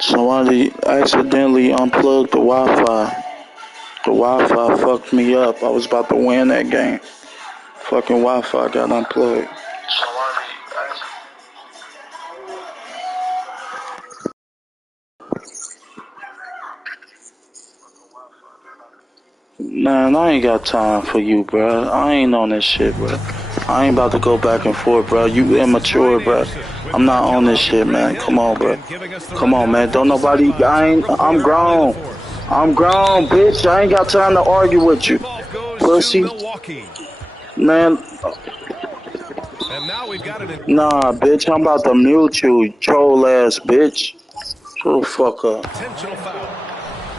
Somebody accidentally unplugged the Wi-Fi. The Wi-Fi fucked me up. I was about to win that game. Fucking Wi-Fi got unplugged. Man, I ain't got time for you, bro. I ain't on this shit, bro. I ain't about to go back and forth, bro. You immature, bro. I'm not on this shit, man. Come on, bro. Come on, man. Don't nobody. I'm grown. I'm grown, bitch. I ain't got time to argue with you, pussy. Man. Nah, bitch. I'm about to mute you, troll ass bitch. Shut the fuck up. Intentional foul.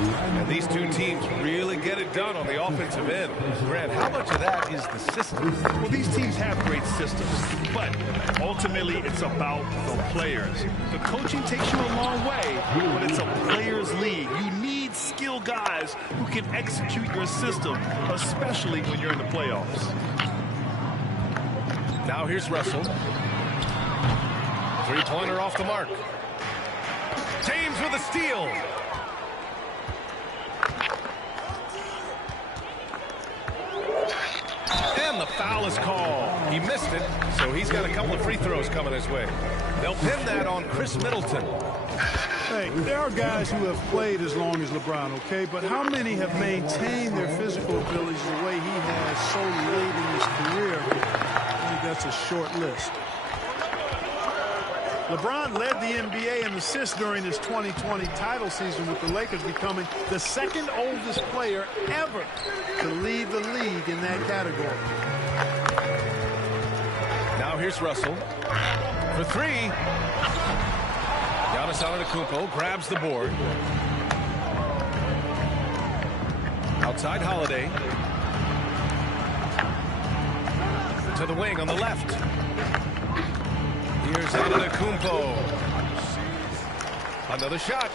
And these two teams really get it done on the offensive end. Grant, how much of that is the system? Well, these teams have great systems, but ultimately it's about the players. The coaching takes you a long way, but it's a players' league. You need skilled guys who can execute your system, especially when you're in the playoffs. Now here's Russell. Three-pointer off the mark. James with a steal. And the foul is called. He missed it, so he's got a couple of free throws coming his way. They'll pin that on Chris Middleton. Hey, there are guys who have played as long as LeBron, okay? But how many have maintained their physical abilities the way he has so late in his career? I think that's a short list. LeBron led the NBA in assists during his 2020 title season, with the Lakers becoming the second oldest player ever to lead the league in that category. Now here's Russell for three. Giannis Antetokounmpo grabs the board. Outside Holiday. To the wing on the left. Here's Antetokounmpo. Another shot.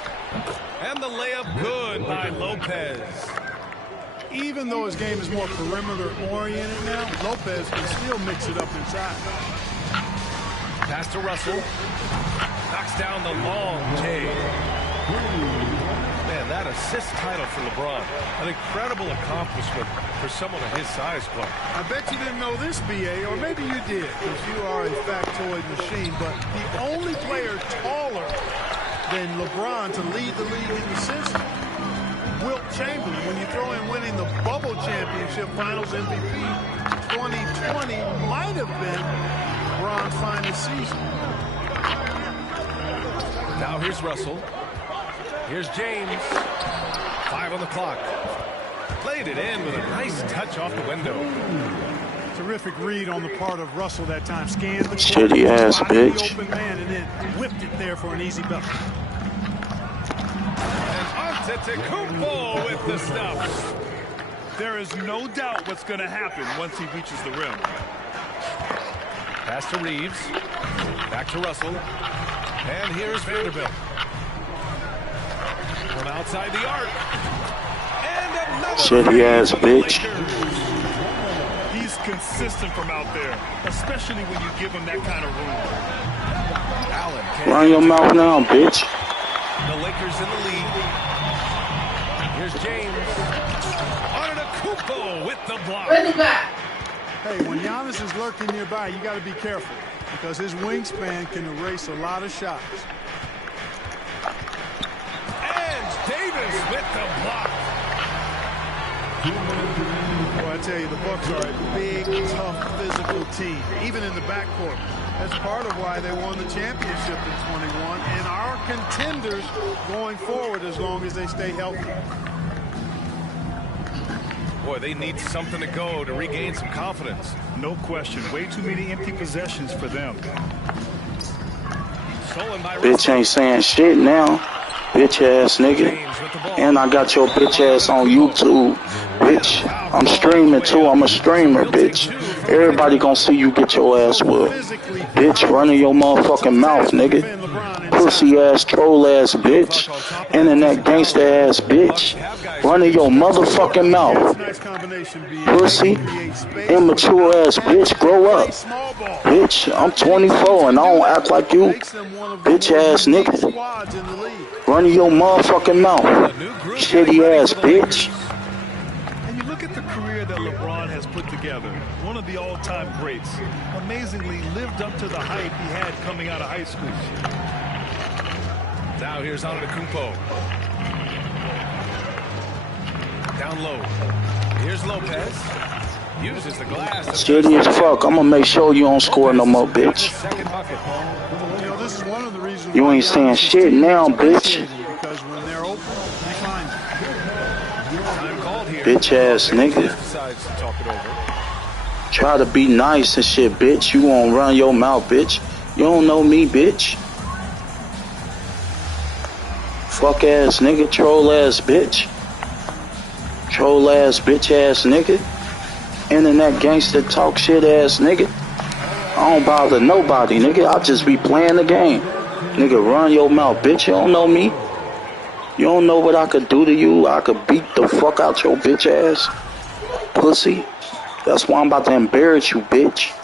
And the layup good by Lopez. Even though his game is more perimeter-oriented now, Lopez can still mix it up inside. Pass to Russell. Knocks down the long J. Man, that assist title for LeBron. An incredible accomplishment for someone of his size, Clark. I bet you didn't know this, BA, or maybe you did, because you are a factoid machine, but the only player taller than LeBron to lead the league in assists, Wilt Chamberlain. When you throw in winning the Bubble Championship Finals MVP, 2020 might have been LeBron's finest season. Now here's Russell. Here's James. 5 on the clock. Played it in with a nice touch off the window. Terrific read on the part of Russell that time. Scanned the shitty ass bitch. The open man and then whipped it there for an easy bucket. And Antetokounmpo with the stuff. There is no doubt what's going to happen once he reaches the rim. Pass to Reeves. Back to Russell. And here's Vanderbilt. From outside the arc. And another shitty ass bitch. He's consistent from out there, especially when you give him that kind of room. Allen. Run your mouth now, bitch. The Lakers in the lead. Here's James. Antetokounmpo with the block. Hey, when Giannis is lurking nearby, you got to be careful, because his wingspan can erase a lot of shots. And Davis with the block. Boy, I tell you, the Bucks are a big, tough, physical team, even in the backcourt. That's part of why they won the championship in 21 and are contenders going forward as long as they stay healthy. Boy, they need something to go to regain some confidence. No question. Way too many empty possessions for them. Stolen by Bitch ain't saying shit now. Bitch ass nigga. And I got your bitch ass on YouTube, bitch. I'm streaming too. I'm a streamer, bitch. Everybody gonna see you get your ass whooped. Bitch, running your motherfucking mouth, nigga. pussy ass, troll ass bitch, internet gangster ass bitch, running your motherfucking mouth. Pussy, immature ass bitch, grow up. Bitch, I'm 24 and I don't act like you. Bitch ass nigga. Running your motherfucking mouth. Shitty ass bitch. And you look at the career that LeBron has put together. One of the all-time greats. Amazingly lived up to the hype he had coming out of high school. Now here's Antetokounmpo. Down low. Here's Lopez. Uses the glass. Shitty as fuck. I'm gonna make sure you don't score no more, bitch. You know, this is one of the reasons you ain't saying shit now, bitch. Because when they're open, they find Bitch ass nigga. Try to be nice and shit, bitch. You won't run your mouth, bitch. You don't know me, bitch. Fuck ass nigga, troll ass bitch. Troll ass bitch ass nigga. Internet gangster talk shit ass nigga. I don't bother nobody, nigga. I just be playing the game. Nigga, run your mouth, bitch. You don't know me. You don't know what I could do to you. I could beat the fuck out your bitch ass. Pussy. That's why I'm about to embarrass you, bitch.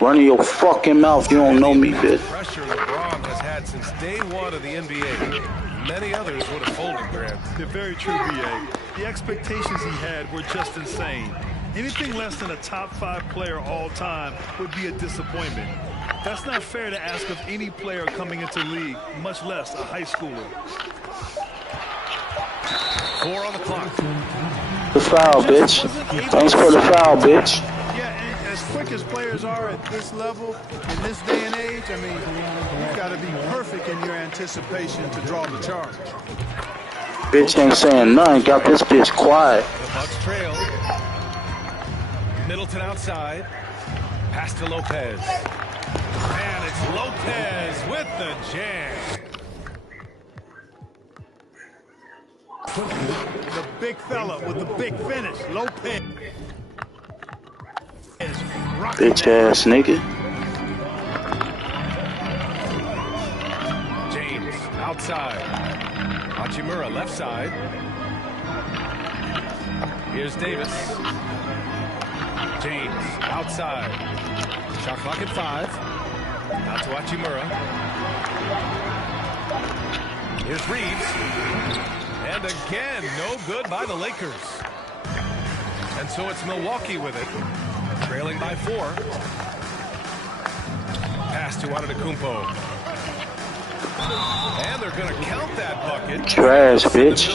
Running your fucking mouth. You don't know me, bitch. Pressure LeBron has had since day one of the NBA. Many others would have folded, Grant. They're very true, B.A. The expectations he had were just insane. Anything less than a top 5 player all time would be a disappointment. That's not fair to ask of any player coming into the league, much less a high schooler. 4 on the clock. The foul, bitch. Thanks for the foul, bitch. Yeah, and as quick as players are at this level, in this day and age, I mean, you've got to be perfect in your anticipation to draw the charge. Bitch ain't saying nothing. Got this bitch quiet. The Bucks trail. Middleton outside. Pass to Lopez. And it's Lopez with the jam. The big fella with the big finish, Lopez. Bitch ass nigga. James outside. Hachimura left side. Here's Davis. James outside. Shot clock at 5. Out to Hachimura. Here's Reeves. And again, no good by the Lakers. And so it's Milwaukee with it. Trailing by 4. Pass to Antetokounmpo. And they're going to count that bucket. Trash, bitch.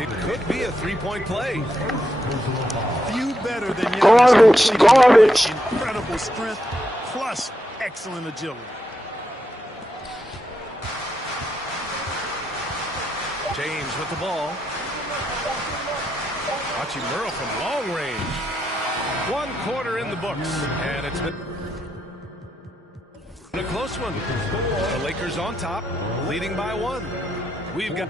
It could be a 3-point play. Few better than Garbage, garbage. Incredible strength plus excellent agility. James with the ball. Hachimura from long range. 1 quarter in the books. And it's been a close one. The Lakers on top, leading by 1. We've got...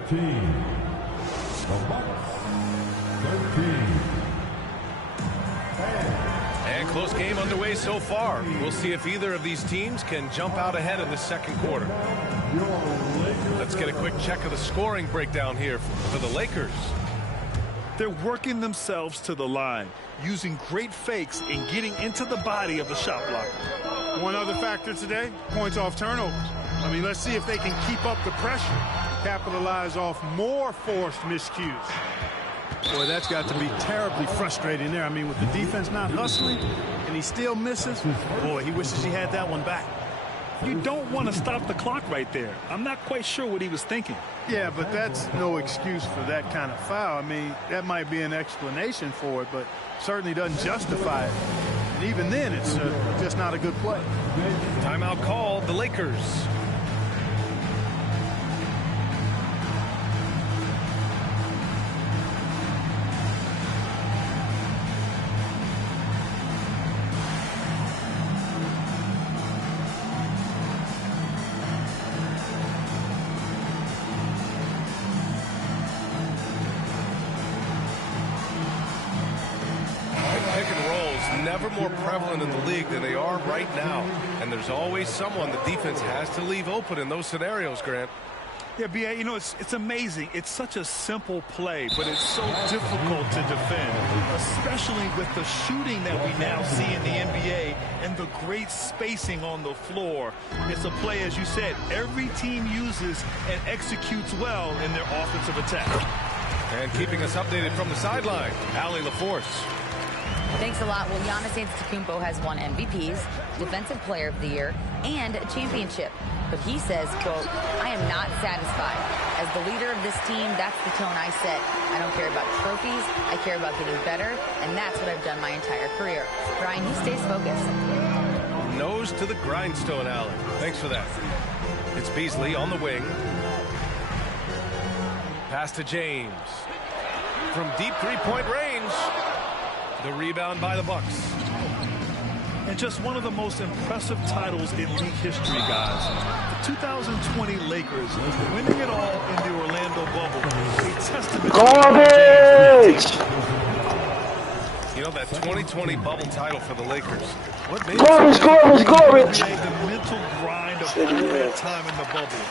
And close game underway so far. We'll see if either of these teams can jump out ahead in the second quarter. Let's get a quick check of the scoring breakdown here for the Lakers. They're working themselves to the line, using great fakes and getting into the body of the shot blocker. One other factor today, points off turnovers. I mean, let's see if they can keep up the pressure, capitalize off more forced miscues. Boy, that's got to be terribly frustrating there. I mean, with the defense not hustling and he still misses, boy, he wishes he had that one back. You don't want to stop the clock right there. I'm not quite sure what he was thinking. Yeah, but that's no excuse for that kind of foul. I mean, that might be an explanation for it, but certainly doesn't justify it. And even then, it's just not a good play. Timeout called, the Lakers. more prevalent in the league than they are right now. And there's always someone the defense has to leave open in those scenarios, Grant. Yeah, B.A., you know, it's amazing. It's such a simple play, but it's so difficult to defend, especially with the shooting that we now see in the NBA and the great spacing on the floor. It's a play, as you said, every team uses and executes well in their offensive attack. And keeping us updated from the sideline, Allie LaForce. Thanks a lot. Well, Giannis Antetokounmpo has won MVPs, Defensive Player of the Year, and a championship. But he says, quote, I am not satisfied. As the leader of this team, that's the tone I set. I don't care about trophies. I care about getting better, and that's what I've done my entire career. Brian, he stays focused. Nose to the grindstone, Allie. Thanks for that. It's Beasley on the wing. Pass to James. From deep three-point range. The rebound by the Bucks. And just one of the most impressive titles in league history, guys. The 2020 Lakers winning it all in the Orlando bubble. A testament Garbage! You know, that 2020 bubble title for the Lakers. What made Garbage! The mental grind of all that time in the bubble.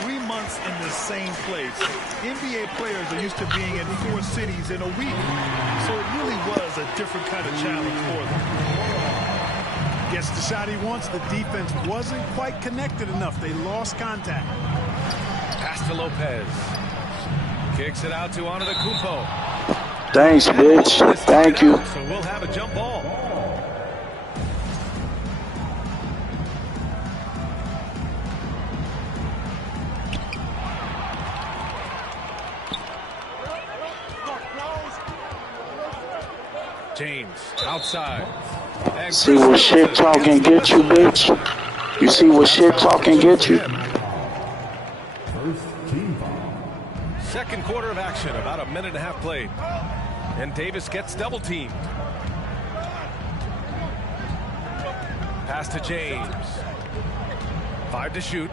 3 months in the same place. NBA players are used to being in 4 cities in a week. So it really was a different kind of challenge for them. Gets the shot he wants. The defense wasn't quite connected enough. They lost contact. Pass to Lopez. Kicks it out to Antetokounmpo. Thanks, bitch. Thank you. So we'll have a jump ball. James outside. See what shit talking get you, bitch? You see what shit talking get you? Second quarter of action, about a minute and a half played. And Davis gets double teamed. Pass to James. 5 to shoot.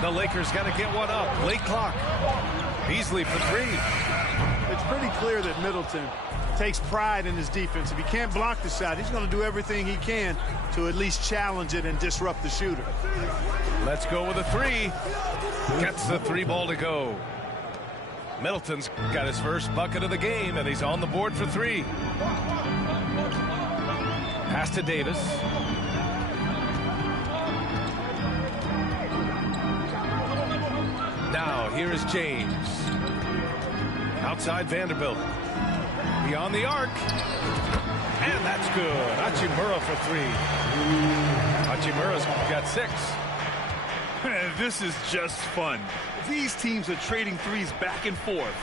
The Lakers got to get one up. Late clock. Beasley for 3. It's pretty clear that Middleton takes pride in his defense. If he can't block the shot, he's going to do everything he can to at least challenge it and disrupt the shooter. Let's go with a 3. Gets the 3 ball to go. Middleton's got his first bucket of the game, and he's on the board for 3. Pass to Davis. Now, here is James. Outside Vanderbilt. Beyond the arc. And that's good. Hachimura for 3. Hachimura's got 6. This is just fun. These teams are trading threes back and forth.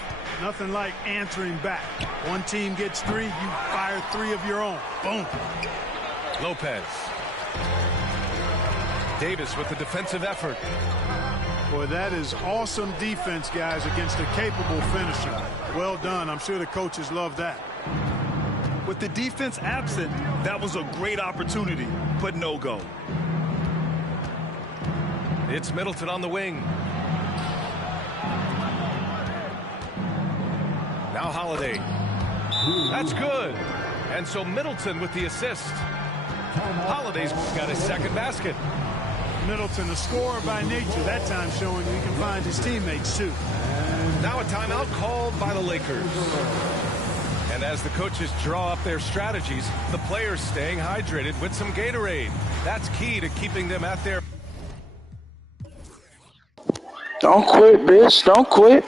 Nothing like answering back. One team gets 3, you fire 3 of your own. Boom. Lopez. Davis with the defensive effort. Boy, that is awesome defense, guys, against a capable finisher. Well done. I'm sure the coaches love that. With the defense absent, that was a great opportunity, but no go. It's Middleton on the wing. Now Holiday. That's good. And so Middleton with the assist. Holiday's got his second basket. Middleton, a scorer by nature, that time showing he can find his teammates too. Now a timeout called by the Lakers. And as the coaches draw up their strategies, the players staying hydrated with some Gatorade. That's key to keeping them at their... Don't quit, bitch. Don't quit.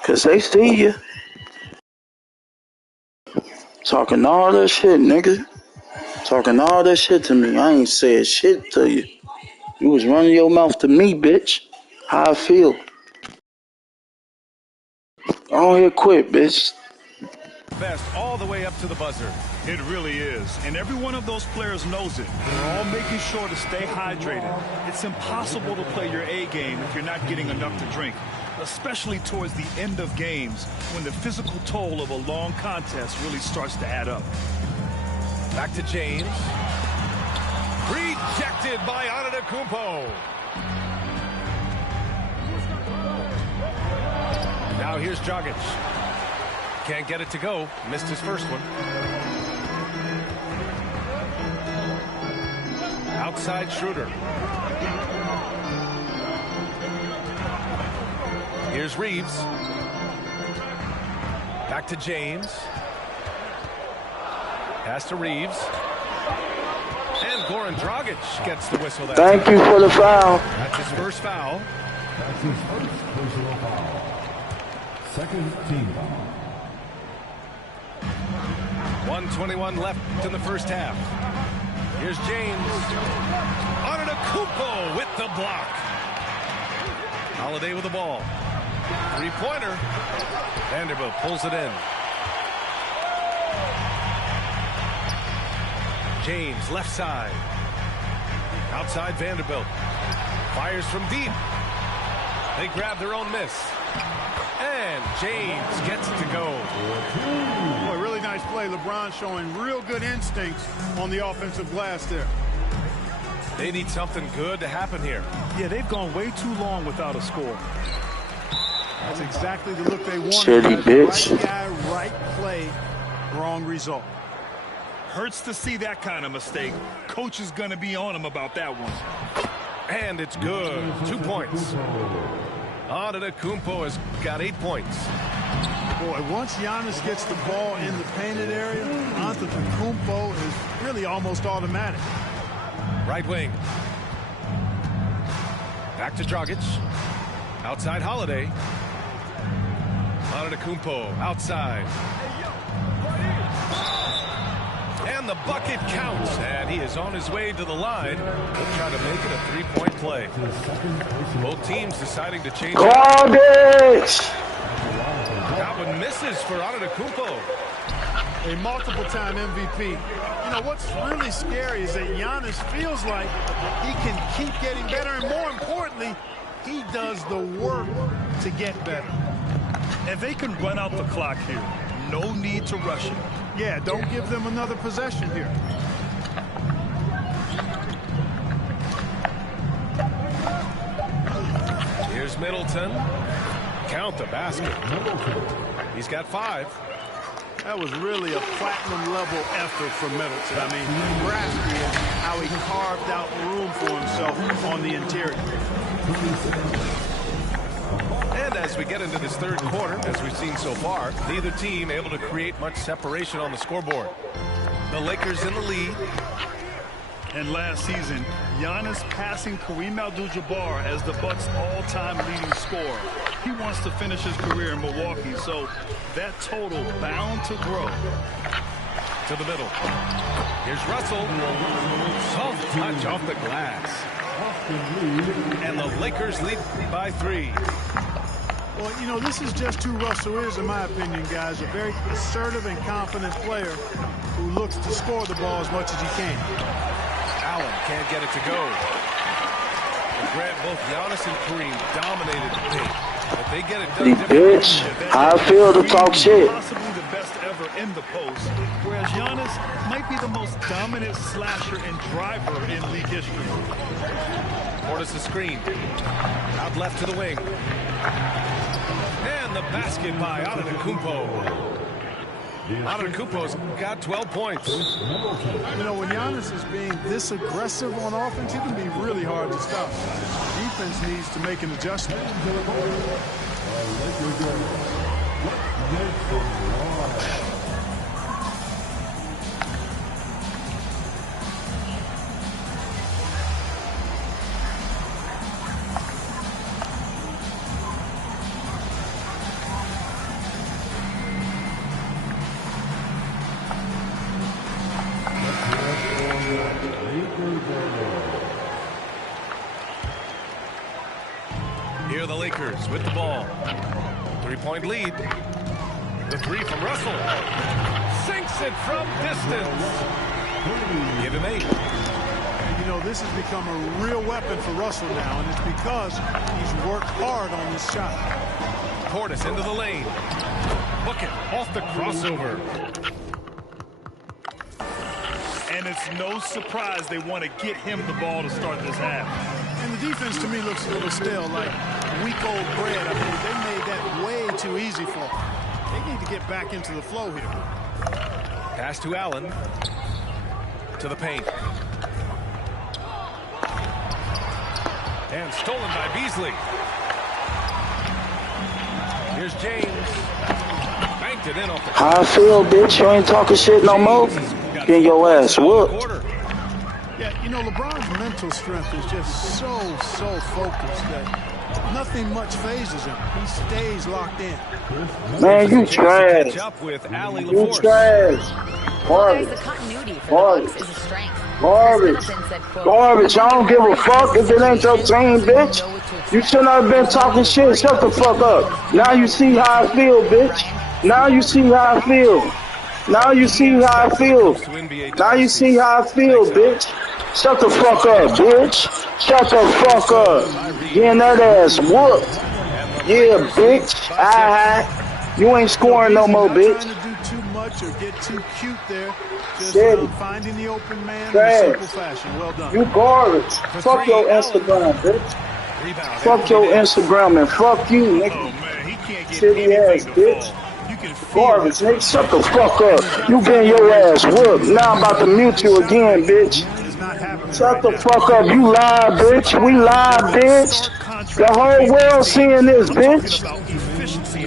Because they see you. Talking all that shit, nigga. Talking all that shit to me. I ain't said shit to you. You was running your mouth to me, bitch. How I feel. Go ahead, quit, bitch. Best all the way up to the buzzer. It really is. And every one of those players knows it. They're all making sure to stay hydrated. It's impossible to play your A game if you're not getting enough to drink, especially towards the end of games when the physical toll of a long contest really starts to add up. Back to James. Rejected by Antetokounmpo. Now here's Dragic. Can't get it to go. Missed his first one. Outside Schroeder. Here's Reeves. Back to James. Pass to Reeves. And Goran Dragic gets the whistle. Thank you for the foul. That's his first foul. That's his first personal foul. Second team foul. 1:21 left in the first half. Here's James. Antetokounmpo with the block. Holiday with the ball. Three-pointer. Vanderbilt pulls it in. James left side. Outside Vanderbilt. Fires from deep. They grab their own miss. And James gets it to go. Boy, really nice play. LeBron showing real good instincts on the offensive glass there. They need something good to happen here. Yeah, they've gone way too long without a score. That's exactly the look they wanted. Shitty bitch. Right guy, right play, wrong result. Hurts to see that kind of mistake. Coach is going to be on him about that one. And it's good. 2 points. Antetokounmpo has got 8 points. Boy, once Giannis gets the ball in the painted area, Antetokounmpo is really almost automatic. Right wing. Back to Dragic. Outside Holiday. Antetokounmpo outside. And the bucket counts. And he is on his way to the line. He'll try to make it a three-point play. Both teams deciding to change. Garbage! That one misses for Antetokounmpo. A multiple-time MVP. You know, what's really scary is that Giannis feels like he can keep getting better, and more importantly, he does the work to get better. If they can run out the clock here, no need to rush it. Yeah, don't give them another possession here. Here's Middleton. Count the basket. He's got 5. That was really a platinum-level effort from Middleton. I mean, crafty in how he carved out room for himself on the interior. And as we get into this third quarter, as we've seen so far, neither team able to create much separation on the scoreboard. The Lakers in the lead. And last season, Giannis passing Kareem Abdul-Jabbar as the Bucks' all-time leading scorer. He wants to finish his career in Milwaukee, so that total bound to grow. To the middle. Here's Russell. Soft touch off the glass. And the Lakers lead by 3. Well, you know, this is just who Russell is, in my opinion, guys. A very assertive and confident player who looks to score the ball as much as he can. Allen can't get it to go. But Grant, both Giannis and Kareem dominated the paint. But they get it done Bitch, how I feel to talk shit. Possibly the best ever in the post, whereas Giannis might be the most dominant slasher and driver in league history. Portis the screen. Out left to the wing. And the basket by Antetokounmpo. Antetokounmpo's got 12 points. You know, when Giannis is being this aggressive on offense, he can be really hard to stop. Defense needs to make an adjustment. Here are the Lakers with the ball. 3-point lead. The 3 from Russell. Sinks it from distance. Give him 8. You know, this has become a real weapon for Russell now, and it's because he's worked hard on this shot. Portis into the lane. Book it off the crossover. And it's no surprise they want to get him the ball to start this half. And the defense to me looks a little stale, like week-old bread. I mean, they made that way too easy for them. They need to get back into the flow here. Pass to Allen. To the paint. And stolen by Beasley. Here's James. Banked it in off the How I feel, bitch? You ain't talking shit no more? Getting your ass whooped. Yeah, you know, LeBron's mental strength is just so focused that nothing much phases him. He stays locked in. Man, you trash. You trash. Garbage. The continuity for the Bucks is a strength. Garbage. Garbage. I don't give a fuck if it ain't your team, bitch. You should not have been talking shit. Shut the fuck up. Now you see how I feel, bitch. Now you see how I feel. Now you see how I feel. Now you see how I feel, bitch. Shut the fuck up, bitch. Shut the fuck up. Getting that ass whooped. Yeah, bitch. You ain't scoring no more, bitch. Not trying to do too much or get too cute there. Just finding the open man in a simple fashion. Well done. You garbage. Fuck your Instagram, bitch. Fuck your Instagram and fuck you, nigga. Oh, man, he can't get Shitty ass bitch. Garbage, nigga. Shut the fuck up. You getting your ass whooped. Now I'm about to mute you again, bitch. Shut the fuck up. You lie, bitch. We lie, bitch. The whole world seeing this, bitch.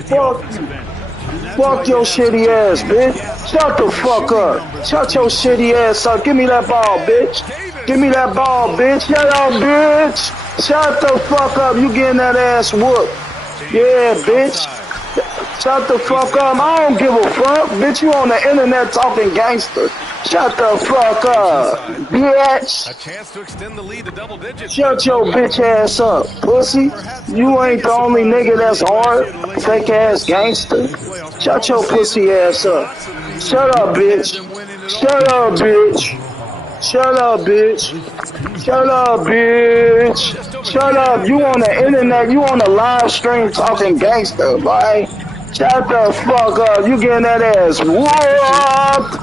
Fuck you. Fuck your shitty ass, bitch. Shut the fuck up. Shut your shitty ass up. Give me that ball, bitch. Give me that ball, bitch. Shut up, bitch. Shut the fuck up. You getting that ass whooped. Yeah, bitch. Shut the fuck up. I don't give a fuck. Bitch, you on the internet talking gangster. Shut the fuck up, bitch. A chance to extend the lead to double digits. Shut your bitch ass up, pussy. You ain't the only nigga that's hard. Fake ass gangster. Shut your pussy ass up. Shut up, bitch. Shut up, bitch. Shut up, bitch. Shut up, bitch. Shut up. You on the internet. You on the live stream talking gangster, boy. Shut the fuck up. You getting that ass whooped.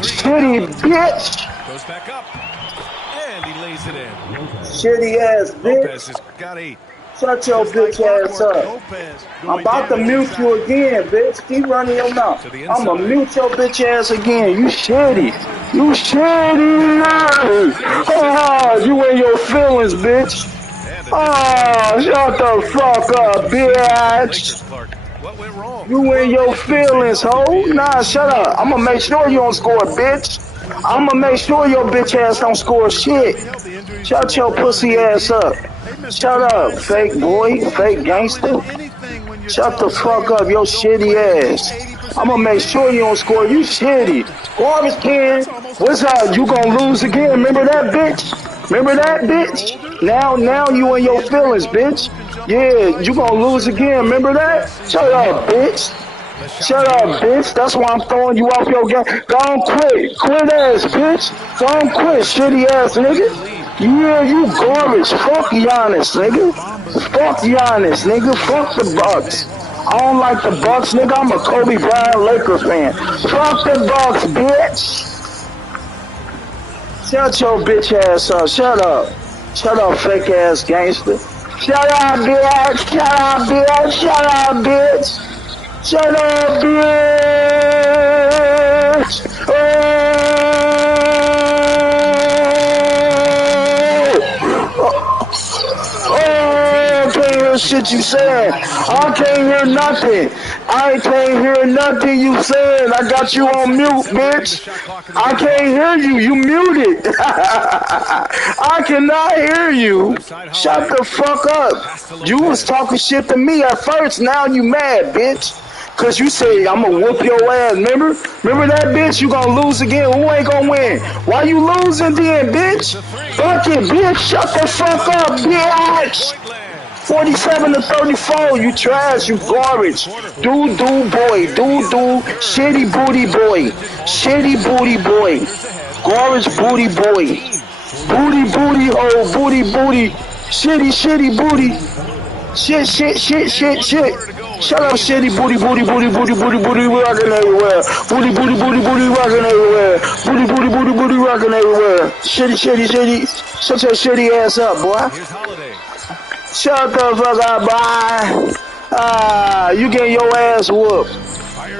Shitty bitch. Goes back up. And he lays it in. Shitty ass Lopez bitch. has got 8. Shut your bitch ass up. I'm about to mute you again, bitch. Keep running your mouth. I'm gonna mute your bitch ass again. You shitty. You shitty. Oh, you in your feelings, bitch. Oh, shut the fuck up, bitch. What went wrong? You in your feelings, ho? Nah, shut up. I'm gonna make sure you don't score, bitch. I'm gonna make sure your bitch ass don't score shit. Shut your pussy ass up. Shut up, fake boy, fake gangster. Shut the fuck up, your shitty ass. I'm gonna make sure you don't score. You shitty. Garbage can. What's up? You gonna lose again? Remember that, bitch? Remember that, bitch? Now you in your feelings, bitch. Yeah, you gonna lose again. Remember that? Shut up, bitch. Shut up, bitch. That's why I'm throwing you off your game. Go on, quit. Quit ass, bitch. Go on, quit, shitty ass nigga. Yeah, you garbage. Fuck Giannis, nigga. Fuck Giannis, nigga. Fuck the Bucks. I don't like the Bucks, nigga. I'm a Kobe Bryant Lakers fan. Fuck the Bucks, bitch. Shut your bitch ass up. Shut up. Shut up, fake ass gangster. Shut up, bitch. Shut up, bitch. Shut up, bitch. Shut up, bitch. Oh, I can't hear shit you saying. I can't hear nothing. I can't hear nothing you saying. I got you on mute, bitch. I can't hear you. You muted. I cannot hear you. Shut the fuck up. You was talking shit to me at first. Now you mad, bitch. Cause you say I'm gonna whoop your ass, remember? Remember that, bitch? You gonna lose again. Who ain't gonna win? Why you losing then, bitch? Fuck it, bitch. Shut the fuck up, bitch. 47 to 34, you trash, you garbage. Doo-doo boy, doo-doo, shitty booty boy. Shitty booty boy. Garbage booty boy. Booty, booty, oh, booty, booty. Shitty, shitty booty. Shit, shit, shit, shit, shit. Shut up, shitty booty, booty, booty, booty, booty, booty, rocking everywhere. Booty, booty, booty, booty, rocking everywhere. Booty, booty, booty, booty, rocking everywhere. Shitty, shitty, shitty. Shut your shitty ass up, boy. Shut the fuck up, boy. Ah, you getting your ass whooped.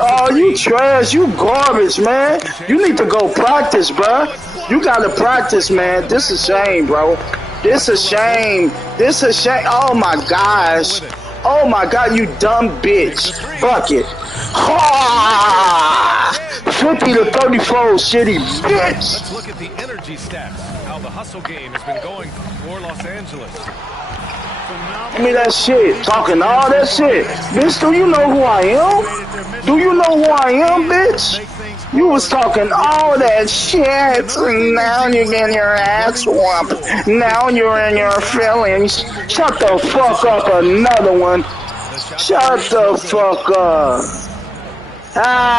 Oh, you trash. You garbage, man. You need to go practice, bro. You gotta practice, man. This is a shame, bro. This a shame. This a shame. Oh my gosh. Oh my God, you dumb bitch. Bucket. Ah! 50 to 34, shitty bitch. Let's look at the energy stats. How the hustle game has been going for Los Angeles. Give me that shit. Talking all that shit. Bitch, do you know who I am? Do you know who I am, bitch? You was talking all that shit. Now you're getting your ass whooped. Now you're in your feelings. Shut the fuck up, another one. Shut the fuck up. Ah,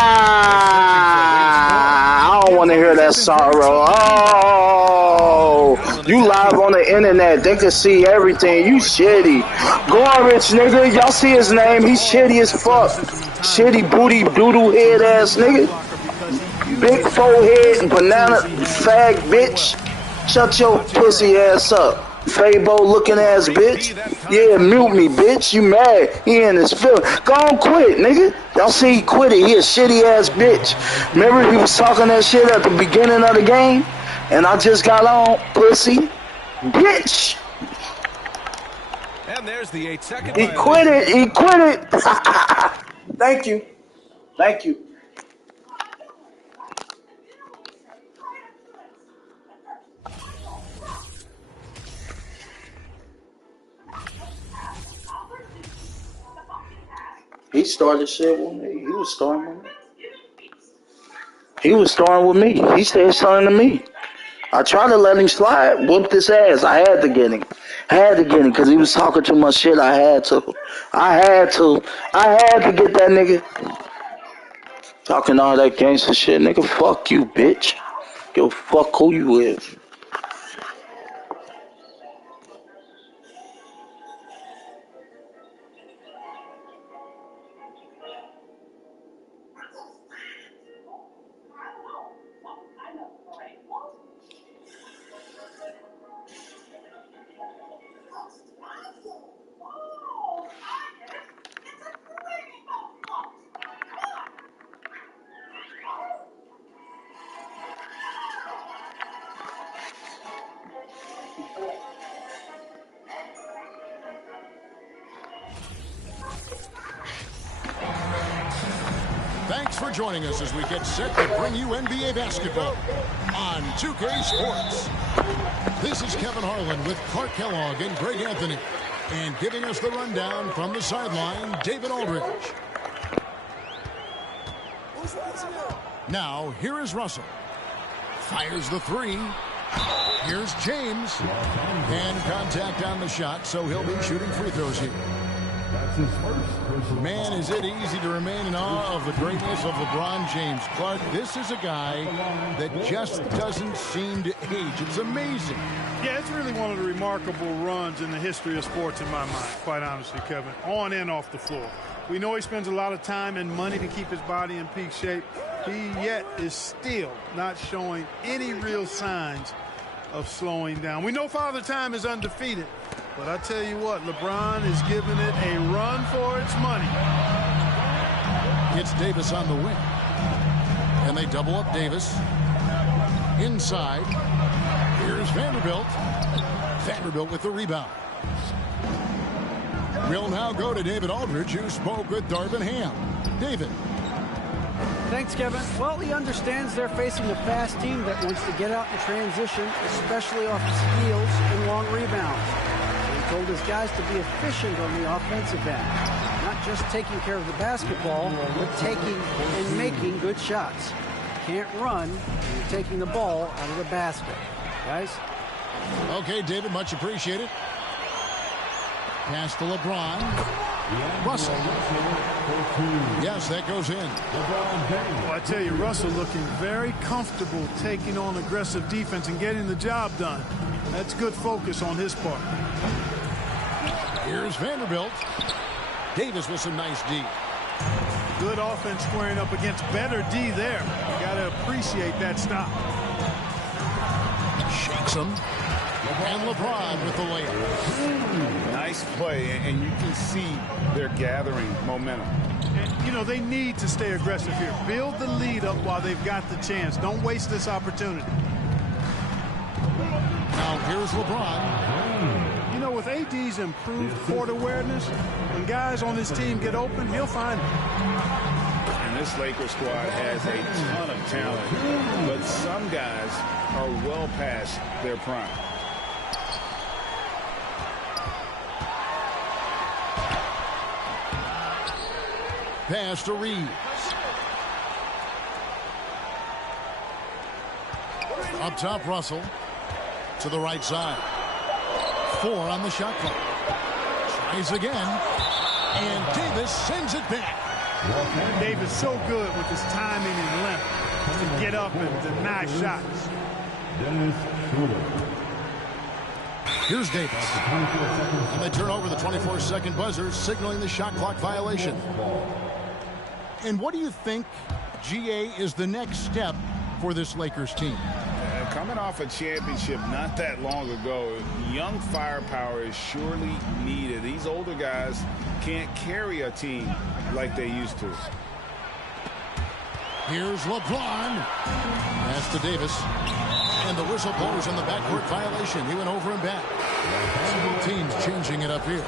I don't want to hear that sorrow. Oh, you live on the internet. They can see everything. You shitty. Garbage, nigga. Y'all see his name? He's shitty as fuck. Shitty booty doodle head ass nigga. Big forehead, banana fag bitch. Shut your pussy ass up. Fabo looking ass bitch. Yeah, mute me, bitch. You mad. He in his feelings. Go on, quit, nigga. Y'all see he quit it. He a shitty ass bitch. Remember he was talking that shit at the beginning of the game? And I just got on, pussy. Bitch. And there's the 8-second. He quit it. He quit it. Thank you. Thank you. He started shit with me. He was starting with me. He was starting with me. He said something to me. I tried to let him slide, whooped his ass. I had to get him. Because he was talking too much shit. I had to get that nigga. Talking all that gangster shit. Nigga, fuck you, bitch. Yo, fuck who you with. Thanks for joining us as we get set to bring you NBA basketball on 2K Sports. This is Kevin Harlan with Clark Kellogg and Greg Anthony. And giving us the rundown from the sideline, David Aldridge. Now, here is Russell. Fires the three. Here's James. And contact on the shot, so he'll be shooting free throws here. Man, is it easy to remain in awe of the greatness of LeBron James. Clark, this is a guy that just doesn't seem to age. It's amazing. Yeah, it's really one of the remarkable runs in the history of sports in my mind, quite honestly, Kevin, on and off the floor. We know he spends a lot of time and money to keep his body in peak shape. He yet is still not showing any real signs of slowing down. We know Father Time is undefeated, but I tell you what, LeBron is giving it a run for its money. It's Davis on the wing. And they double up Davis. Inside. Here's Vanderbilt. Vanderbilt with the rebound. We'll now go to David Aldridge, who spoke with Darvin Ham. David. Thanks, Kevin. Well, he understands they're facing a fast team that wants to get out in transition, especially off the steals and long rebounds. So he told his guys to be efficient on the offensive end. Not just taking care of the basketball, but taking and making good shots. Can't run when you're taking the ball out of the basket. Guys? Okay, David, much appreciated. Pass to LeBron. Russell. Yes, that goes in. Well, I tell you, Russell looking very comfortable taking on aggressive defense and getting the job done. That's good focus on his part. Here's Vanderbilt. Davis with some nice D. Good offense squaring up against better D there. You got to appreciate that stop. Shakes him. And LeBron with the layup. Nice play, and you can see they're gathering momentum. And, you know, they need to stay aggressive here. Build the lead up while they've got the chance. Don't waste this opportunity. Now here Here's LeBron. You know, with AD's improved court awareness, when guys on his team get open, he'll find them. And this Lakers squad has a ton of talent, but some guys are well past their prime. Pass to Reeves. Up top, Russell. To the right side. 4 on the shot clock. Tries again. And Davis sends it back. Davis so good with his timing and length to get up and deny shots. Here's Davis. And they turn over the 24-second buzzer, signaling the shot clock violation. And what do you think, GA, is the next step for this Lakers team? Coming off a championship not that long ago, young firepower is surely needed. These older guys can't carry a team like they used to. Here's LeBron. Pass to Davis. And the whistle blows on the backcourt violation. He went over and back. Both teams changing it up here.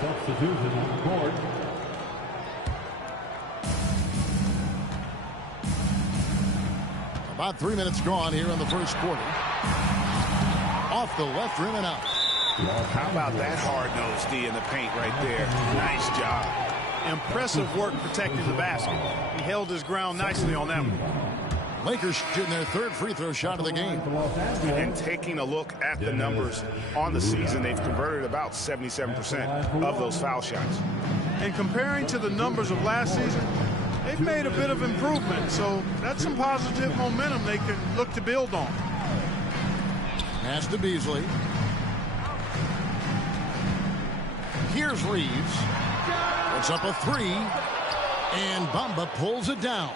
Substitution on the court. About 3 minutes gone here in the first quarter. Off the left rim and out. How about that hard-nosed D in the paint right there? Nice job. Impressive work protecting the basket. He held his ground nicely on that one. Lakers shooting their third free throw shot of the game. And taking a look at the numbers on the season, they've converted about 77% of those foul shots. And comparing to the numbers of last season, they've made a bit of improvement, so that's some positive momentum they can look to build on. Pass to Beasley. Here's Reeves. Puts up a 3. And Bamba pulls it down.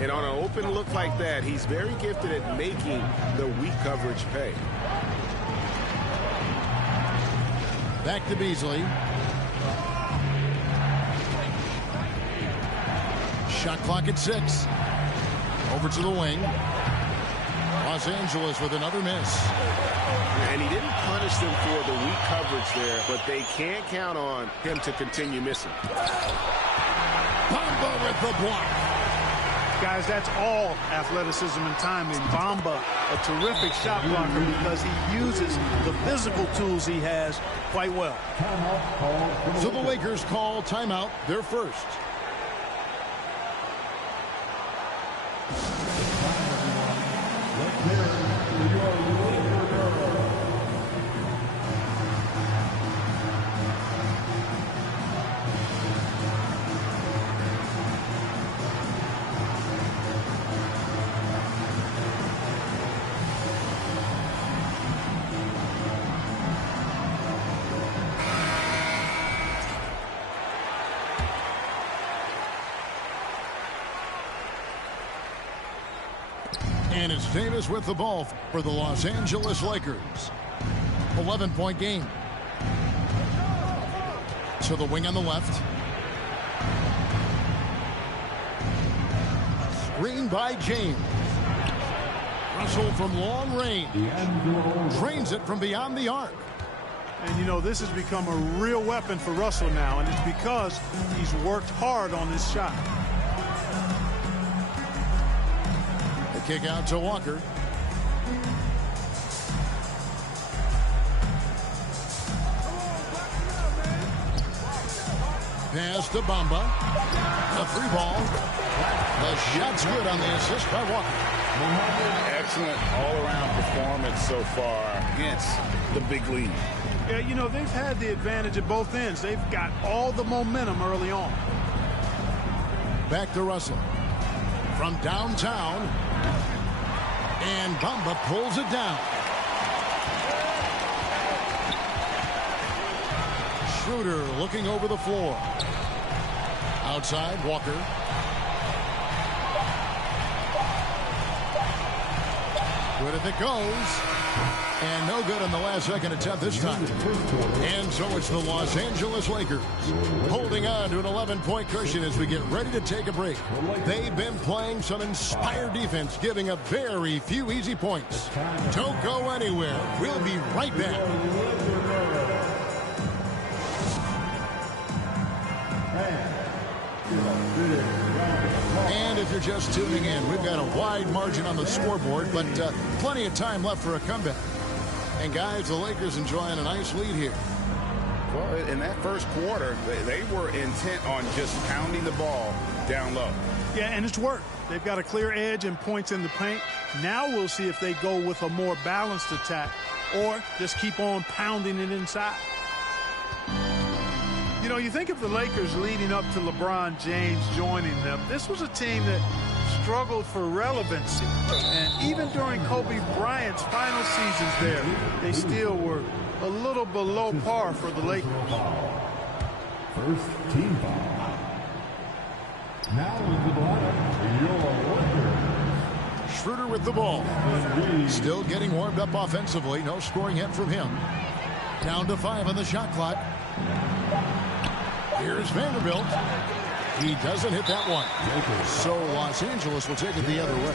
And on an open look like that, he's very gifted at making the weak coverage pay. Back to Beasley. Shot clock at 6. Over to the wing. Los Angeles with another miss. And he didn't punish them for the weak coverage there, but they can't count on him to continue missing. Bamba with the block. Guys, that's all athleticism and timing. Bamba, a terrific shot blocker because he uses the physical tools he has quite well. So the Lakers call timeout, their first. And it's Davis with the ball for the Los Angeles Lakers. 11-point game. To the wing on the left. Screen by James. Russell from long range. Drains it from beyond the arc. And, you know, this has become a real weapon for Russell now, and it's because he's worked hard on his shot. Kick out to Walker. Pass to Bamba. A 3-ball. The shot's good on the assist by Walker. Excellent all-around performance so far against the big lead. Yeah, you know, they've had the advantage at both ends. They've got all the momentum early on. Back to Russell. From downtown. And Bamba pulls it down. Schroeder looking over the floor. Outside, Walker. Good if it goes. And no good on the last second attempt this time. And so it's the Los Angeles Lakers holding on to an 11-point cushion as we get ready to take a break. They've been playing some inspired defense, giving up very few easy points. Don't go anywhere. We'll be right back. And if you're just tuning in, we've got a wide margin on the scoreboard, but plenty of time left for a comeback. And guys, the Lakers enjoying a nice lead here. Well, in that first quarter, they were intent on just pounding the ball down low. Yeah, and it's worked. They've got a clear edge and points in the paint. Now we'll see if they go with a more balanced attack or just keep on pounding it inside. You know, you think of the Lakers leading up to LeBron James joining them. This was a team that struggled for relevancy. And even during Kobe Bryant's final seasons there, they still were a little below par for the Lakers. First team foul. Now into the lineup, your Lakers. Schroeder with the ball. Still getting warmed up offensively. No scoring hit from him. Down to 5 on the shot clock. Here's Vanderbilt. He doesn't hit that one. So Los Angeles will take it the other way.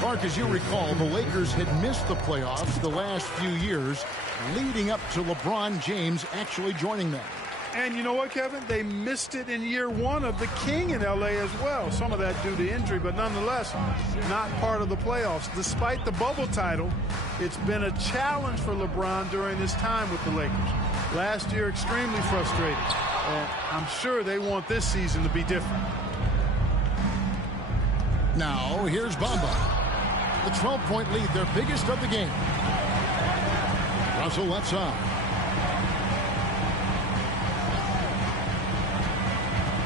Clark, as you recall, the Lakers had missed the playoffs the last few years, leading up to LeBron James actually joining them. And you know what, Kevin? They missed it in year 1 of the King in L.A. as well. Some of that due to injury, but nonetheless, not part of the playoffs. Despite the bubble title, it's been a challenge for LeBron during this time with the Lakers. Last year, extremely frustrated. And I'm sure they want this season to be different. Now, here's Bamba. The 12-point lead, their biggest of the game. Russell left side.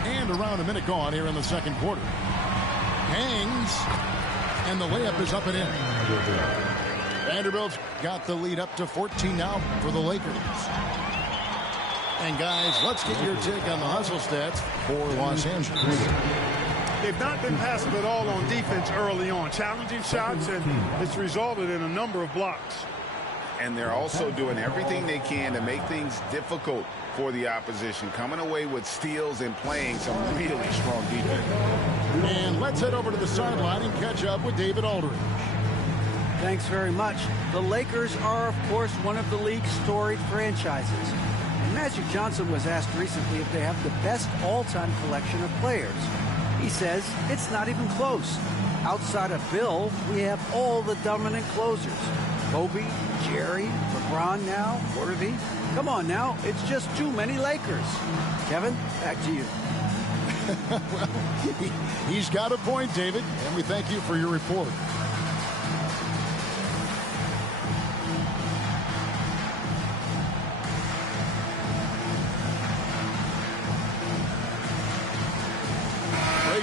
And around a minute gone here in the second quarter. Hangs. And the layup is up and in. Vanderbilt's got the lead up to 14 now for the Lakers. And guys, let's get your take on the hustle stats for Los Angeles. They've not been passive at all on defense early on. Challenging shots, and it's resulted in a number of blocks. And they're also doing everything they can to make things difficult for the opposition, coming away with steals and playing some really strong defense. And let's head over to the sideline and catch up with David Aldridge. Thanks very much. The Lakers are, of course, one of the league's storied franchises. And Magic Johnson was asked recently if they have the best all-time collection of players. He says it's not even close. Outside of Bill, we have all the dominant closers. Kobe, Jerry, LeBron now, Worthy. Come on now, it's just too many Lakers. Kevin, back to you. Well, he's got a point, David, and we thank you for your report.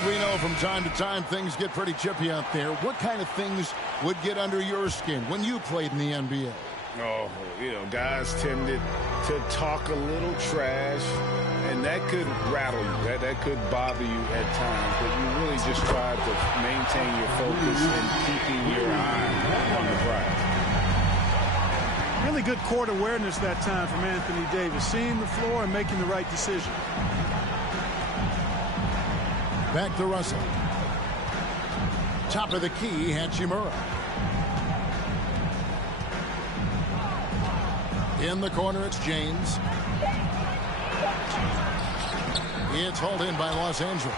We know from time to time things get pretty chippy out there. What kind of things would get under your skin when you played in the NBA? Oh, you know, guys tended to talk a little trash, and that could rattle you. That could bother you at times, but you really just try to maintain your focus and keeping your eye on the prize. Really good court awareness that time from Anthony Davis, seeing the floor and making the right decision. Back to Russell. Top of the key, Hachimura. In the corner, it's James. It's hauled in by Los Angeles.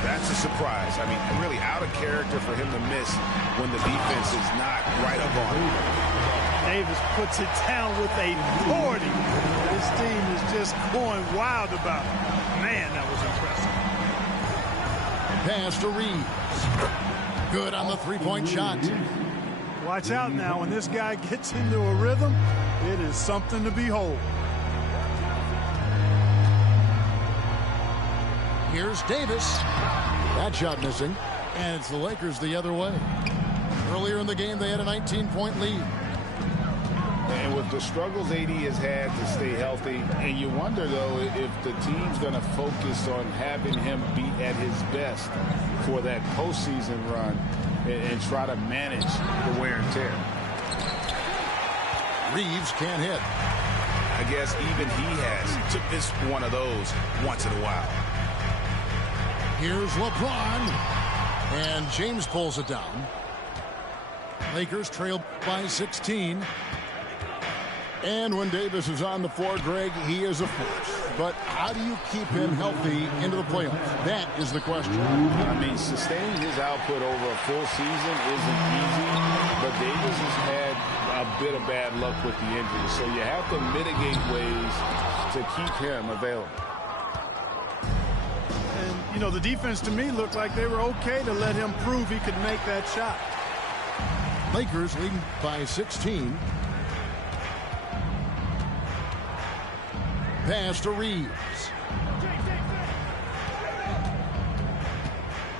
That's a surprise. I mean, really out of character for him to miss when the defense is not right up on him. Davis puts it down with authority. This team is just going wild about it. Man, that was impressive. Pass to Reeves. Good on the three-point shot. Watch out now. When this guy gets into a rhythm, it is something to behold. Here's Davis. That shot missing. And it's the Lakers the other way. Earlier in the game, they had a 19-point lead. And with the struggles AD has had to stay healthy, and you wonder, though, if the team's going to focus on having him be at his best for that postseason run and try to manage the wear and tear. Reeves can't hit. I guess even he has to miss one of those once in a while. Here's LeBron. And James pulls it down. Lakers trail by 16. And when Davis is on the floor, Greg, he is a force. But how do you keep him healthy into the playoffs? That is the question. I mean, sustaining his output over a full season isn't easy, but Davis has had a bit of bad luck with the injury. So you have to mitigate ways to keep him available. And, you know, the defense to me looked like they were okay to let him prove he could make that shot. Lakers leading by 16. Pass to Reeves.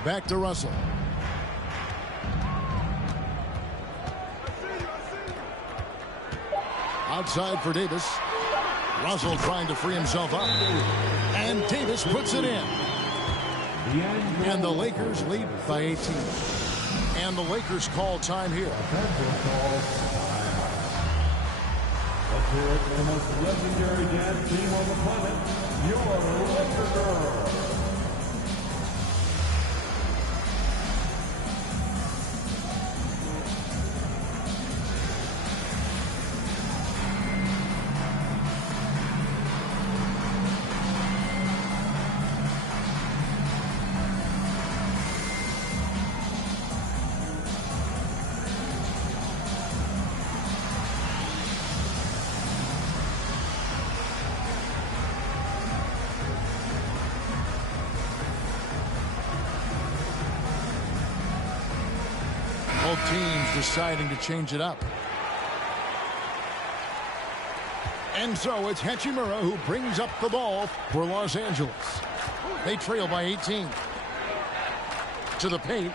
Back to Russell. Outside for Davis. Russell trying to free himself up. And Davis puts it in. And the Lakers lead by 18. And the Lakers call time here. Let's hear it for the most legendary dance team on the planet, your Laker Girls. Both teams deciding to change it up. And so it's Hachimura who brings up the ball for Los Angeles. They trail by 18. To the paint.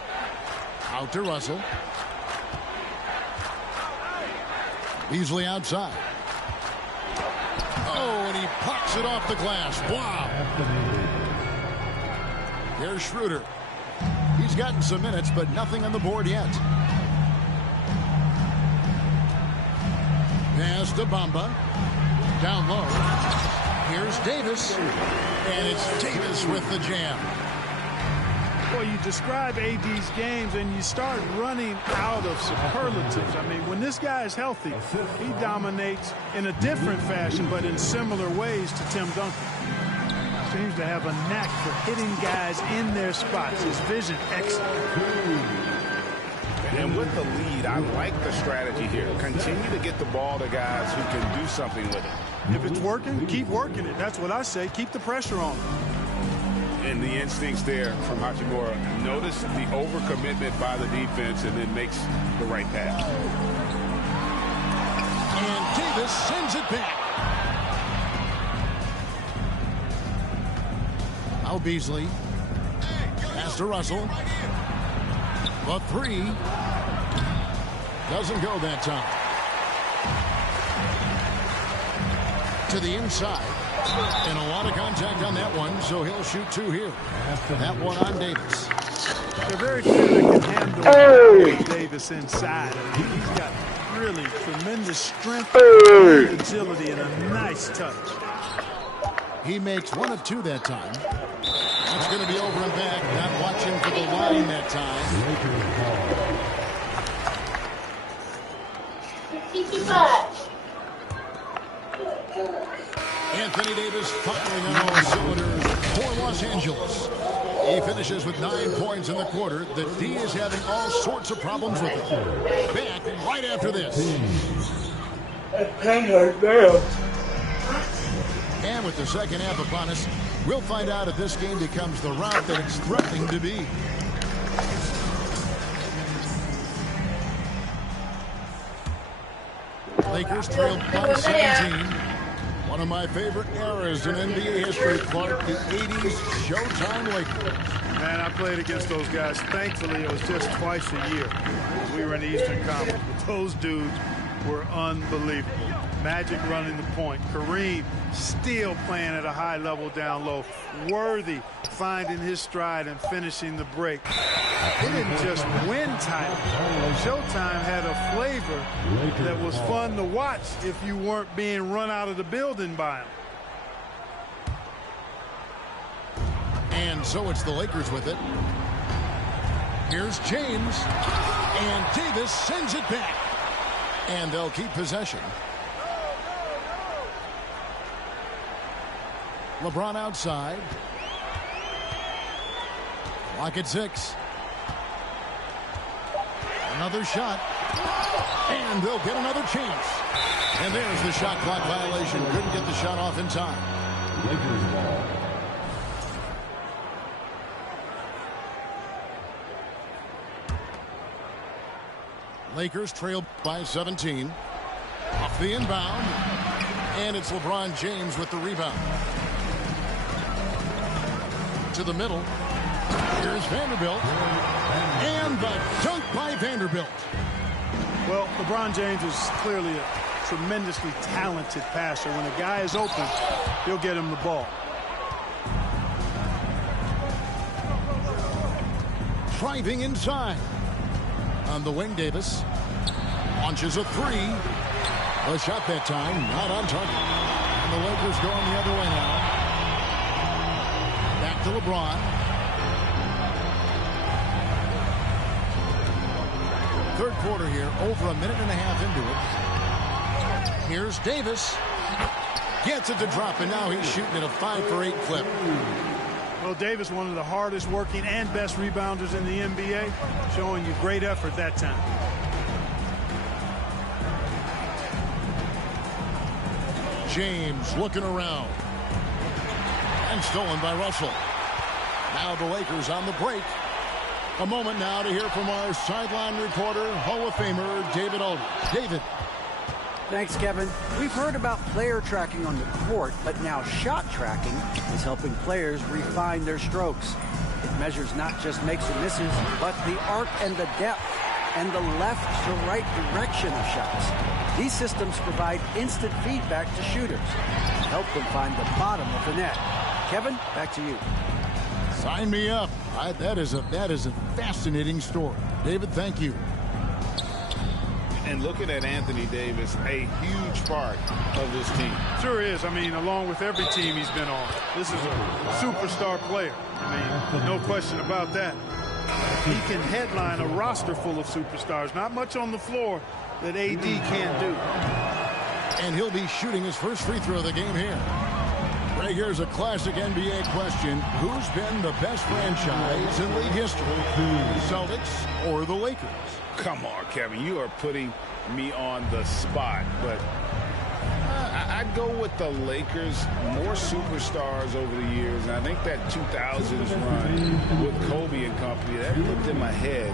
Out to Russell. Beasley outside. Oh, and he pops it off the glass. Wow. Here's Schroeder. He's gotten some minutes, but nothing on the board yet. Pass to Bamba. Down low. Here's Davis. And it's Davis with the jam. Well, you describe AD's games and you start running out of superlatives. I mean, when this guy is healthy, he dominates in a different fashion, but in similar ways to Tim Duncan. Seems to have a knack for hitting guys in their spots. His vision excellent. And with the lead, I like the strategy here. Continue to get the ball to guys who can do something with it. If it's working, keep working it. That's what I say. Keep the pressure on. And the instincts there from Hachimura. Notice the overcommitment by the defense and then makes the right pass. And Davis sends it back. Now Beasley. Pass to Russell. The three. Doesn't go that time. To the inside. And a lot of contact on that one, so he'll shoot two here. That one on Davis. They're very few that can handle Davis inside. He's got really tremendous strength and agility and a nice touch. He makes one of two that time. That's going to be over and back. Not watching for the line that time. Anthony Davis firing on all cylinders for Los Angeles. He finishes with 9 points in the quarter. The D is having all sorts of problems with it. Back right after this. And with the second half upon us, we'll find out if this game becomes the route that it's threatening to be. Lakers trail by 17. One of my favorite eras in NBA history, Clark, the 80s Showtime Lakers. Man, I played against those guys. Thankfully, it was just twice a year. We were in the Eastern Conference, but those dudes were unbelievable. Magic running the point. Kareem still playing at a high level down low. Worthy finding his stride and finishing the break. They didn't just win titles. Showtime had a flavor that was fun to watch if you weren't being run out of the building by them. And so it's the Lakers with it. Here's James. And Davis sends it back. And they'll keep possession. LeBron outside. Clock at 6. Another shot. And they'll get another chance. And there's the shot clock violation. Couldn't get the shot off in time. Lakers ball. Lakers trail by 17. Off the inbound. And it's LeBron James with the rebound. To the middle. Here's Vanderbilt. And the dunk by Vanderbilt. Well, LeBron James is clearly a tremendously talented passer. When a guy is open, he'll get him the ball. Driving inside. On the wing, Davis. Launches a 3. A shot that time, not on target. And the Lakers going the other way now. Back to LeBron. Third quarter here, over a minute and a half into it. Here's Davis. Gets it to drop, and now he's shooting at a 5-for-8 clip. Well, Davis, one of the hardest working and best rebounders in the NBA, showing you great effort that time. James looking around. And stolen by Russell. Now the Lakers on the break. A moment now to hear from our sideline reporter, Hall of Famer David Aldridge. David. Thanks, Kevin. We've heard about player tracking on the court, but now shot tracking is helping players refine their strokes. It measures not just makes or misses, but the arc and the depth and the left to right direction of shots. These systems provide instant feedback to shooters to help them find the bottom of the net. Kevin, back to you. Sign me up. That is a fascinating story. David, thank you. And looking at Anthony Davis, a huge part of this team. Sure is. I mean, along with every team he's been on. This is a superstar player. I mean, no question about that. He can headline a roster full of superstars. Not much on the floor that AD can't do. And he'll be shooting his first free throw of the game here. Right, here's a classic NBA question. Who's been the best franchise in league history? The Celtics or the Lakers? Come on, Kevin. You are putting me on the spot. But I'd go with the Lakers. More superstars over the years. And I think that 2000s run with Kobe and company, that put them ahead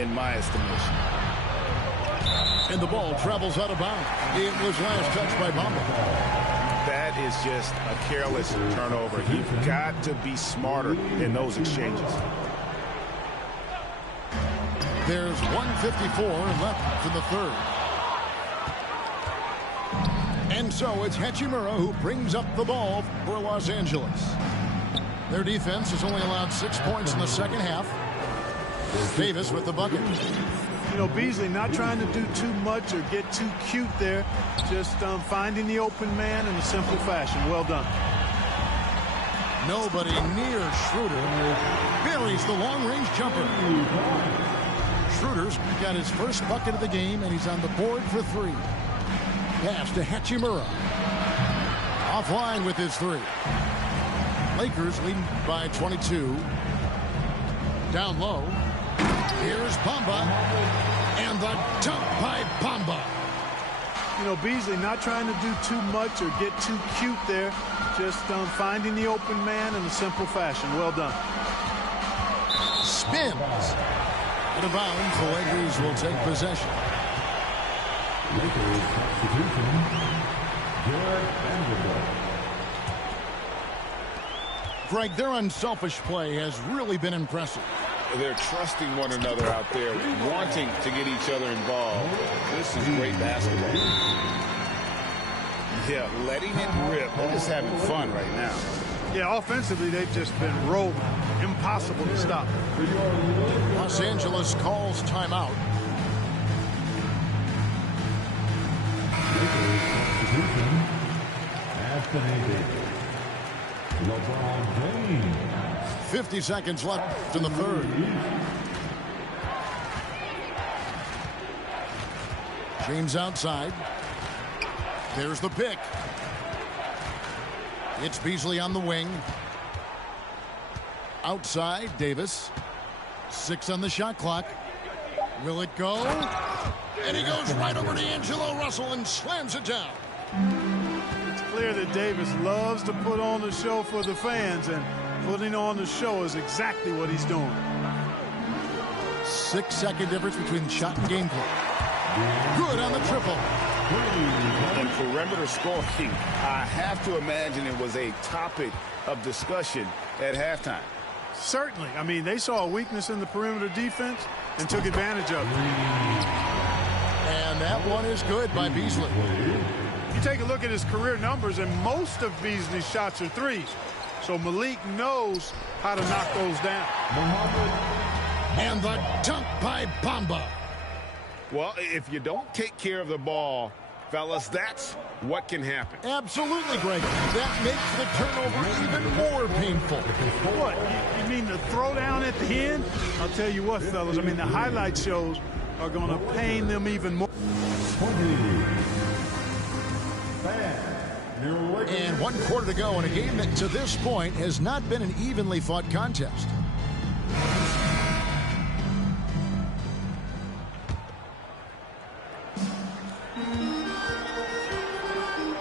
in my estimation. And the ball travels out of bounds. It was last touched by Bamba. That is just a careless turnover. You've got to be smarter in those exchanges. There's 1:54 left in the third. And so it's Hachimura who brings up the ball for Los Angeles. Their defense has only allowed 6 points in the second half. Davis with the bucket. You know, Beasley not trying to do too much or get too cute there. Just finding the open man in a simple fashion. Well done. Nobody near Schroeder. Buries the long-range jumper. Schroeder's got his first bucket of the game, and he's on the board for 3. Pass to Hachimura. Offline with his 3. Lakers leading by 22. Down low. Here's Bamba. And the dunk by Bamba. You know, Beasley not trying to do too much or get too cute there. Just finding the open man in a simple fashion. Well done. Spins. Out of bounds, the Lakers will take possession. Lakers substitution. Jared Vanderbilt. Greg, their unselfish play has really been impressive. They're trusting one another out there, wanting to get each other involved. This is great basketball. Yeah, letting it rip. They're just having fun right now. Yeah, offensively, they've just been rolling. Impossible to stop. Los Angeles calls timeout. LeBron James. 50 seconds left in the third. James outside. There's the pick. It's Beasley on the wing. Outside, Davis. 6 on the shot clock. Will it go? And he goes right over to D'Angelo Russell and slams it down. It's clear that Davis loves to put on the show for the fans, and putting on the show is exactly what he's doing. 6-second difference between shot and gameplay. Good on the triple. And perimeter scoring, I have to imagine it was a topic of discussion at halftime. Certainly. I mean, they saw a weakness in the perimeter defense and took advantage of it. And that one is good by Beasley. You take a look at his career numbers, and most of Beasley's shots are threes. So Malik knows how to knock those down. And the dunk by Bamba. Well, if you don't take care of the ball, fellas, that's what can happen. Absolutely, Greg. That makes the turnover even more painful. What? You mean the throwdown at the end? I'll tell you what, fellas. I mean, the highlight shows are going to pain them even more. And 1 quarter to go in a game that to this point has not been an evenly fought contest.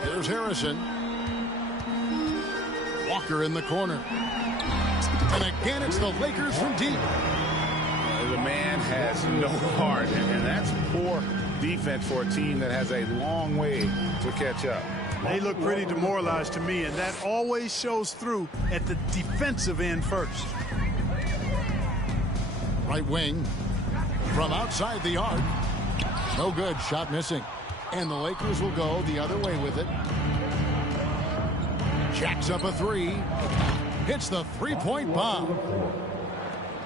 Here's Harrison. Walker in the corner. And again, it's the Lakers from deep. The man has no heart, and that's poor defense for a team that has a long way to catch up. They look pretty demoralized to me, and that always shows through at the defensive end first. Right wing from outside the arc. No good. Shot missing. And the Lakers will go the other way with it. Jacks up a 3. Hits the three-point bomb.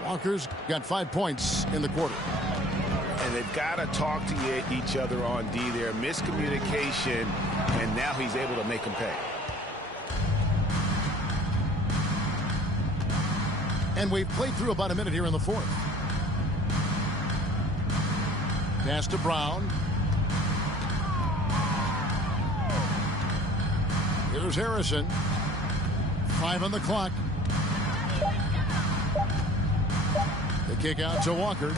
Walker's got 5 points in the quarter. And they've got to talk to each other on D there. Miscommunication, and now he's able to make them pay. And we've played through about a minute here in the fourth. Pass to Brown. Here's Harrison. 5 on the clock. The kick out to Walker.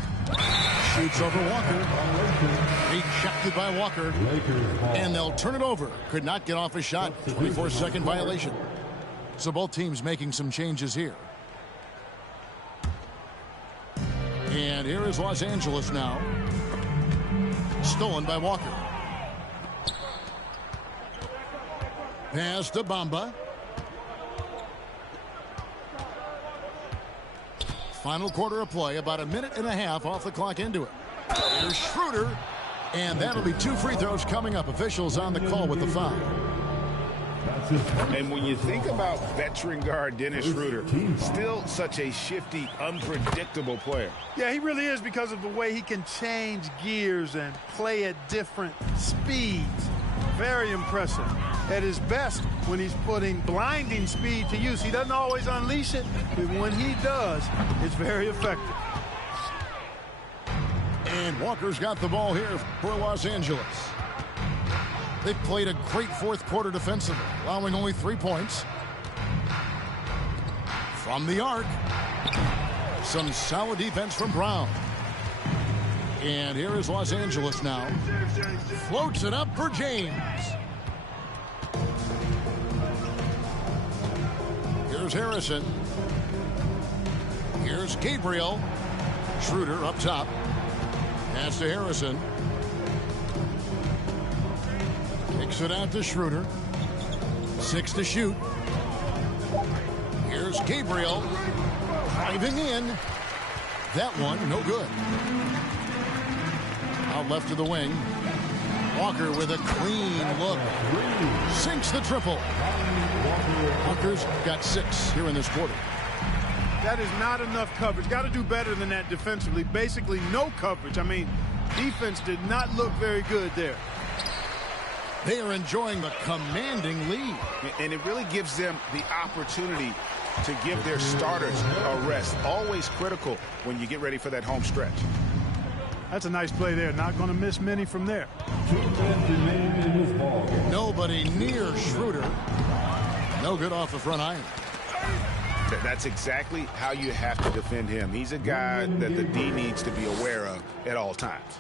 Shoots over Walker. Rejected by Walker. And they'll turn it over. Could not get off a shot. 24-second violation. So both teams making some changes here. And here is Los Angeles now. Stolen by Walker. Pass to Bamba. Final quarter of play, about a minute and a half off the clock into it. Here's Schroeder, and that'll be 2 free throws coming up. Officials on the call with the foul. And when you think about veteran guard Dennis Schroeder, still such a shifty, unpredictable player. Yeah, he really is, because of the way he can change gears and play at different speeds. Very impressive. At his best, when he's putting blinding speed to use, he doesn't always unleash it, but when he does, it's very effective. And Walker's got the ball here for Los Angeles. They played a great fourth quarter defensively, allowing only 3 points. From the arc, some solid defense from Brown. And here is Los Angeles now. Floats it up for James. Here's Harrison. Here's Gabriel. Schroeder up top. Pass to Harrison. Kicks it out to Schroeder. 6 to shoot. Here's Gabriel. Driving in. That one, no good. Out left to the wing. Walker with a clean look. Sinks the triple. Walker's got 6 here in this quarter. That is not enough coverage. Got to do better than that defensively. Basically no coverage. I mean, defense did not look very good there. They are enjoying the commanding lead. And it really gives them the opportunity to give their starters a rest. Always critical when you get ready for that home stretch. That's a nice play there. Not going to miss many from there. Nobody near Schroeder. No good off the front iron. That's exactly how you have to defend him. He's a guy that the D needs to be aware of at all times.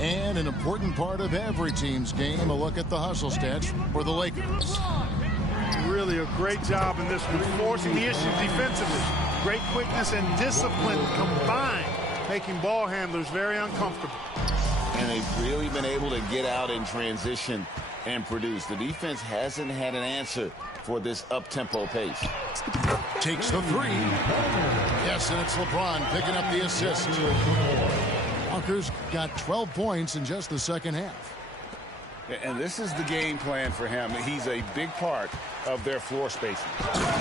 And an important part of every team's game, a look at the hustle stats for the Lakers. Really a great job in this one, forcing the issue defensively. Great quickness and discipline combined, making ball handlers very uncomfortable. And they've really been able to get out in transition and produce. The defense hasn't had an answer for this up-tempo pace. Takes the 3. Yes, and it's LeBron picking up the assist. Walker's got 12 points in just the second half. And this is the game plan for him. He's a big part of their floor spacing.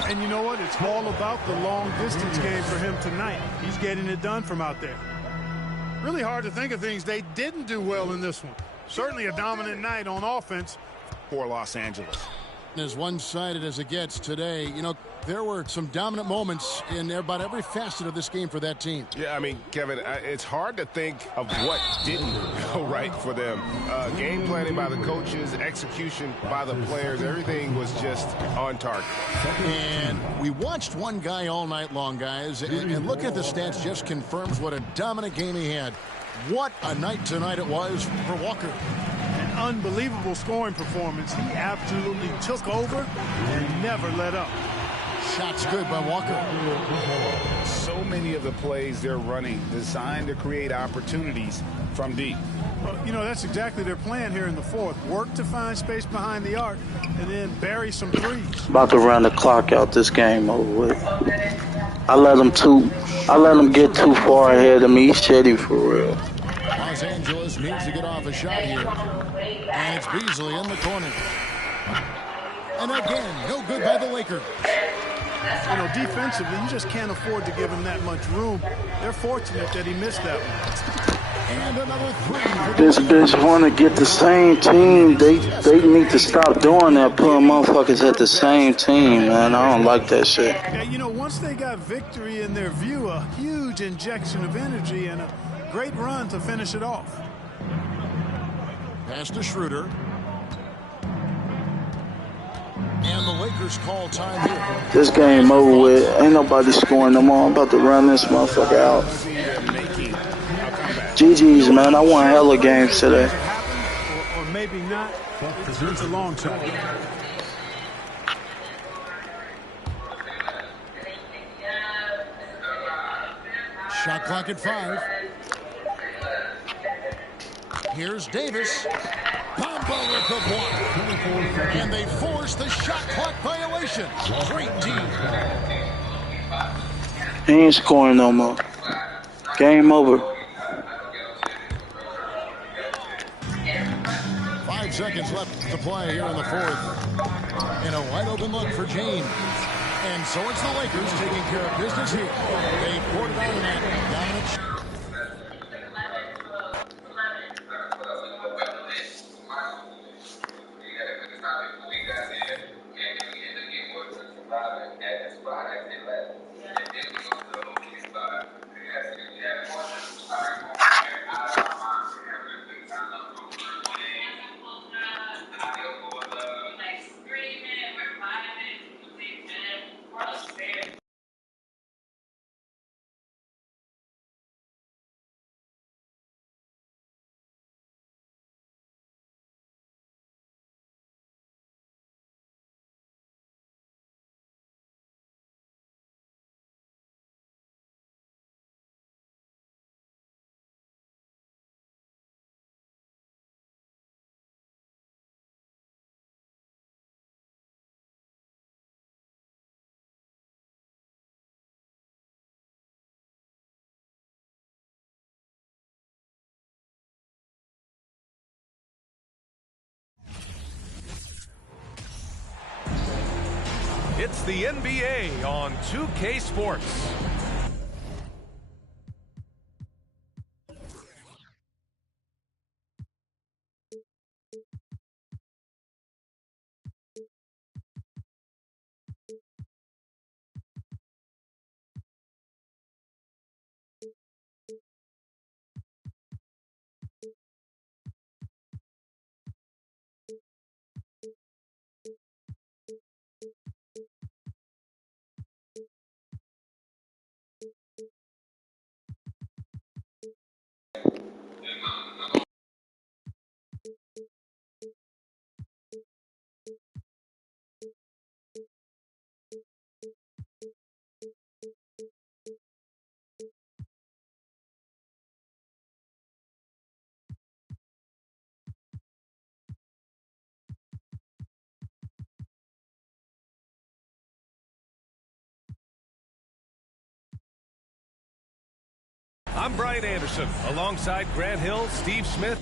And you know what? It's all about the long-distance game for him tonight. He's getting it done from out there. Really hard to think of things they didn't do well in this one. Certainly a dominant night on offense for Los Angeles. As one-sided as it gets today, you know, there were some dominant moments in about every facet of this game for that team. Yeah, I mean, Kevin, it's hard to think of what didn't go right for them. Game planning by the coaches, execution by the players, everything was just on target. And we watched one guy all night long, guys, and look at the stats, just confirms what a dominant game he had. What a night tonight it was for Walker. An unbelievable scoring performance. He absolutely took over and never let up. Shots good by Walker. So many of the plays they're running designed to create opportunities from deep. Well, you know, that's exactly their plan here in the fourth. Work to find space behind the arc and then bury some threes. About to run the clock out this game over with. I let them get too far ahead of me. He's shitty for real. Los Angeles needs to get off a shot here. And it's Beasley in the corner. And again, no good by the Lakers. You know, defensively, you just can't afford to give him that much room. They're fortunate that he missed that one. And another 3. This bitch want to get the same team. They need to stop doing that, putting motherfuckers at the same team, man. I don't like that shit. Yeah, you know, once they got victory in their view, a huge injection of energy and a great run to finish it off. Pass to Schroeder. And the Lakers call time here. This game over with. Ain't nobody scoring no more. I'm about to run this motherfucker out. GG's, man. I won hella games today. Or maybe not. It's a long shot. Shot clock at 5. Here's Davis. Combo with the block. And they force the shot clock violation. Great team. He ain't scoring no more. Game over. 5 seconds left to play here in the fourth. And a wide open look for James. And so it's the Lakers taking care of business here. They poured it out in that dominant It's the NBA on 2K Sports. I'm Brian Anderson, alongside Grant Hill, Steve Smith.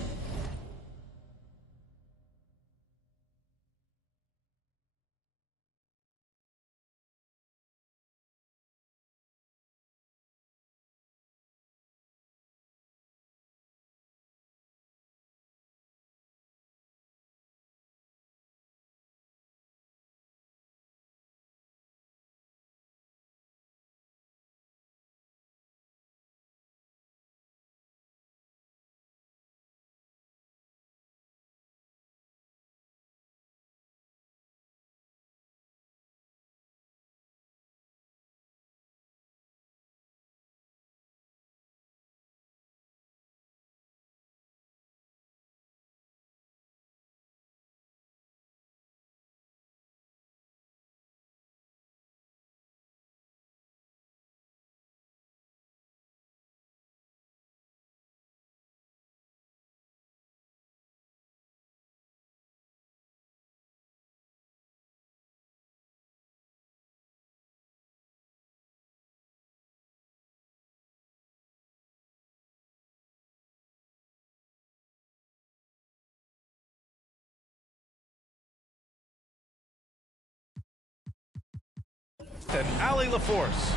And Ali LaForce.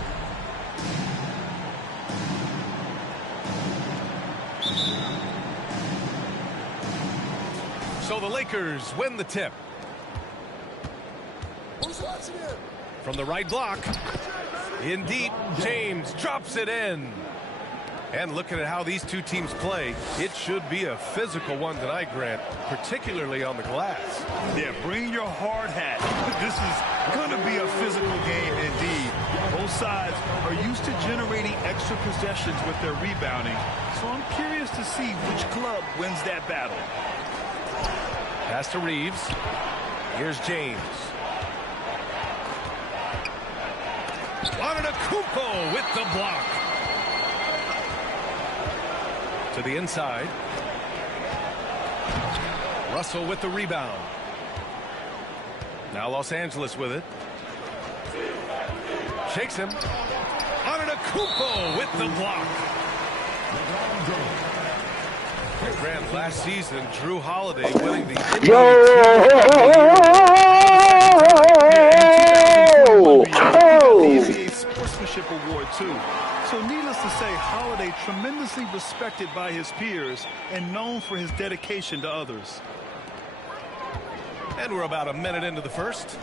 So the Lakers win the tip. Who's watching it? From the right block. In deep, James drops it in. And looking at how these two teams play, it should be a physical one tonight, Grant, particularly on the glass. Yeah, bring your hard hat. This is going to be a physical game indeed. Both sides are used to generating extra possessions with their rebounding, so I'm curious to see which club wins that battle. Pass to Reeves. Here's James. Antetokounmpo with the block. To the inside. Russell with the rebound. Now Los Angeles with it. Shakes him. Antetokounmpo with the block. Grant, last season, Drew Holiday winning the NBA Sportsmanship Award too. So needless to say, Holiday tremendously respected by his peers and known for his dedication to others. And we're about a minute into the first.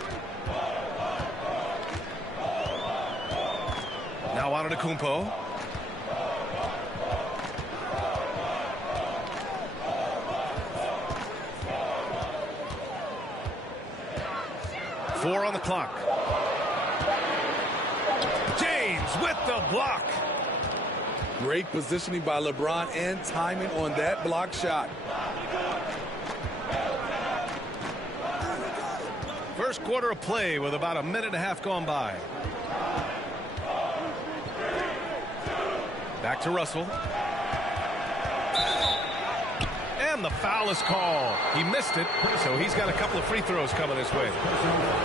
Now Antetokounmpo. Four on the clock. James with the block. Great positioning by LeBron and timing on that block shot. First quarter of play with about a minute and a half gone by. Back to Russell. And the foul is called. He missed it, so he's got a couple of free throws coming his way.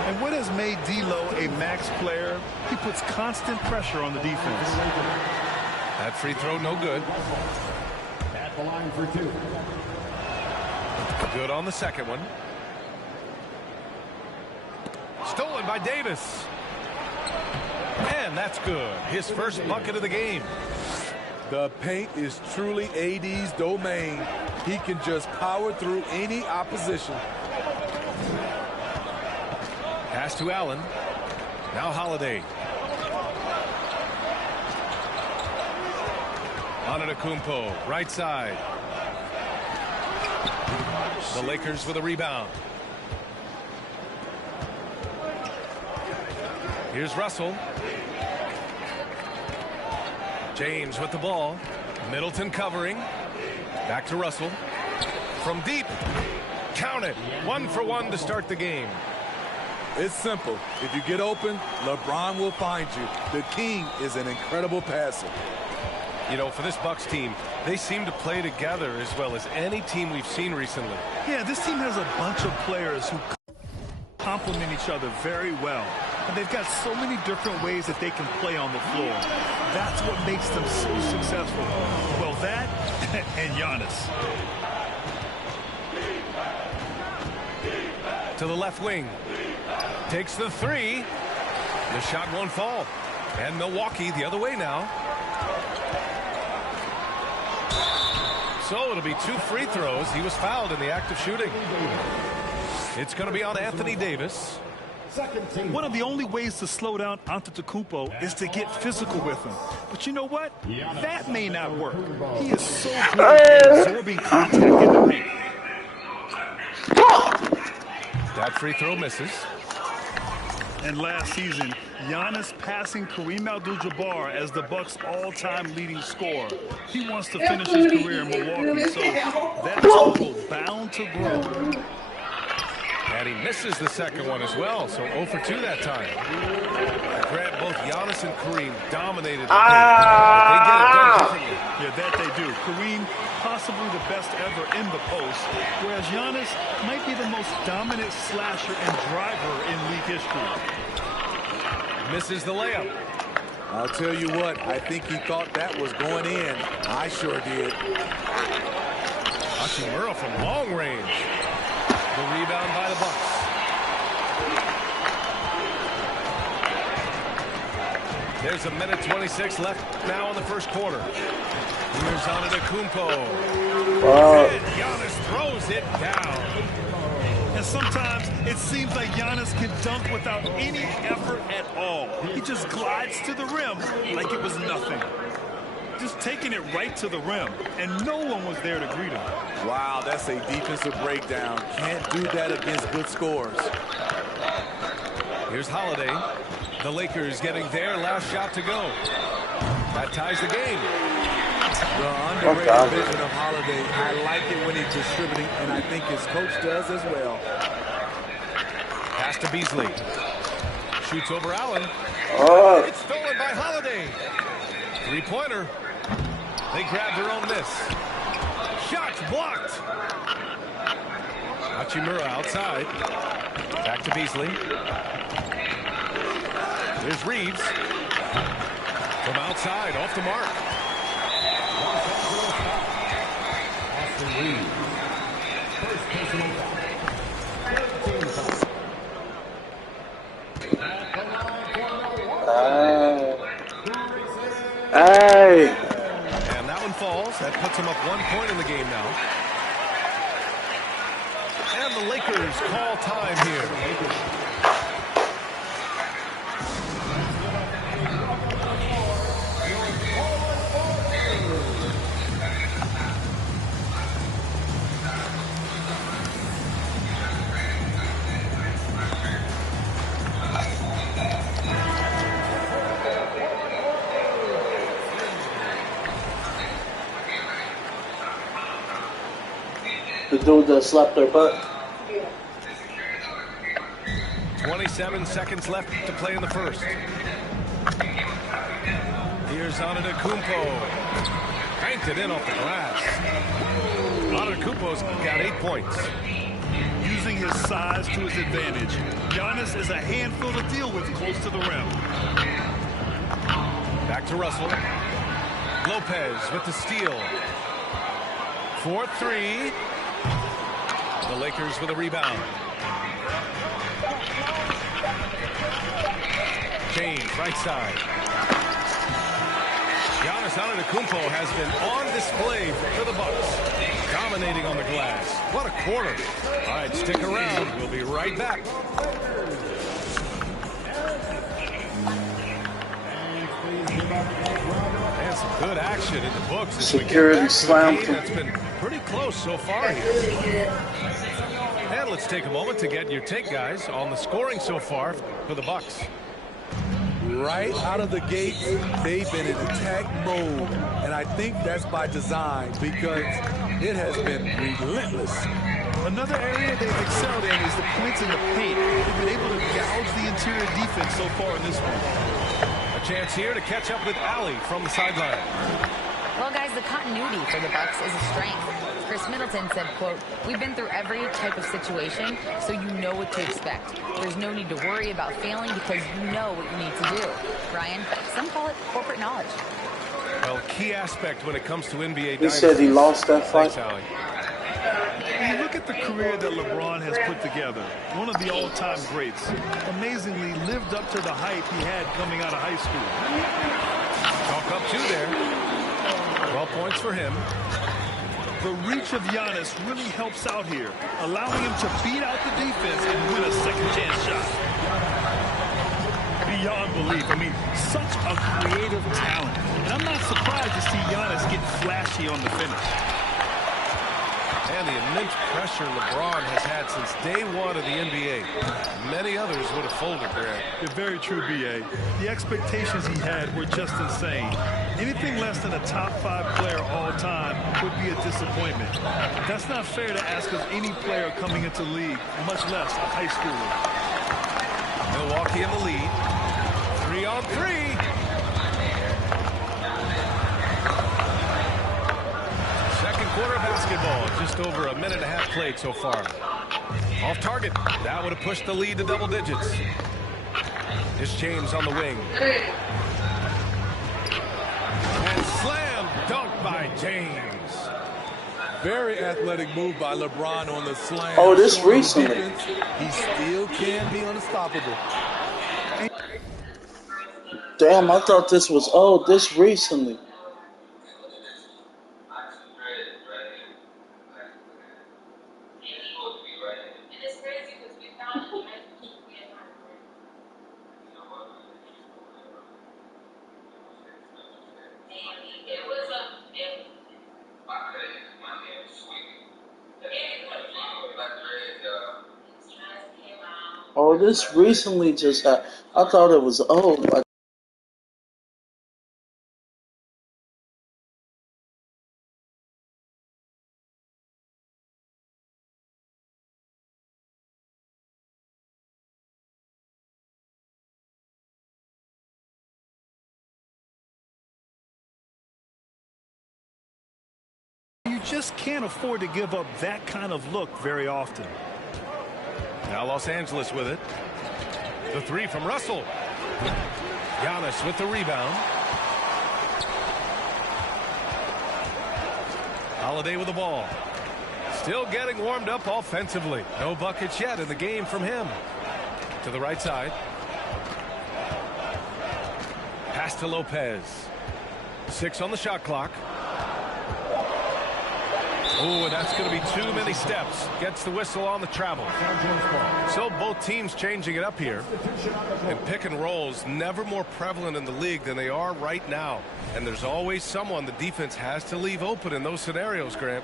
And what has made D'Lo a max player? He puts constant pressure on the defense. That free throw no good. At the line for two. Good on the second one. Stolen by Davis. And that's good. His first bucket of the game. The paint is truly AD's domain. He can just power through any opposition. Pass to Allen. Now Holiday. Antetokounmpo, right side. The Lakers with a rebound. Here's Russell. James with the ball. Middleton covering. Back to Russell. From deep. Count it. 1 for 1 to start the game. It's simple. If you get open, LeBron will find you. The king is an incredible passer. You know, for this Bucks team, they seem to play together as well as any team we've seen recently. Yeah, this team has a bunch of players who complement each other very well. And they've got so many different ways that they can play on the floor. That's what makes them so successful. Well, that and Giannis. To the left wing. Takes the three. The shot won't fall. And Milwaukee the other way now. So it'll be 2 free throws. He was fouled in the act of shooting. It's going to be on Anthony Davis. One of the only ways to slow down Antetokounmpo is to get physical with him. But you know what? That may not work. He is so good at absorbing contact in the paint. That free throw misses. And last season, Giannis passing Kareem Abdul-Jabbar as the Bucks' all-time leading scorer. He wants to finish his career in Milwaukee, so that total bound to grow. And he misses the second one as well, so 0 for 2 that time. Grant, both Giannis and Kareem dominated the paint, but they get it done differently. Yeah, that they do. Kareem, possibly the best ever in the post, whereas Giannis might be the most dominant slasher and driver in league history. Misses the layup. I'll tell you what, I think he thought that was going in. I sure did. Hachimura from long range. The rebound by the Bucks. There's 1:26 left now in the first quarter. Here's Antetokounmpo. And Giannis throws it down. And sometimes it seems like Giannis can dunk without any effort at all. He just glides to the rim like it was nothing. Just taking it right to the rim, and no one was there to greet him. Wow, that's a defensive breakdown. Can't do that against good scores. Here's Holiday. The Lakers getting their last shot to go. That ties the game. The underrated vision of Holiday. I like it when he's distributing, and I think his coach does as well. Pass to Beasley. Shoots over Allen. It's stolen by Holiday. Three-pointer. They grabbed their own miss. Shots blocked. Hachimura outside. Back to Beasley. There's Reeves. From outside, off the mark. Hey. And that one falls. That puts him up 1 point in the game now. And the Lakers call time here. The dude that slapped their butt. 27 seconds left to play in the first. Here's Antetokounmpo. Banked it in off the glass. Antetokounmpo's got 8 points. Using his size to his advantage. Giannis is a handful to deal with close to the rim. Back to Russell. Lopez with the steal. 4-3. The Lakers with a rebound. James, right side. Giannis Antetokounmpo has been on display for the Bucks, dominating on the glass. What a quarter. All right, stick around. We'll be right back. And some good action in the books. Security slam. That's been pretty close so far here. And let's take a moment to get your take, guys, on the scoring so far for the Bucks. Right out of the gate, they've been in attack mode. And I think that's by design because it has been relentless. Another area they've excelled in is the points in the paint. They've been able to gouge the interior defense so far in this one. A chance here to catch up with Allie from the sideline. Well, guys, the continuity for the Bucks is a strength. Chris Middleton said, quote, "We've been through every type of situation, so you know what to expect. There's no need to worry about failing because you know what you need to do." Ryan, some call it corporate knowledge. Well, key aspect when it comes to NBA. He said he lost that fight. Thanks, Allie. When you look at the career that LeBron has put together, one of the all-time greats, amazingly lived up to the hype he had coming out of high school. Chalk up 2 there. 12 points for him. The reach of Giannis really helps out here, allowing him to beat out the defense and win a second-chance shot. Beyond belief. I mean, such a creative talent. And I'm not surprised to see Giannis get flashy on the finish. And the immense pressure LeBron has had since day one of the NBA. Many others would have folded, Grant. You're very true, B.A. The expectations he had were just insane. Anything less than a top 5 player all time would be a disappointment. That's not fair to ask of any player coming into the league, much less a high schooler. Milwaukee in the lead. 3-on-3. Second quarter basketball. Just over a minute and a half played so far. Off target. That would have pushed the lead to double digits. Here's James on the wing. And slam dunk by James. Very athletic move by LeBron on the slam. Oh, this recently. He still can be unstoppable. Damn, I thought this was this recently. Oh, this recently just happened. I thought it was old. Like You just can't afford to give up that kind of look very often. Now Los Angeles with it. The 3 from Russell. Giannis with the rebound. Holiday with the ball. Still getting warmed up offensively. No buckets yet in the game from him. To the right side. Pass to Lopez. 6 on the shot clock. Oh, and that's going to be too many steps. Gets the whistle on the travel. So both teams changing it up here. And pick and rolls never more prevalent in the league than they are right now. And there's always someone the defense has to leave open in those scenarios, Grant.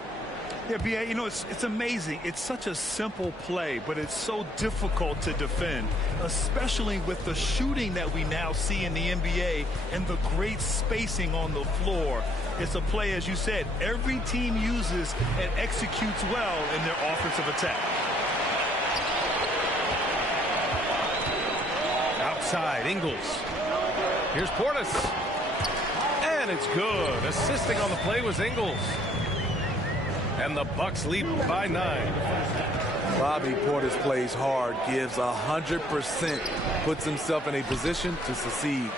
Yeah, B.A., you know, it's amazing. It's such a simple play, but it's so difficult to defend, especially with the shooting that we now see in the NBA and the great spacing on the floor. It's a play, as you said, every team uses and executes well in their offensive attack. Outside, Ingles. Here's Portis. And it's good. Assisting on the play was Ingles. And the Bucks lead by 9. Bobby Portis plays hard, gives 100%, puts himself in a position to succeed.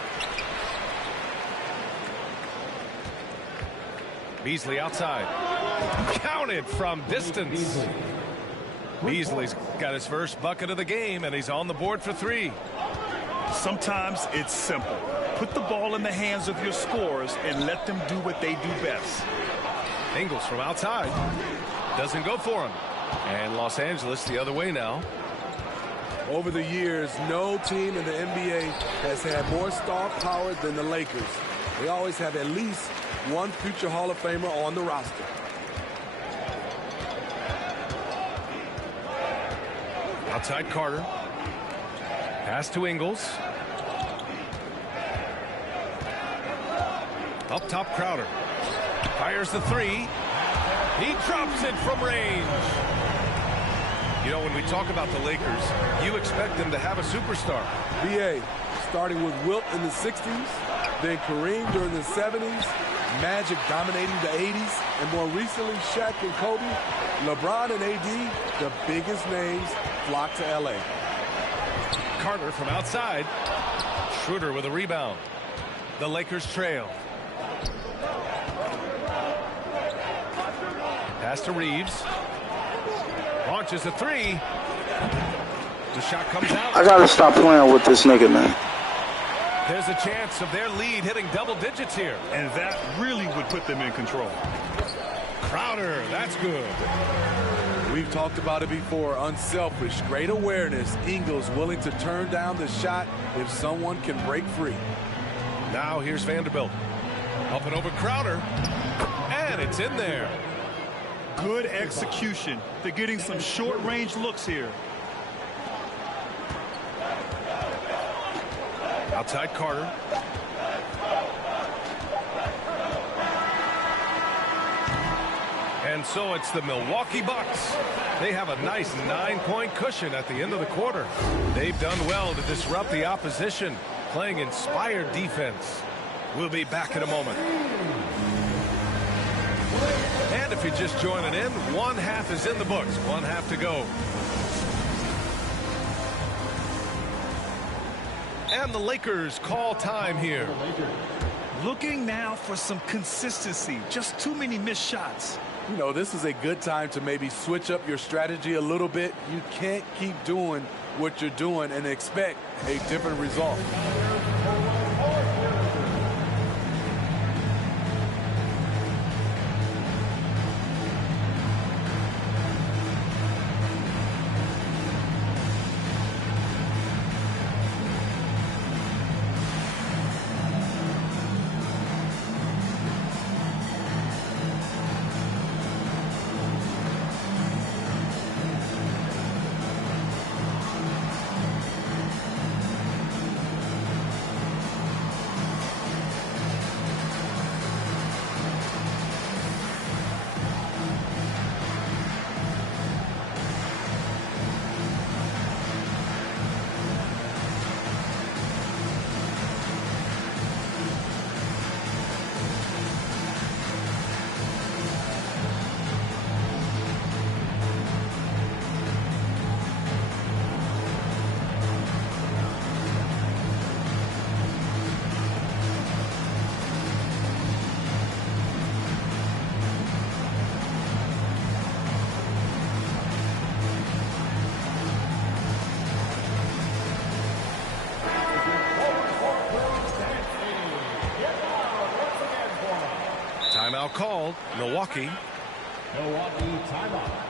Beasley outside. Counted from distance. Beasley's got his first bucket of the game, and he's on the board for 3. Sometimes it's simple. Put the ball in the hands of your scorers and let them do what they do best. Ingles from outside. Doesn't go for him. And Los Angeles the other way now. Over the years, no team in the NBA has had more star power than the Lakers. They always have at least one future Hall of Famer on the roster. Outside Carter. Pass to Ingles. Up top Crowder. Fires the three. He drops it from range. You know, when we talk about the Lakers, you expect them to have a superstar. BA, starting with Wilt in the 60s, then Kareem during the 70s, Magic dominating the 80s, and more recently Shaq and Kobe, LeBron and AD, the biggest names, flock to LA. Carter from outside. Schroeder with a rebound. The Lakers trail. Pass to Reeves. Launches a three. The shot comes out. I gotta stop playing with this nigga, man. There's a chance of their lead hitting double digits here. And that really would put them in control. Crowder, that's good. We've talked about it before. Unselfish, great awareness. Ingles willing to turn down the shot if someone can break free. Now here's Vanderbilt. Up and over Crowder. And it's in there. Good execution. They're getting some short-range looks here. Outside Carter. And so it's the Milwaukee Bucks. They have a nice 9-point cushion at the end of the quarter. They've done well to disrupt the opposition, playing inspired defense. We'll be back in a moment. And if you're just joining in, one half is in the books, one half to go. And the Lakers call time here. Looking now for some consistency. Just too many missed shots. You know, this is a good time to maybe switch up your strategy a little bit. You can't keep doing what you're doing and expect a different result. Timeout called. Milwaukee. Milwaukee timeout.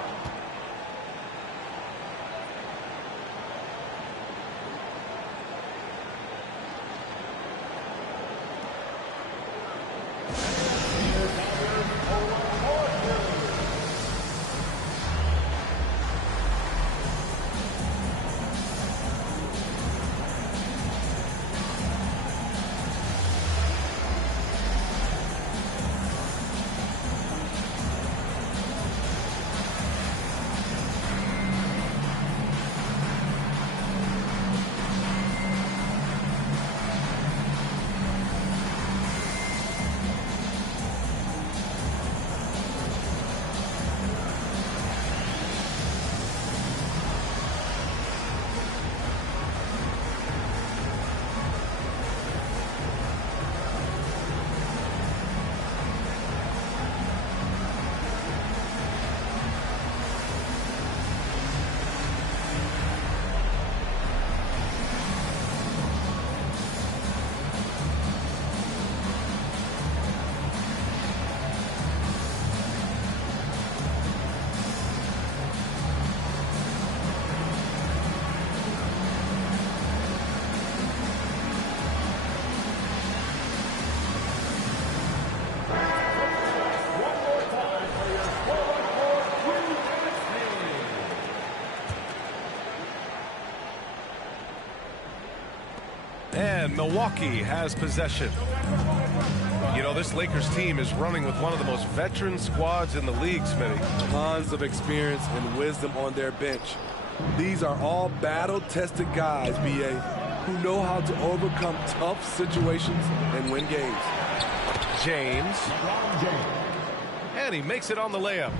And Milwaukee has possession. You know, this Lakers team is running with one of the most veteran squads in the league, Smitty. Tons of experience and wisdom on their bench. These are all battle-tested guys, B.A., who know how to overcome tough situations and win games. James. And he makes it on the layup.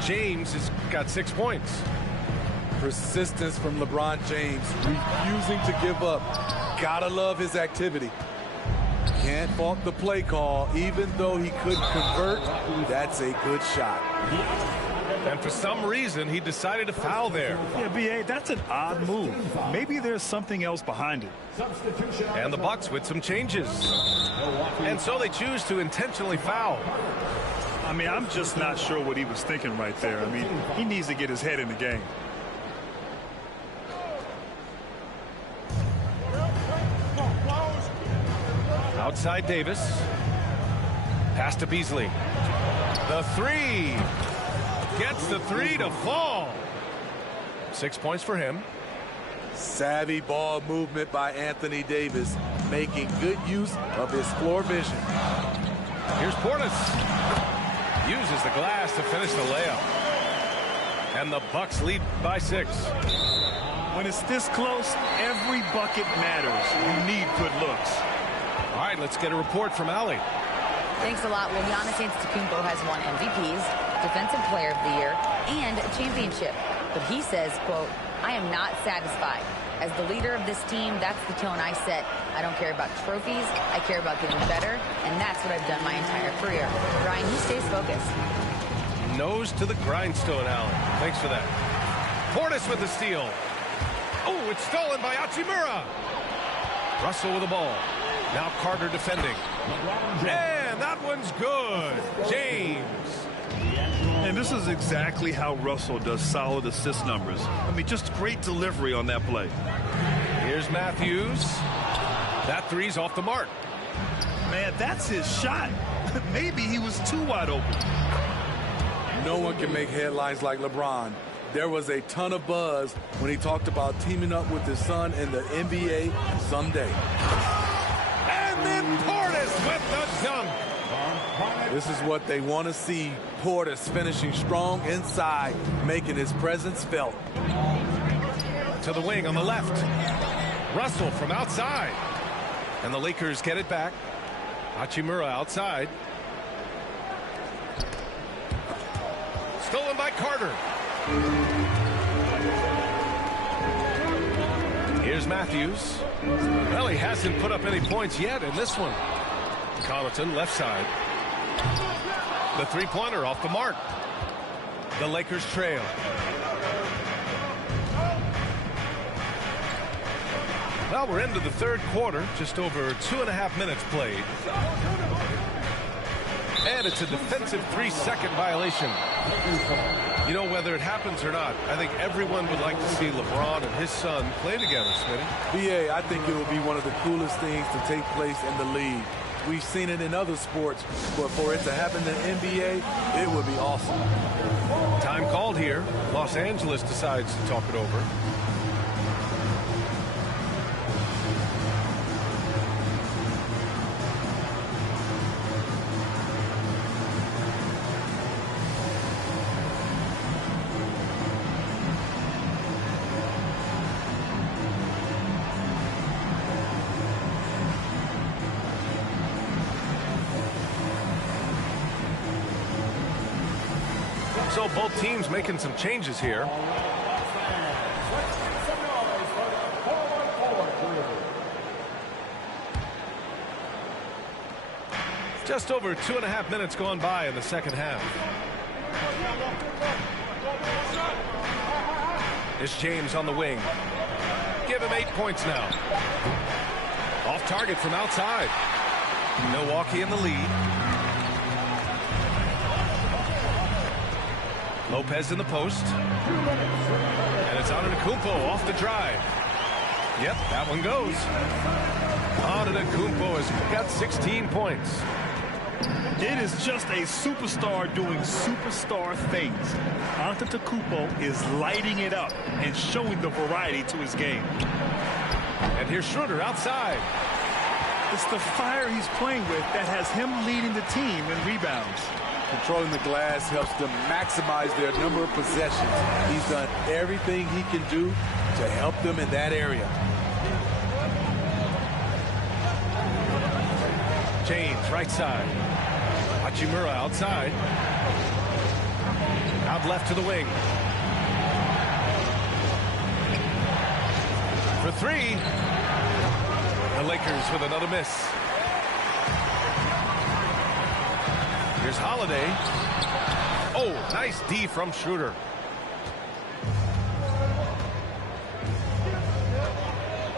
James has got 6 points. Persistence from LeBron James, refusing to give up. Gotta love his activity. Can't fault the play call, even though he couldn't convert. That's a good shot. And for some reason, he decided to foul there. Yeah, B.A., that's an odd move. Maybe there's something else behind it. And the Bucks with some changes. And so they choose to intentionally foul. I mean, I'm just not sure what he was thinking right there. I mean, he needs to get his head in the game. Outside Davis. Pass to Beasley. The three. Gets the three to fall. 6 points for him. Savvy ball movement by Anthony Davis, making good use of his floor vision. Here's Portis. Uses the glass to finish the layup. And the Bucks lead by 6. When it's this close, every bucket matters. You need good looks. All right, let's get a report from Allie. Thanks a lot. Well, Giannis Antetokounmpo has won MVPs, Defensive Player of the Year, and a championship. But he says, quote, I am not satisfied. As the leader of this team, that's the tone I set. I don't care about trophies. I care about getting better, and that's what I've done my entire career. Brian, he stays focused. Nose to the grindstone, Allen. Thanks for that. Portis with the steal. Oh, it's stolen by Hachimura. Russell with the ball. Now Carter defending. And that one's good. James. And this is exactly how Russell does solid assist numbers. I mean, just great delivery on that play. Here's Matthews. That three's off the mark. Man, that's his shot. Maybe he was too wide open. No one can make headlines like LeBron. There was a ton of buzz when he talked about teaming up with his son in the NBA someday. And then Portis with the dunk. This is what they want to see. Portis finishing strong inside, making his presence felt. To the wing on the left. Russell from outside. And the Lakers get it back. Hachimura outside. Stolen by Carter. Here's Matthews. Well, he hasn't put up any points yet in this one. Connaughton left side. The three-pointer off the mark. The Lakers trail. Well, we're into the third quarter. Just over 2.5 minutes played. And it's a defensive 3-second violation. You know, whether it happens or not, I think everyone would like to see LeBron and his son play together, Smitty. B.A., I think it will be one of the coolest things to take place in the league. We've seen it in other sports, but for it to happen in the NBA, it would be awesome. Time called here. Los Angeles decides to talk it over. So both teams making some changes here. Just over 2.5 minutes gone by in the second half. It's James on the wing. Give him 8 points now. Off target from outside. Milwaukee in the lead. Lopez in the post. And it's Antetokounmpo off the drive. Yep, that one goes. Antetokounmpo has got 16 points. It is just a superstar doing superstar things. Antetokounmpo is lighting it up and showing the variety to his game. And here's Schroeder outside. It's the fire he's playing with that has him leading the team in rebounds. Controlling the glass helps them maximize their number of possessions. He's done everything he can do to help them in that area. James, right side. Hachimura outside. Out left to the wing. For three. The Lakers with another miss. Here's Holiday. Oh, nice D from Schroeder.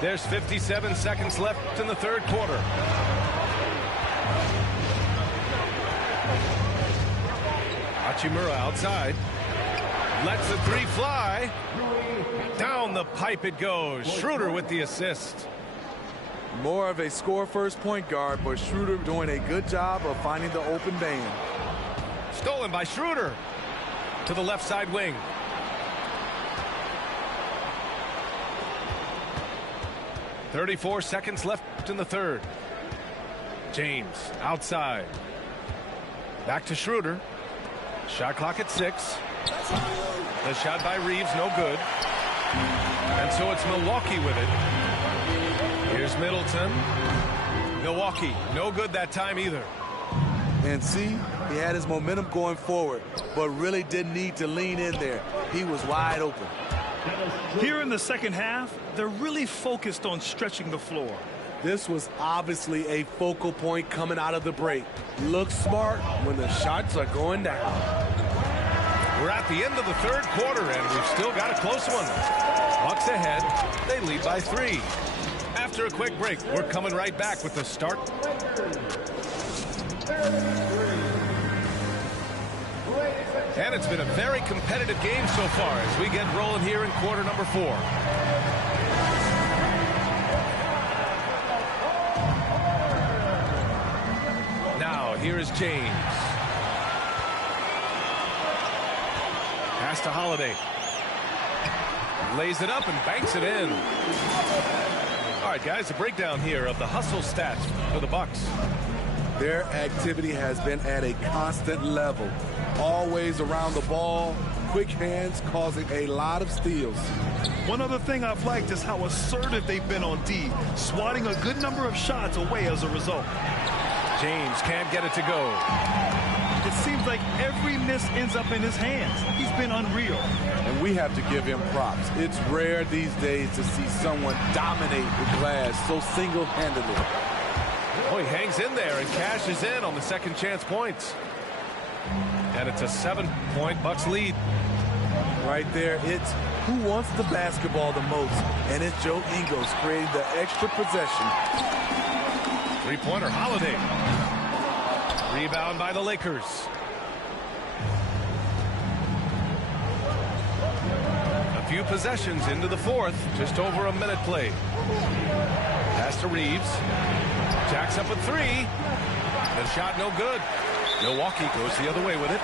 There's 57 seconds left in the third quarter. Hachimura outside. Lets the three fly. Down the pipe it goes. Schroeder with the assist. More of a score-first point guard, but Schroeder doing a good job of finding the open man. Stolen by Schroeder. To the left side wing. .34 seconds left in the third. James outside. Back to Schroeder. Shot clock at 6. The shot by Reeves, no good. And so it's Milwaukee with it. Here's Middleton. Milwaukee, no good that time either. And see, he had his momentum going forward, but really didn't need to lean in there. He was wide open. Here in the second half, they're really focused on stretching the floor. This was obviously a focal point coming out of the break. Look smart when the shots are going down. We're at the end of the third quarter, and we've still got a close one. Bucks ahead. They lead by 3. After a quick break, we're coming right back with the start. And it's been a very competitive game so far as we get rolling here in quarter number 4. Now, here is James. Pass to Holiday. Lays it up and banks it in. All right, guys, a breakdown here of the hustle stats for the Bucks. Their activity has been at a constant level. Always around the ball, quick hands causing a lot of steals. One other thing I've liked is how assertive they've been on D, swatting a good number of shots away as a result. James can't get it to go. It seems like every miss ends up in his hands. He's been unreal. And we have to give him props. It's rare these days to see someone dominate the glass so single-handedly. Oh, he hangs in there and cashes in on the second chance points. And it's a 7-point Bucks lead. Right there, it's who wants the basketball the most. And it's Joe Ingles creating the extra possession. Three-pointer, Holiday. Rebound by the Lakers. A few possessions into the fourth. Just over a minute played. Pass to Reeves. Jacks up a 3. The shot no good. Milwaukee goes the other way with it.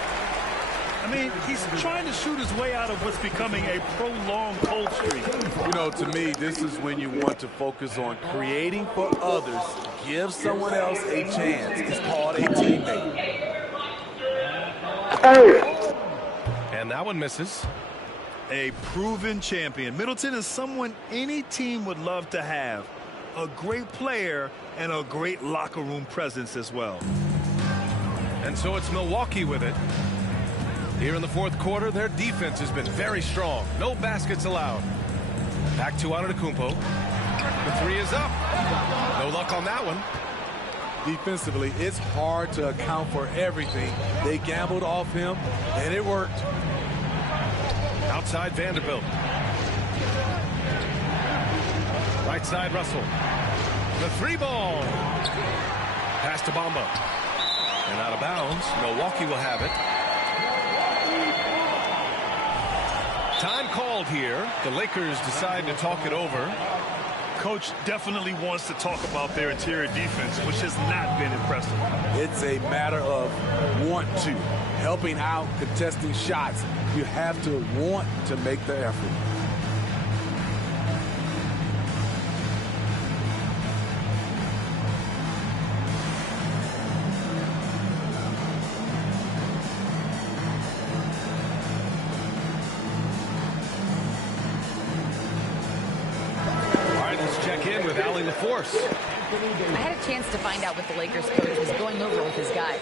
I mean, he's trying to shoot his way out of what's becoming a prolonged cold streak. You know, to me, this is when you want to focus on creating for others. Give someone else a chance. It's called a teammate. And that one misses. A proven champion. Middleton is someone any team would love to have. A great player and a great locker room presence as well. And so it's Milwaukee with it. Here in the fourth quarter, their defense has been very strong. No baskets allowed. Back to Antetokounmpo. The 3 is up. No luck on that one. Defensively, it's hard to account for everything. They gambled off him, and it worked. Outside Vanderbilt. Right side Russell. The 3 ball. Pass to Bamba. And out of bounds. Milwaukee will have it. Time called here. The Lakers decide to talk it over. Coach definitely wants to talk about their interior defense, which has not been impressive. It's a matter of want to. Helping out, contesting shots. You have to want to make the effort. with Allie LaForce. I had a chance to find out what the Lakers coach was going over with his guys.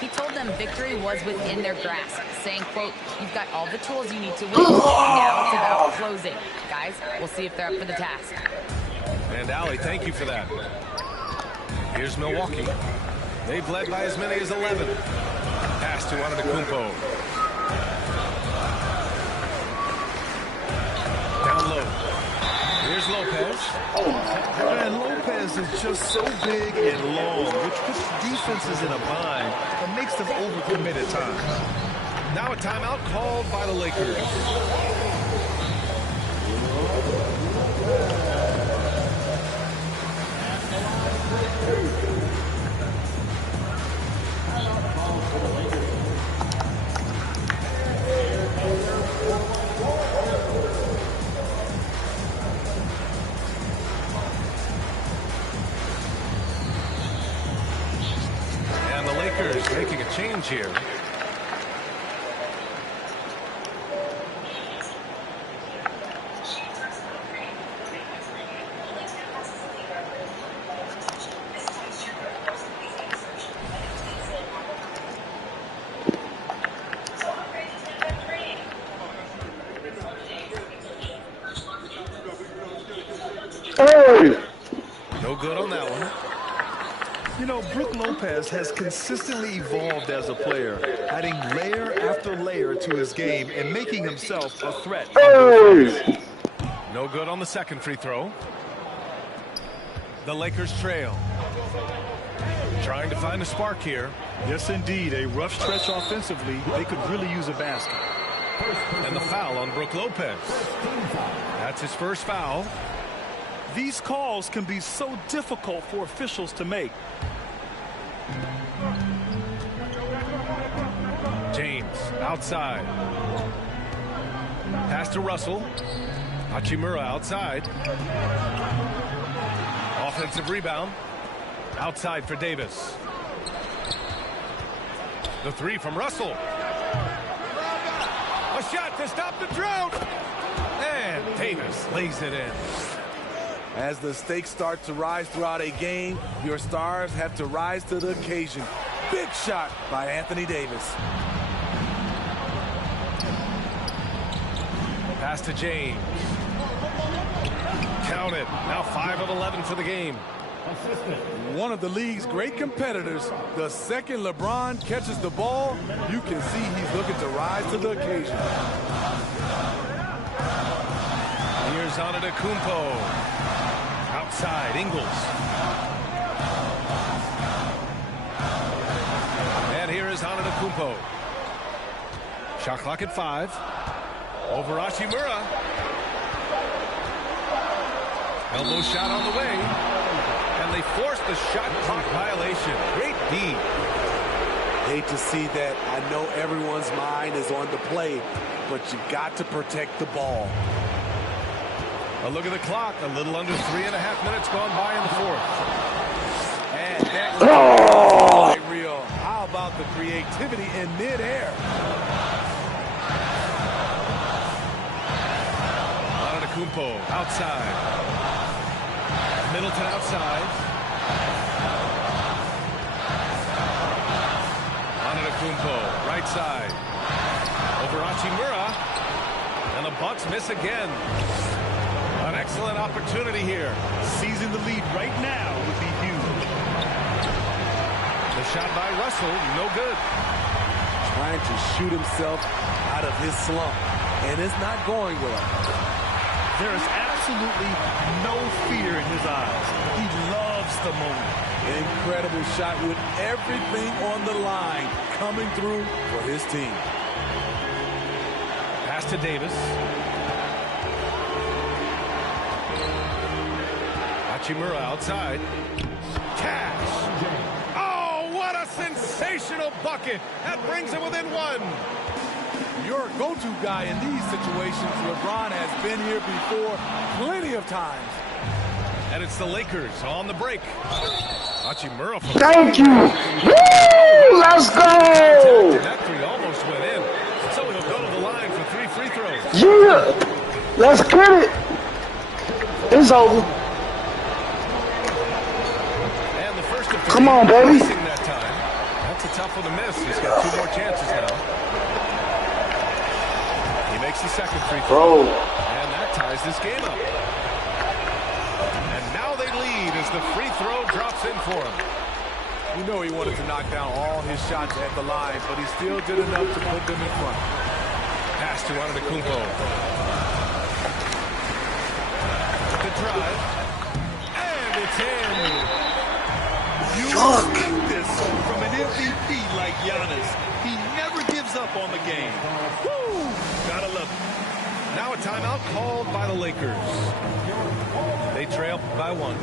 He told them victory was within their grasp, saying, quote, "You've got all the tools you need to win. Now it's about closing. Guys, we'll see if they're up for the task." And Allie, thank you for that. Here's Milwaukee. They've led by as many as 11. Pass to Antetokounmpo. Down low. Here's Lopez. And Lopez is just so big and long, which puts defenses in a bind and makes them overcommit at times. Now a timeout called by the Lakers. And the Lakers making a change here. No good on that one. You know, Brook Lopez has consistently evolved as a player, adding layer after layer to his game and making himself a threat. No good on the second free throw. The Lakers trail. Trying to find a spark here. Yes, indeed. A rough stretch offensively. They could really use a basket. And the foul on Brook Lopez. That's his first foul. These calls can be so difficult for officials to make. James outside. Pass to Russell. Hachimura outside. Offensive rebound. Outside for Davis. The three from Russell. A shot to stop the drought. And Davis lays it in. As the stakes start to rise throughout a game, your stars have to rise to the occasion. Big shot by Anthony Davis. Pass to James. Count it. Now 5 of 11 for the game. One of the league's great competitors. The second LeBron catches the ball, you can see he's looking to rise to the occasion. Here's Antetokounmpo. Outside, Ingles. And here is Antetokounmpo. Shot clock at 5. Over Hachimura. Elbow shot on the way. And they forced the shot clock violation. Great D. Hate to see that. I know everyone's mind is on the play, but you got to protect the ball. A look at the clock. A little under 3.5 minutes gone by in the fourth. And that was quite real. How about the creativity in midair? Antetokounmpo outside. Middleton outside. Antetokounmpo right side. Over Hachimura. And the Bucks miss again. An excellent opportunity here. Seizing the lead right now would be huge. The shot by Russell, no good. Trying to shoot himself out of his slump, and it's not going well. There is absolutely no fear in his eyes. He loves the moment. Incredible shot with everything on the line coming through for his team. Pass to Davis. Hachimura outside. Cash. Oh, what a sensational bucket. That brings it within 1. Your go-to guy in these situations, LeBron has been here before plenty of times. And it's the Lakers on the break. Hachimura from Thank you. Woo! Let's go. That three almost went in. So he'll go to the line for 3 free throws. Yeah. Let's get it. It's over. Come on, baby. Missing that time. That's a tough one to miss. He's got 2 more chances now. He makes the second free throw. And that ties this game up. And now they lead as the free throw drops in for him. You know he wanted to knock down all his shots at the line, but he still did enough to put them in front. Pass to Antetokounmpo. The drive. And it's in. You expect this from an MVP like Giannis. He never gives up on the game. Woo! Gotta love it. Now a timeout called by the Lakers. They trail by 1.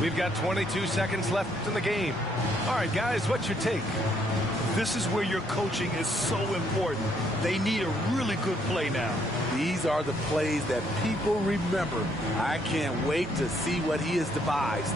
We've got 22 seconds left in the game. All right, guys, what's your take? This is where your coaching is so important. They need a really good play now. These are the plays that people remember. I can't wait to see what he has devised.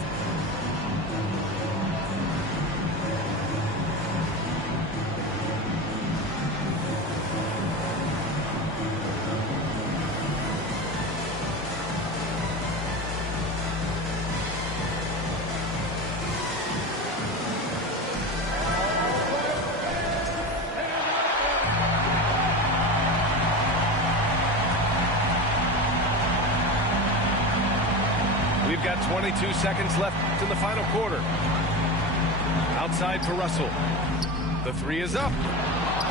We've got 22 seconds left in the final quarter. Outside for Russell. The 3 is up.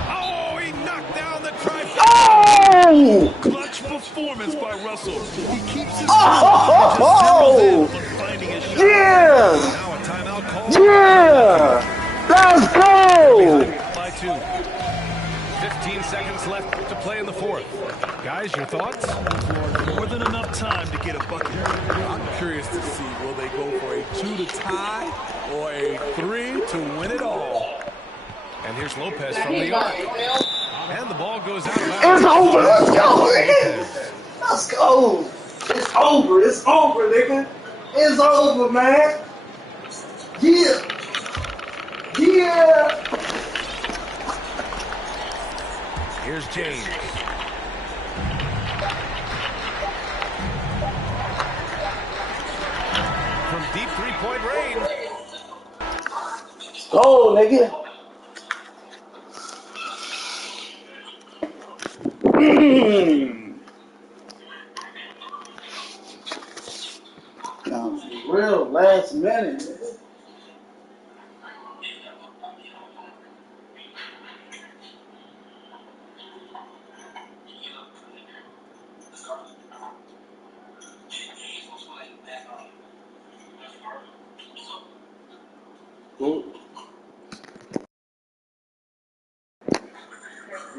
Oh, he knocked down the tripod. Oh! Clutch performance by Russell. He keeps his oh! Finding his shot. Yeah! Now a timeout call. Yeah! Let's go! By 2. 15 seconds left to play in the 4th. Guys, your thoughts? More than enough time to get a bucket. I'm curious to see, will they go for a 2 to tie or a 3 to win it all? And here's Lopez from the arc. And the ball goes out of bounds. It's over. Let's go, nigga. Let's go. It's over. It's over, nigga. It's over, man. Yeah. Yeah. Here's James. From deep 3-point range. Go, nigga. Now, real last minute, nigga.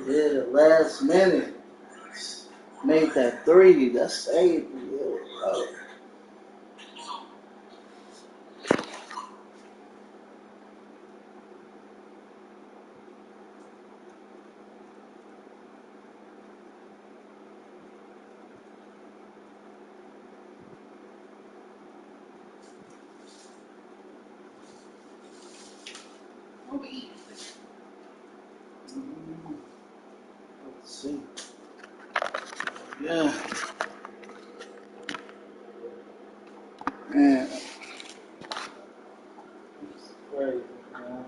Yeah, last minute. Made that 3. That saved me. Let's see. Yeah. Man. It's crazy, man.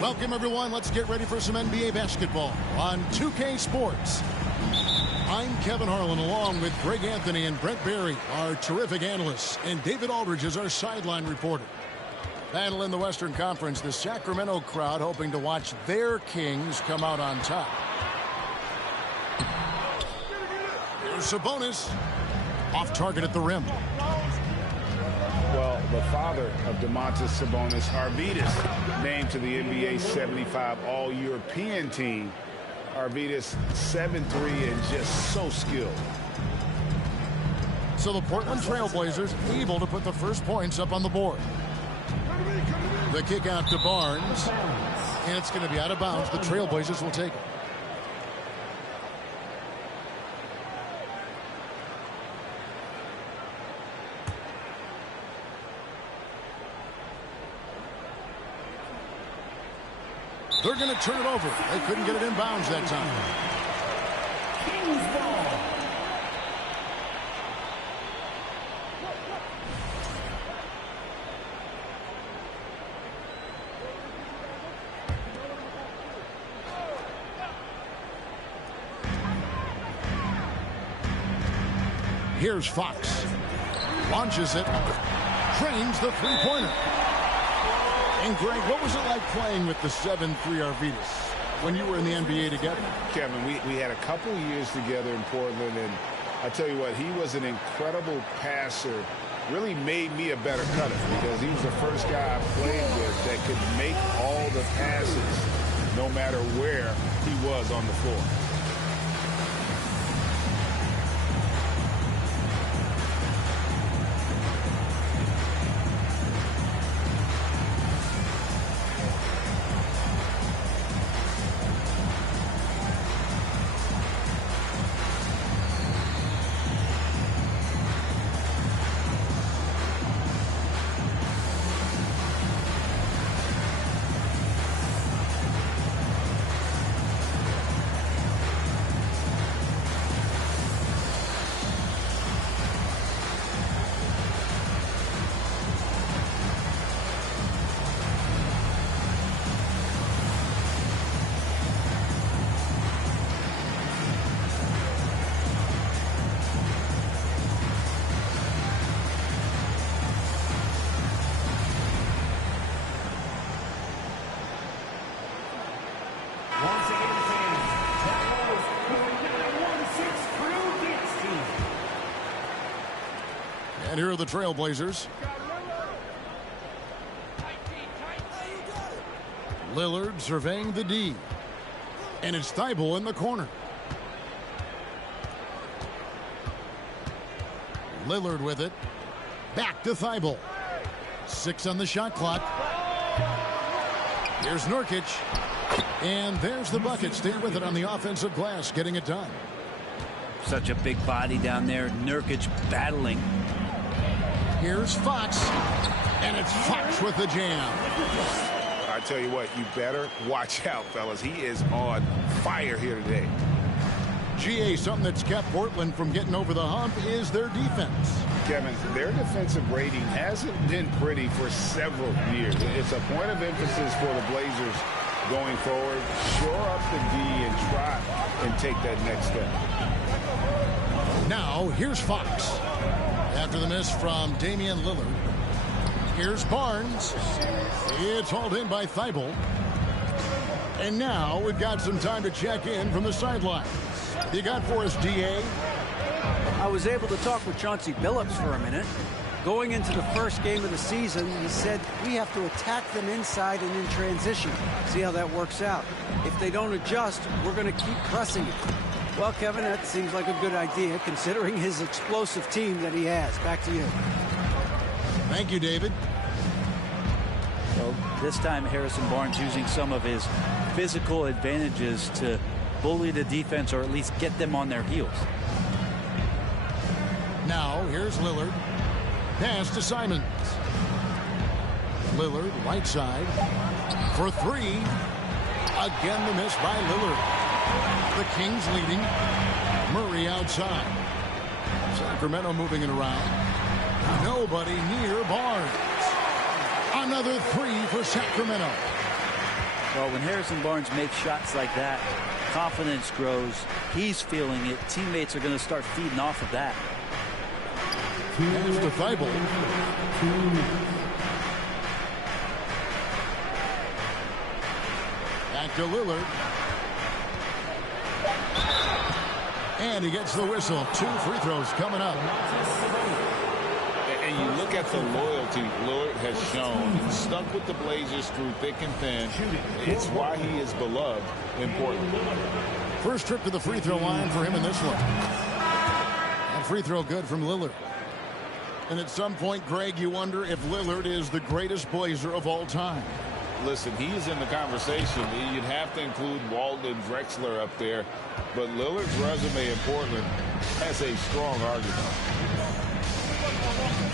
Welcome, everyone. Let's get ready for some NBA basketball on 2K Sports. I'm Kevin Harlan, along with Greg Anthony and Brent Barry, our terrific analysts, and David Aldridge is our sideline reporter. Battle in the Western Conference, the Sacramento crowd hoping to watch their Kings come out on top. Here's Sabonis, off target at the rim. Well, the father of Domantas Sabonis, Arvydas, named to the NBA 75 All-European team. Arvydas 7'3" and just so skilled. So the Portland Trailblazers able to put the first points up on the board. The kick out to Barnes, and it's going to be out of bounds. The Trailblazers will take it. They're going to turn it over. They couldn't get it in bounds that time. Here's Fox. Launches it. Trains the three-pointer. And Greg, what was it like playing with the 7'3" Arvydas when you were in the NBA together? Kevin, we had a couple years together in Portland, and I tell you what, he was an incredible passer. Really made me a better cutter because he was the first guy I played with that could make all the passes no matter where he was on the floor. And here are the Trailblazers. Lillard surveying the D. And it's Thibault in the corner. Lillard with it. Back to Thibault. 6 on the shot clock. Here's Nurkic. And there's the bucket. Stay with it on the offensive glass, getting it done. Such a big body down there. Nurkic battling. Here's Fox. And it's Fox with the jam. I tell you what, you better watch out, fellas. He is on fire here today. GA, something that's kept Portland from getting over the hump is their defense. Kevin, their defensive rating hasn't been pretty for several years. It's a point of emphasis for the Blazers going forward. Shore up the D and try and take that next step. Now, here's Fox. After the miss from Damian Lillard. Here's Barnes. It's hauled in by Thibault. And now we've got some time to check in from the sidelines. You got for us, DA? I was able to talk with Chauncey Billups for a minute. Going into the first game of the season, he said we have to attack them inside and in transition. See how that works out. If they don't adjust, we're going to keep pressing it. Well, Kevin, that seems like a good idea considering his explosive team that he has. Back to you. Thank you, David. Well, this time Harrison Barnes using some of his physical advantages to bully the defense or at least get them on their heels. Now, here's Lillard. Pass to Simons. Lillard, right side. For 3. Again, the miss by Lillard. The Kings leading. Murray outside. Sacramento moving it around. Nobody near Barnes. Another 3 for Sacramento. Well, when Harrison Barnes makes shots like that, confidence grows. He's feeling it. Teammates are going to start feeding off of that. Here's to Thibault. Back to Lillard. And he gets the whistle. 2 free throws coming up. And you look at the loyalty Lillard has shown. He's stuck with the Blazers through thick and thin. It's why he is beloved in Portland. First trip to the free throw line for him in this one. And free throw good from Lillard. And at some point, Greg, you wonder if Lillard is the greatest Blazer of all time. Listen, he's in the conversation. You'd have to include Walton and Drexler up there. But Lillard's resume in Portland has a strong argument.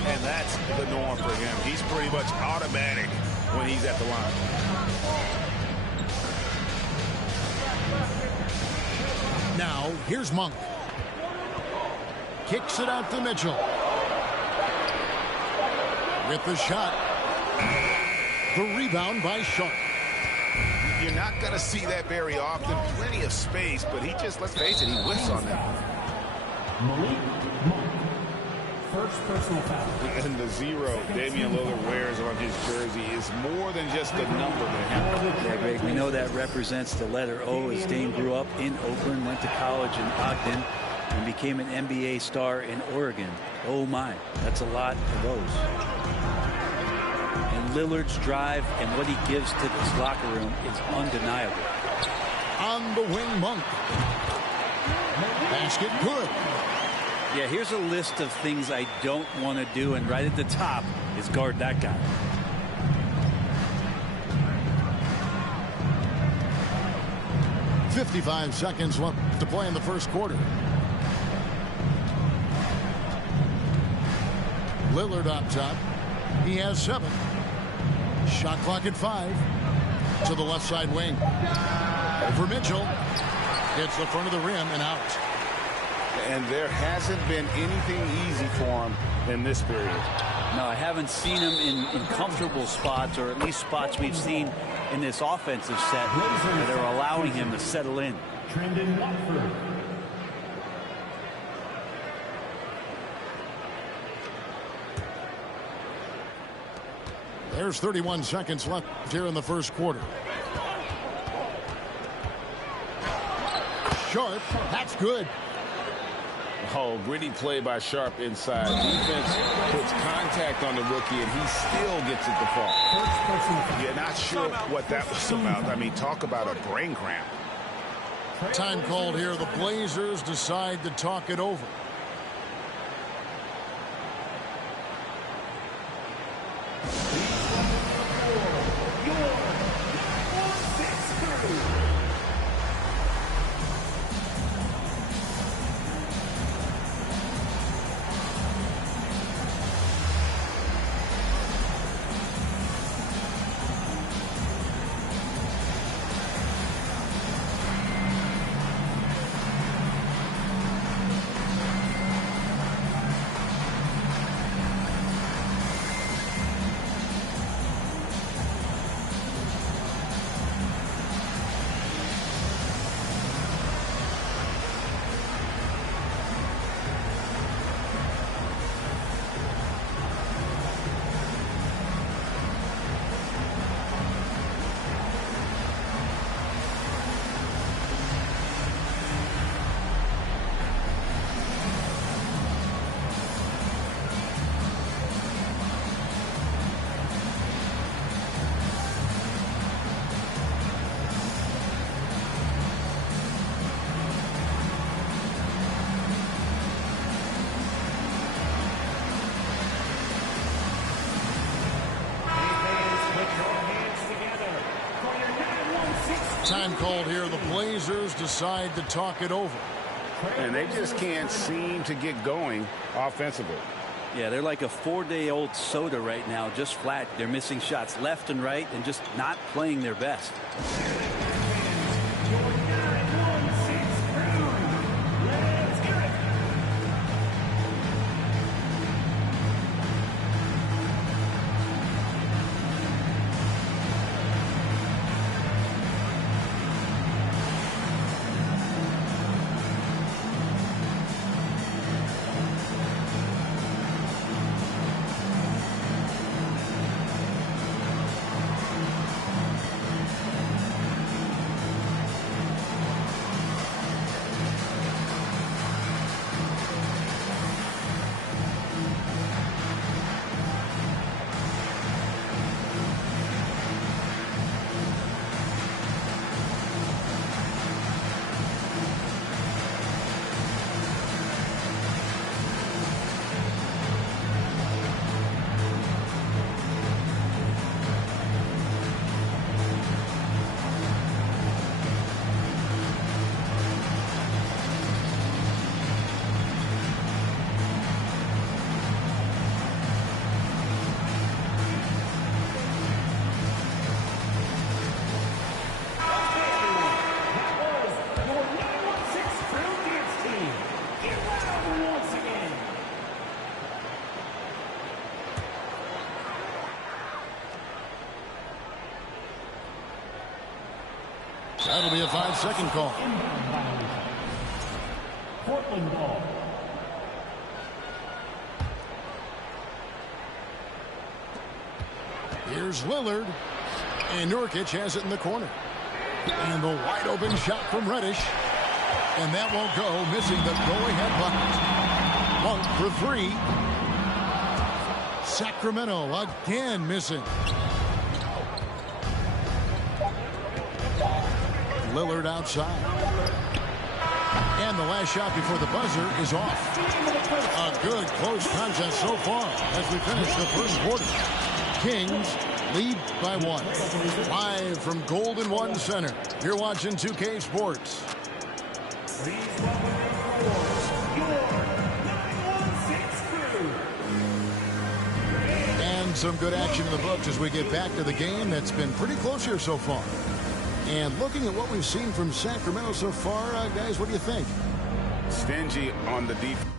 And that's the norm for him. He's pretty much automatic when he's at the line. Now, here's Monk. Kicks it out to Mitchell. With the shot. The rebound by Sharp. You're not going to see that very often. Plenty of space, but he just, let's face it, he whiffs on that one. First personal foul. And the 0 Damian Lillard wears on his jersey is more than just a number to him. Yeah, Greg, we know that represents the letter O, as Dame grew up in Oakland, went to college in Ogden, and became an NBA star in Oregon. Oh my, that's a lot of O's. And Lillard's drive and what he gives to this locker room is undeniable. On the wing, Monk. Basket good. Yeah, here's a list of things I don't want to do, and right at the top is guard that guy. .55 seconds left to play in the first quarter. Lillard up top. He has 7. Shot clock at 5. To the left side wing. Over Mitchell. Hits the front of the rim and out. And there hasn't been anything easy for him in this period. No, I haven't seen him in comfortable spots, or at least spots we've seen in this offensive set that are allowing him to settle in. Trendon Watford. There's 31 seconds left here in the first quarter. Sharp, that's good. Oh, gritty play by Sharp inside. Defense puts contact on the rookie, and he still gets it to fall. You're not sure what that was about. I mean, talk about a brain cramp. Time called here. The Blazers decide to talk it over. Time called here. The Blazers decide to talk it over. And they just can't seem to get going offensively. Yeah, they're like a 4-day-old soda right now, just flat. They're missing shots left and right and just not playing their best. That'll be a 5-second call. Portland ball. Here's Lillard. And Nurkic has it in the corner. And the wide open shot from Reddish. And that won't go, missing the go-ahead bucket. Monk for three. Sacramento again missing. Lillard outside. And the last shot before the buzzer is off. A good close contest so far as we finish the first quarter. Kings lead by 1. Live from Golden One Center. You're watching 2K Sports. And some good action in the books as we get back to the game that's been pretty close here so far. And looking at what we've seen from Sacramento so far, guys, what do you think? Stingy on the defense.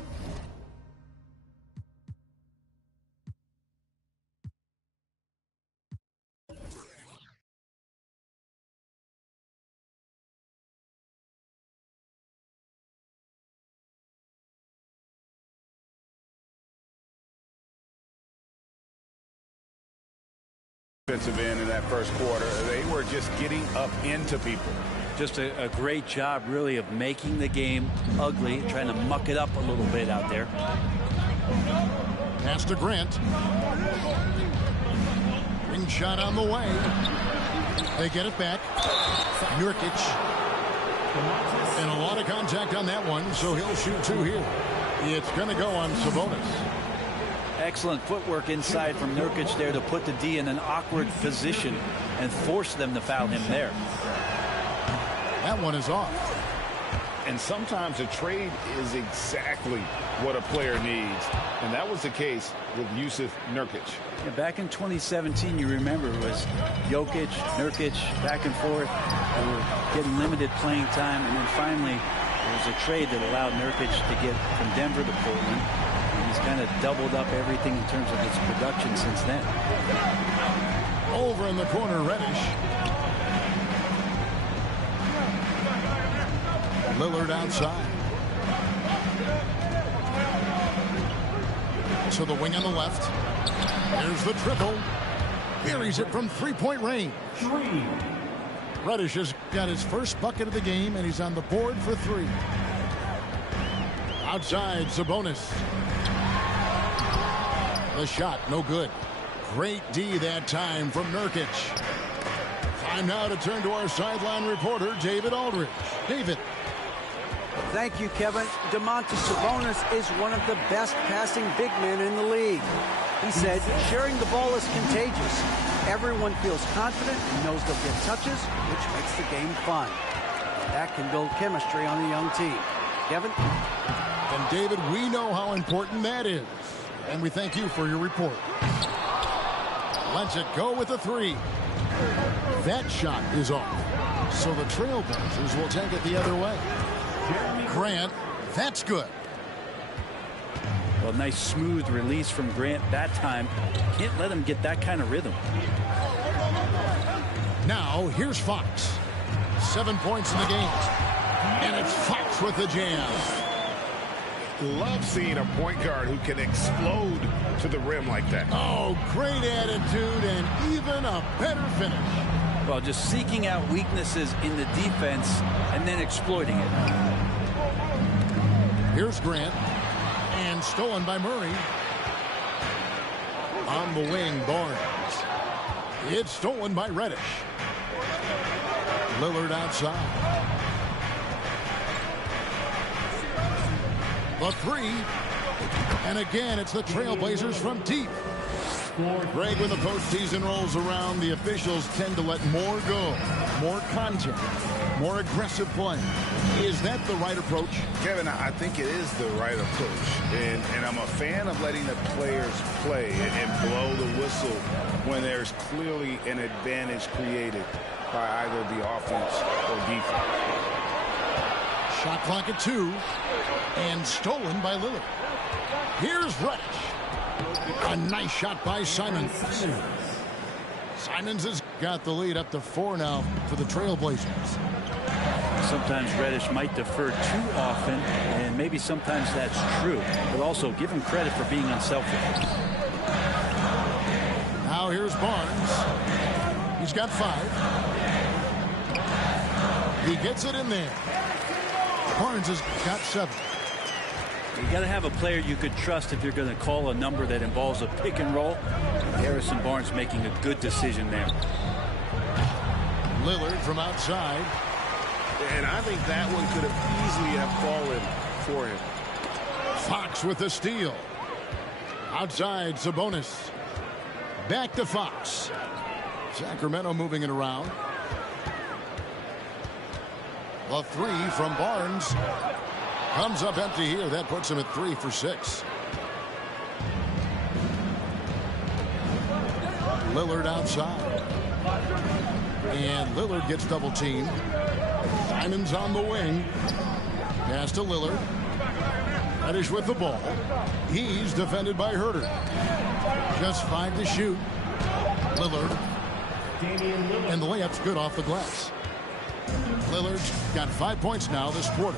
Defensive end in that first quarter. They were just getting up into people. Just a great job, really, of making the game ugly, trying to muck it up a little bit out there. Pass to Grant. Ring shot on the way. They get it back. Nurkic. And a lot of contact on that one, so he'll shoot 2 here. It's going to go on Sabonis. Excellent footwork inside from Nurkic there to put the D in an awkward position and force them to foul him there. That one is off. And sometimes a trade is exactly what a player needs. And that was the case with Yusuf Nurkic. Yeah, back in 2017, you remember, it was Jokic, Nurkic, back and forth. They were getting limited playing time. And then finally, there was a trade that allowed Nurkic to get from Denver to Portland. He's kind of doubled up everything in terms of his production since then. Over in the corner, Reddish. Lillard outside. To the wing on the left. There's the triple. Buries it from three-point range. Reddish has got his first bucket of the game, and he's on the board for 3. Outside, Sabonis. The shot, no good. Great D that time from Nurkic. Time now to turn to our sideline reporter, David Aldridge. David. Thank you, Kevin. Domantas Sabonis is one of the best passing big men in the league. He said, sharing the ball is contagious. Everyone feels confident and knows they'll get touches, which makes the game fun. That can build chemistry on a young team. Kevin? And David, we know how important that is. And we thank you for your report. Lets it go with a 3. That shot is off. So the Trailblazers will take it the other way. Grant, that's good. Well, nice smooth release from Grant that time. Can't let him get that kind of rhythm. Now, here's Fox. 7 points in the game. And it's Fox with the jam. Love seeing a point guard who can explode to the rim like that. Oh, great attitude and even a better finish. Well, just seeking out weaknesses in the defense and then exploiting it. Here's Grant. And stolen by Murray. On the wing, Barnes. It's stolen by Reddish. Lillard outside. The 3. And again, it's the Trailblazers from deep. Greg, when the postseason rolls around, the officials tend to let more go. More contact. More aggressive play. Is that the right approach? Kevin, I think it is the right approach. And I'm a fan of letting the players play and blow the whistle when there's clearly an advantage created by either the offense or defense. Shot clock at 2. And stolen by Lillard. Here's Reddish. A nice shot by Simons. Simons has got the lead up to 4 now for the Trailblazers. Sometimes Reddish might defer too often, and maybe sometimes that's true, but also give him credit for being unselfish. Now here's Barnes. He's got 5. He gets it in there. Barnes has got 7. You got to have a player you could trust if you're going to call a number that involves a pick and roll. Harrison Barnes making a good decision there. Lillard from outside. And I think that one could have easily have fallen for him. Fox with the steal. Outside, Sabonis. Back to Fox. Sacramento moving it around. The 3 from Barnes. Comes up empty here. That puts him at 3 for 6. Lillard outside. And Lillard gets double teamed. Simons on the wing. Pass to Lillard. Reddish with the ball. He's defended by Herter. Just 5 to shoot. Lillard. And the layup's good off the glass. Lillard's got 5 points now this quarter.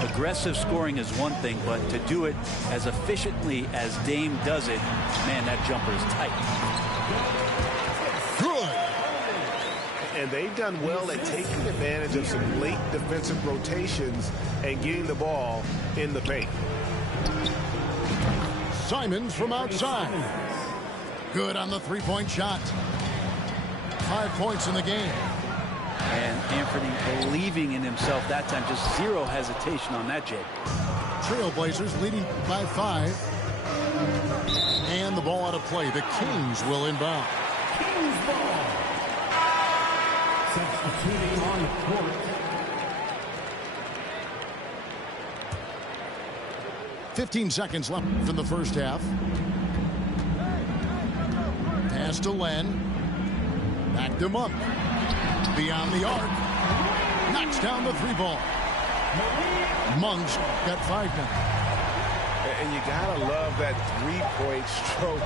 Aggressive scoring is one thing, but to do it as efficiently as Dame does it, man, that jumper is tight. Good. And they've done well at taking advantage of some late defensive rotations and getting the ball in the paint. Simons from outside. Good on the 3-point shot. 5 points in the game. And Anthony believing in himself that time. Just 0 hesitation on that, Jake. Trailblazers leading by 5. And the ball out of play. The Kings will inbound. Kings ball. Substituting on the court. 15 seconds left in the first half. Pass to Len. Back to Monk. Beyond the arc. Knocks down the 3 ball. Monk's got 5 now. And you gotta love that 3-point stroke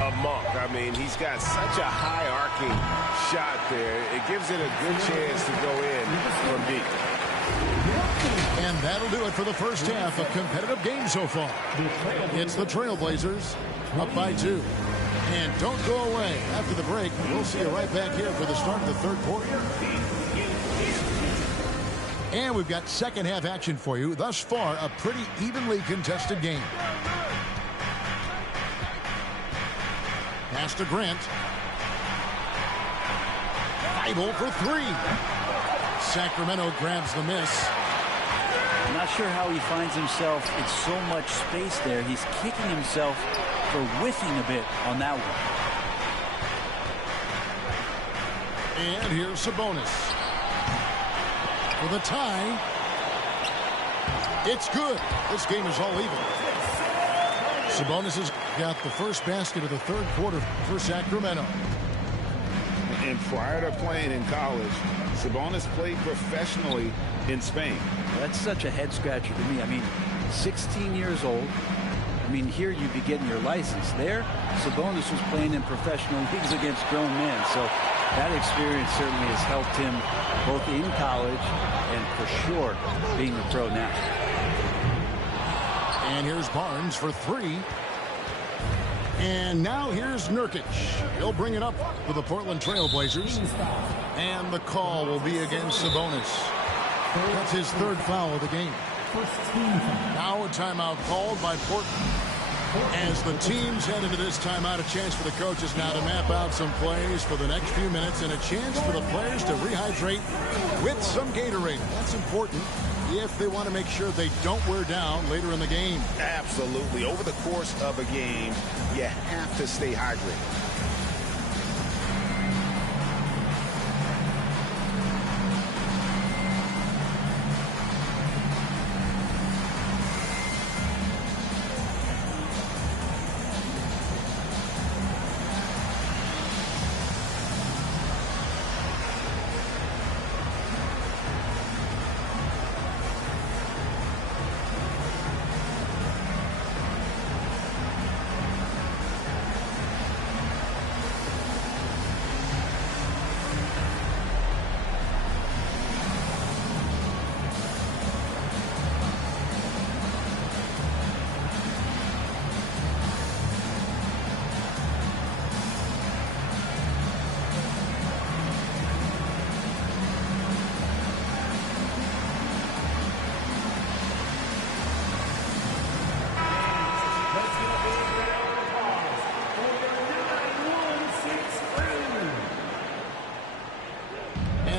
of Monk. I mean, he's got such a high arcing shot there. It gives it a good chance to go in from deep. And that'll do it for the first half. A competitive game so far. It's the Trailblazers up by 2. And don't go away. After the break, we'll see you right back here for the start of the third quarter. And we've got second half action for you. Thus far, a pretty evenly contested game. Pass to Grant. Bible for 3. Sacramento grabs the miss. I'm not sure how he finds himself in so much space there. He's kicking himself for whiffing a bit on that one. And here's Sabonis. For the tie. It's good. This game is all even. Sabonis has got the first basket of the third quarter for Sacramento. And prior to playing in college, Sabonis played professionally in Spain. That's such a head scratcher to me. I mean, 16 years old. I mean, here you'd be getting your license. There, Sabonis was playing in professional leagues against grown men. So that experience certainly has helped him both in college and for sure being a pro now. And here's Barnes for 3. And now here's Nurkic. He'll bring it up for the Portland Trailblazers. And the call will be against Sabonis. That's his 3rd foul of the game. Now a timeout called by Portland. As the teams head into this timeout, a chance for the coaches now to map out some plays for the next few minutes and a chance for the players to rehydrate with some Gatorade. That's important if they want to make sure they don't wear down later in the game. Absolutely. Over the course of a game, you have to stay hydrated.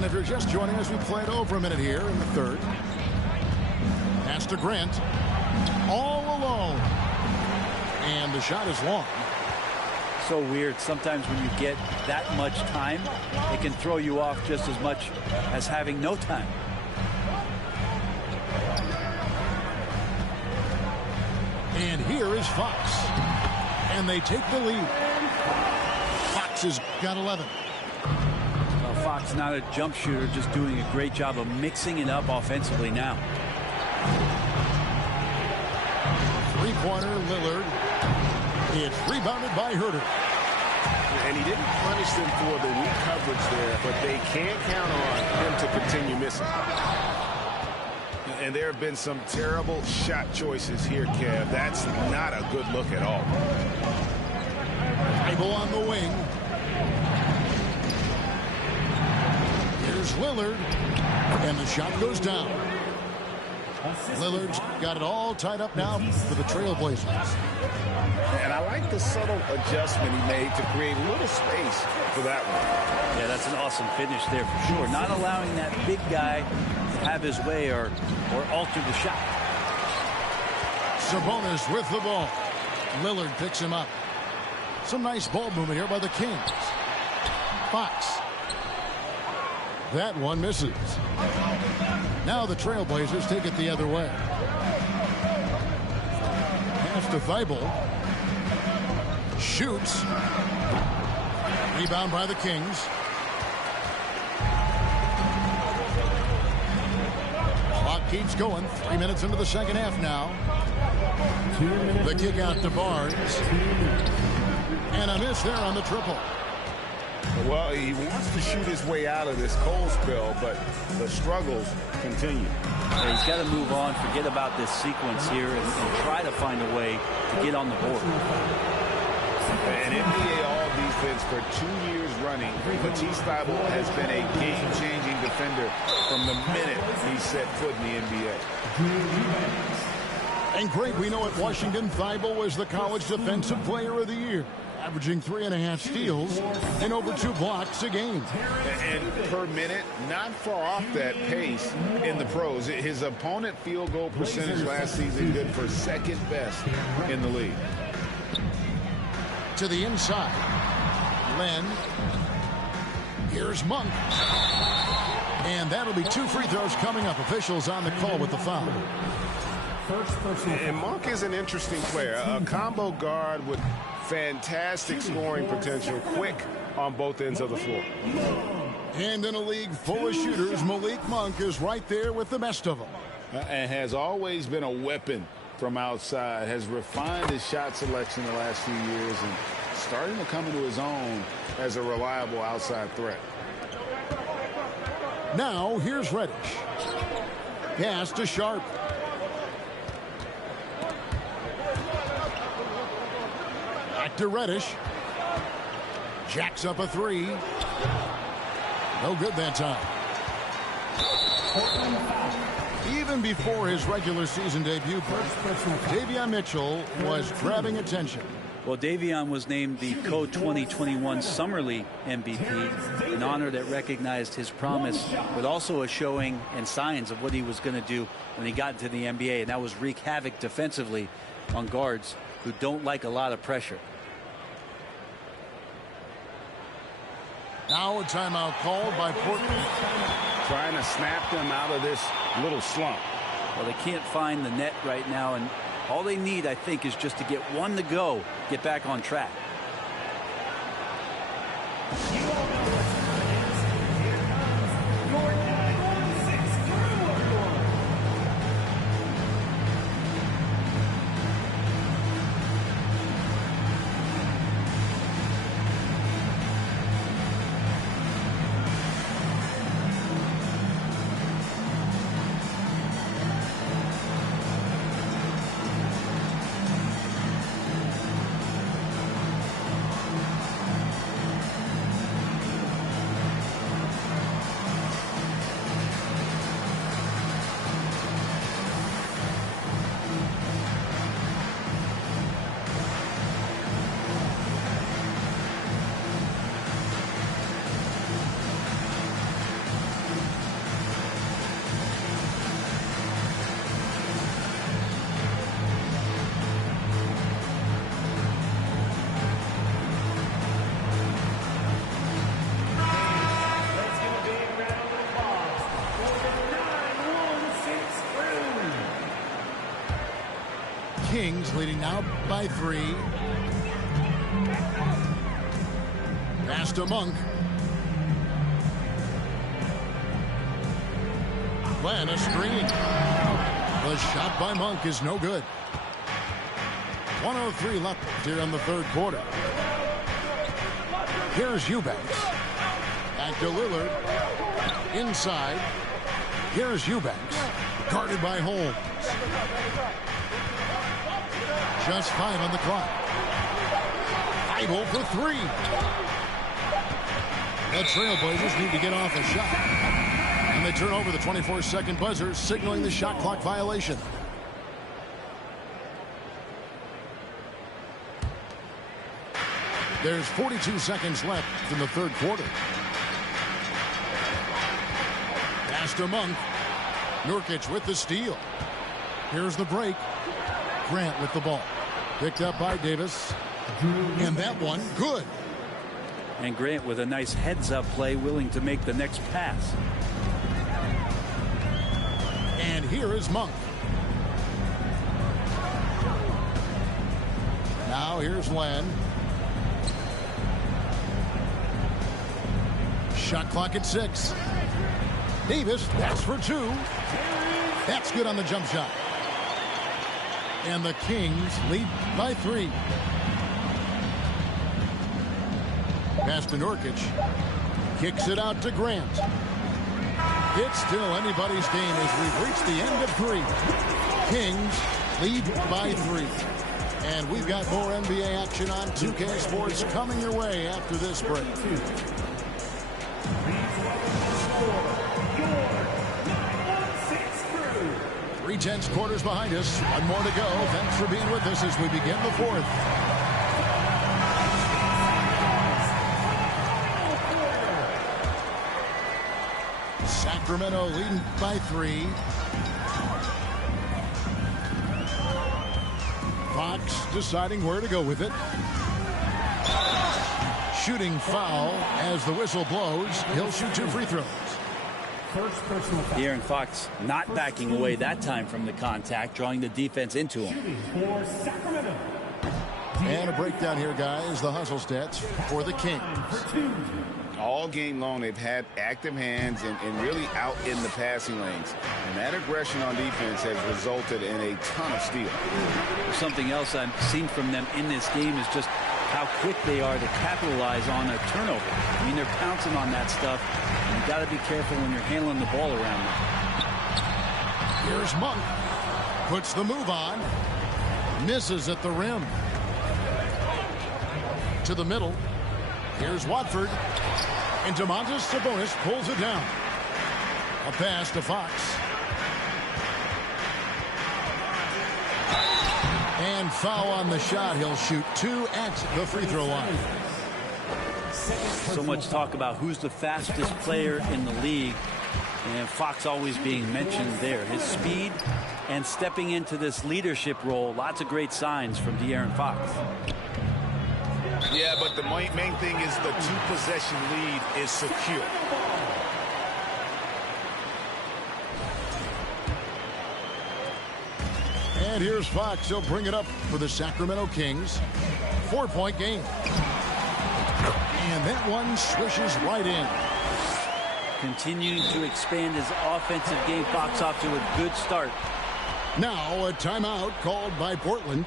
if you're just joining us, we played over a minute here in the third. Pass to Grant. All alone. And the shot is long. So weird. Sometimes when you get that much time, it can throw you off just as much as having no time. And here is Fox. And they take the lead. Fox has got 11. Well, Fox not a jump shooter, just doing a great job of mixing it up offensively now. Three-pointer, Lillard. It's rebounded by Herter. And he didn't punish them for the weak coverage there, but they can't count on him to continue missing. And there have been some terrible shot choices here, Kev. That's not a good look at all. Thybulle on the wing. Here's Lillard. And the shot goes down. Lillard's got it all tied up now for the Trailblazers. And I like the subtle adjustment he made to create a little space for that one. Yeah, that's an awesome finish there for sure. Not allowing that big guy to have his way or alter the shot. Sabonis with the ball. Lillard picks him up. Some nice ball movement here by the Kings. Fox. That one misses. Now the Trailblazers take it the other way. Pass to Thybulle. Shoots. Rebound by the Kings. Clock keeps going. 3 minutes into the second half now. The kick out to Barnes. And a miss there on the triple. Well, he wants to shoot his way out of this cold spell, but the struggles continue. Yeah, he's got to move on, forget about this sequence here, and try to find a way to get on the board. An NBA All-Defense for 2 years running, Ps5 has been a game-changing defender from the minute he set foot in the NBA. And Greg, we know at Washington, Thybulle was the College Defensive Player of the Year, averaging 3.5 steals and over 2 blocks a game. And per minute, not far off that pace in the pros. His opponent field goal percentage last season good for second best in the league. To the inside. Len. Here's Monk. And that'll be 2 free throws coming up. Officials on the call with the foul. And Monk is an interesting player. A combo guard with fantastic scoring potential, quick on both ends of the floor. And in a league full of shooters, Malik Monk is right there with the best of them. And has always been a weapon from outside, has refined his shot selection the last few years and starting to come into his own as a reliable outside threat. Now, here's Reddish. Pass to Sharp. Back to Reddish. Jacks up a 3. No good that time. Even before his regular season debut, Davion Mitchell was grabbing attention. Well, Davion was named the Co-2021 Summer League MVP, an honor that recognized his promise, but also a showing and signs of what he was going to do when he got into the NBA, and that was wreak havoc defensively on guards who don't like a lot of pressure. Now a timeout called by Portland. Trying to snap them out of this little slump. Well, they can't find the net right now, and all they need, I think, is just to get one to go, get back on track. Kings leading now by 3. Pass to Monk. Glenn, a screen. The shot by Monk is no good. 1:03 left here in the third quarter. Here's Eubanks. Back to Lillard. Inside. Here's Eubanks. Guarded by Holmes. Just 5 on the clock. Idle for 3. The Trailblazers need to get off a shot. And they turn over the 24-second buzzer, signaling the shot clock violation. There's 42 seconds left in the third quarter. Pass to Monk. Nurkic with the steal. Here's the break. Grant with the ball. Picked up by Davis. And that one, good. And Grant with a nice heads-up play, willing to make the next pass. And here is Monk. Now here's Len. Shot clock at 6. Davis, that's for 2. That's good on the jump shot. And the Kings lead by 3. Pass to Nurkic. Kicks it out to Grant. It's still anybody's game as we've reached the end of 3. Kings lead by 3. And we've got more NBA action on 2K Sports coming your way after this break. 3/10 quarters behind us. One more to go. Thanks for being with us as we begin the fourth. Sacramento leading by 3. Fox deciding where to go with it. Shooting foul as the whistle blows. He'll shoot 2 free throws. De'Aaron Fox not backing away that time from the contact, drawing the defense into him. And a breakdown here, guys. The hustle stats for the Kings. All game long, they've had active hands and really out in the passing lanes. And that aggression on defense has resulted in a ton of steals. Something else I've seen from them in this game is just how quick they are to capitalize on a turnover. I mean, they're pouncing on that stuff. And you've got to be careful when you're handling the ball around them. Here's Monk. Puts the move on. Misses at the rim. To the middle. Here's Watford. And Domantas Sabonis pulls it down. A pass to Fox. And foul on the shot. He'll shoot 2 at the free throw line. So much talk about who's the fastest player in the league. And Fox always being mentioned there. His speed and stepping into this leadership role. Lots of great signs from De'Aaron Fox. Yeah, but the main thing is the 2-possession lead is secure. And here's Fox. He'll bring it up for the Sacramento Kings. 4-point game. And that one swishes right in. Continuing to expand his offensive game. Fox off to a good start. Now a timeout called by Portland.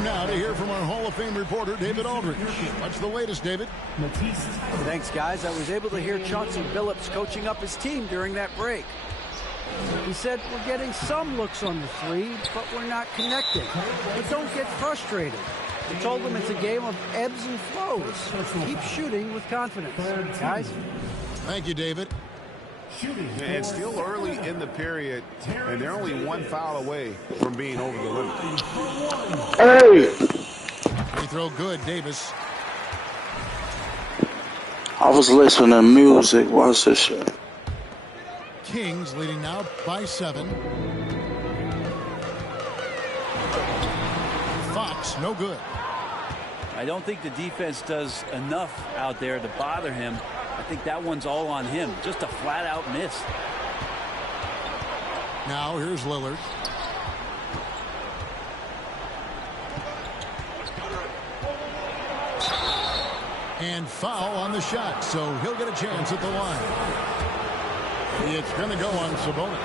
Time now to hear from our Hall of Fame reporter, David Aldridge. What's the latest, David? Thanks, guys. I was able to hear Chauncey Billups coaching up his team during that break. He said, we're getting some looks on the three, but we're not connecting. But don't get frustrated. He told them it's a game of ebbs and flows. Keep shooting with confidence. Guys? Thank you, David. And still early in the period, and they're only one foul away from being over the limit. Hey! Free throw good, Davis. I was listening to music. Watch this shit. Kings leading now by 7. Fox, no good. I don't think the defense does enough out there to bother him. I think that one's all on him. Just a flat-out miss. Now here's Lillard. And foul on the shot, so he'll get a chance at the line. It's going to go on Sabonis.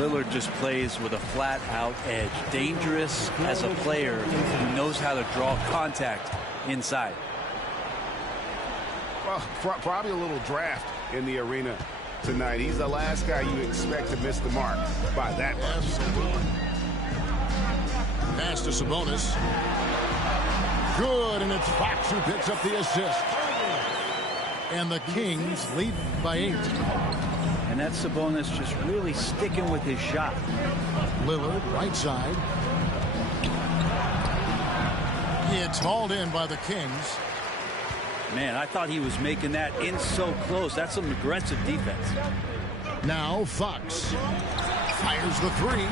Lillard just plays with a flat-out edge. Dangerous as a player who knows how to draw contact inside. Well, probably a little draft in the arena tonight. He's the last guy you expect to miss the mark by that much. Pass to Sabonis. Good, and it's Fox who picks up the assist. And the Kings lead by 8. And that's Sabonis just really sticking with his shot. Lillard, right side. It's hauled in by the Kings. Man, I thought he was making that in so close. That's some aggressive defense. Now Fox fires the 3.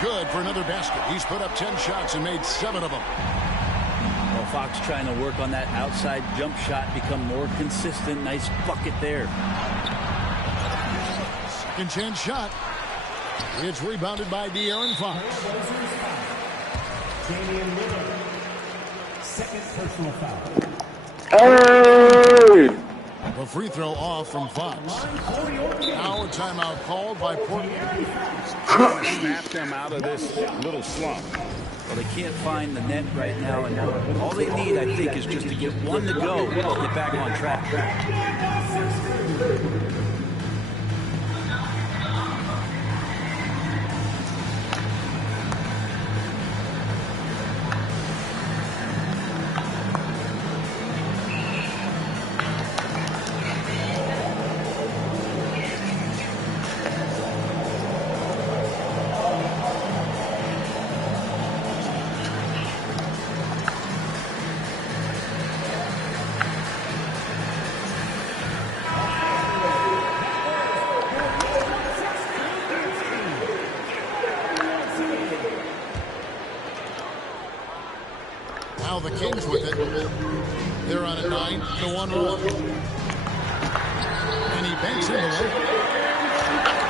Good for another basket. He's put up 10 shots and made 7 of them. Well, Fox trying to work on that outside jump shot, become more consistent. Nice bucket there. Second chance shot. It's rebounded by De'Aaron Fox. Damian Lillard. Second personal foul. Hey! A free throw off from Fox. Now a timeout called by Portland. Trying to snap them out of this little slump. Well, they can't find the net right now, and all they need, I think, is just to get one to go to get back on track. Now the Kings with it. They're on a 9-1 run. And he banks into it.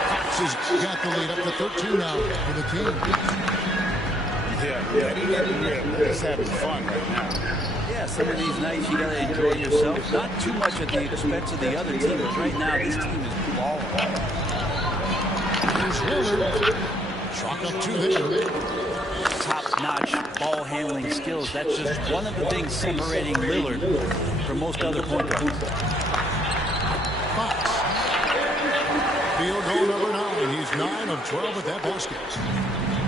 Fox has got the lead up to 13 now for the Kings. Yeah, he's having fun right now. Yeah, some of these nights you got to enjoy yourself. Not too much at the expense of the other team, but right now this team is balling. Here's Lillard. Chalk up to there. Top-notch ball handling skills. That's just one of the things separating Lillard from most other point guards. Fox. Field goal number 9. He's 9 of 12 at that basket.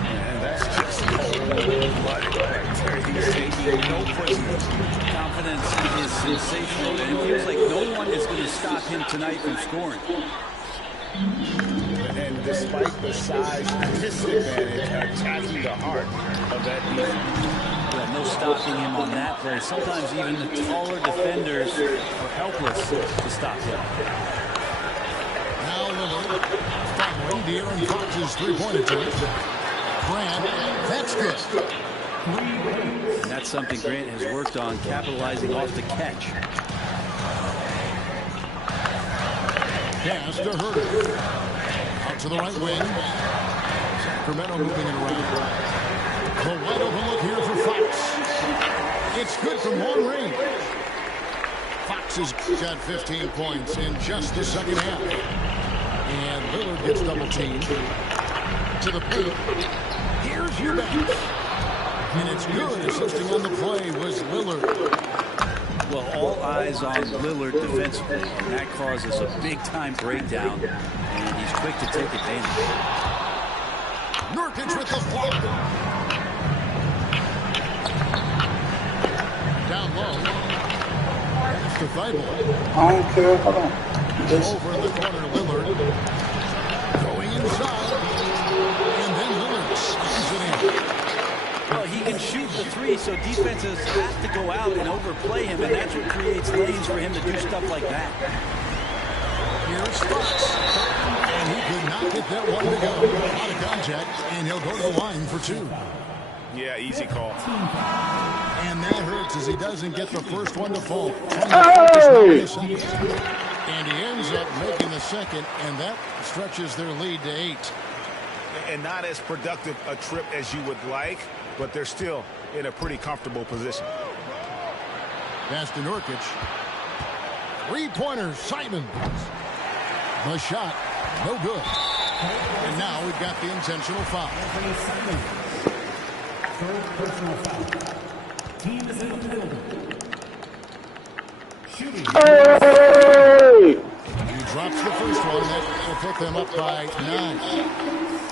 And that's just cold-blooded right there. He's taking no prisoners. Confidence is sensational, and it feels like no one is going to stop him tonight from scoring. And despite the size disadvantage, attacking the heart of that defense. Yeah, no stopping him on that play. Sometimes even the taller defenders are helpless to stop him. Now Lillard following De'Aaron Fox's three-point attempt. Grant, that's good. And that's something Grant has worked on, capitalizing off the catch. Pass to Herter. Out to the right wing. Sacramento moving it around. The wide open look here for Fox. It's good from long range. Fox has got 15 points in just the second half. And Lillard gets double teamed. To the paint. Here's Eubanks. And it's good. Assisting on the play was Lillard. Well, all eyes on Lillard defensively, and that causes a big-time breakdown, and he's quick to take advantage. Nurkic with the block. Down low. It's to Thibault. I don't care. Hold on. Over in the corner, Lillard. Going inside. And then Lillard slams it in. Well, he can shoot the three, so defenses have to go out and overplay him, and that's what creates lanes for him to do stuff like that. Here's Fox. And he could not get that one to go. Out of contact, and he'll go to the line for two. Yeah, easy call. And that hurts as he doesn't get the first one to fall. Hey! And he ends up making the second, and that stretches their lead to 8. And not as productive a trip as you would like, but they're still in a pretty comfortable position. Pass to Nurkic. Three-pointer, Simons. The shot, no good. And now we've got the intentional foul. Third personal foul. Team is in the building. Shooting. Hey! He drops the first one. That will put them up by 9.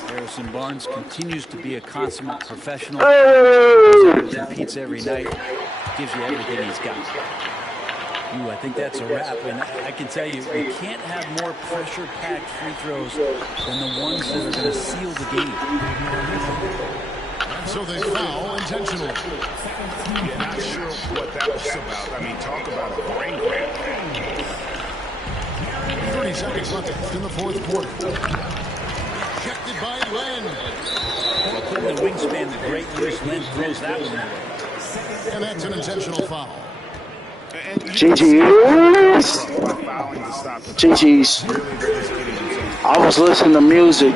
Harrison Barnes continues to be a consummate professional. Hey! He competes every night, gives you everything he's got. I think that's a wrap, and I can tell you can't have more pressure-packed free throws than the ones that are going to seal the game. So they foul intentionally. Yeah, not sure what that was about. I mean, talk about a brain cramp. 30 seconds left in the fourth quarter. Checked by Len. Well, putting the wingspan to great use, Len throws that one away. And that's an intentional foul. GG's. GG's. I was listening to music,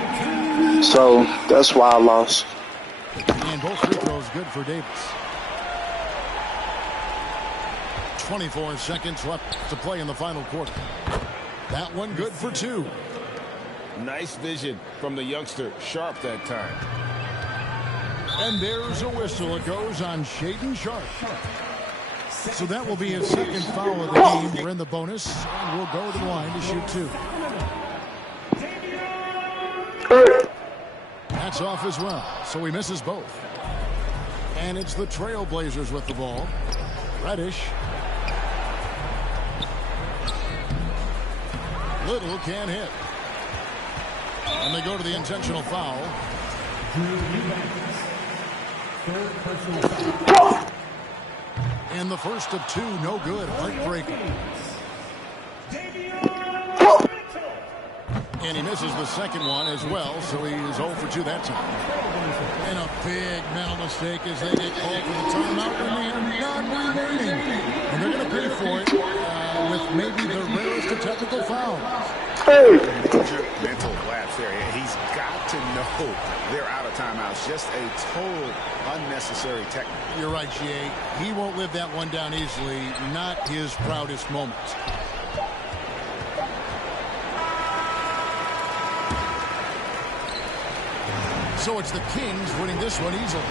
so that's why I lost. And both free throws good for Davis. 24 seconds left to play in the final quarter. That one good for 2. Nice vision from the youngster. Sharp that time. And there's a whistle. It goes on Shaedon Sharpe. So that will be his second foul of the game. We're in the bonus, and we'll go to the line to shoot 2. That's off as well, so he misses both. And it's the Trailblazers with the ball. Reddish. Little can't hit. And they go to the intentional foul. Third personal foul. And the first of 2, no good. Heartbreaking. And he misses the second one as well, so he's 0 for 2 that time. And a big mental mistake as they get called for the timeout when they have none remaining. And they're going to pay for it with maybe the rarest of technical fouls. Hey! Major mental lapse there. He's got to know they're out of timeouts. Just a total unnecessary technical. You're right, G.A. He won't live that one down easily. Not his proudest moment. So it's the Kings winning this one easily.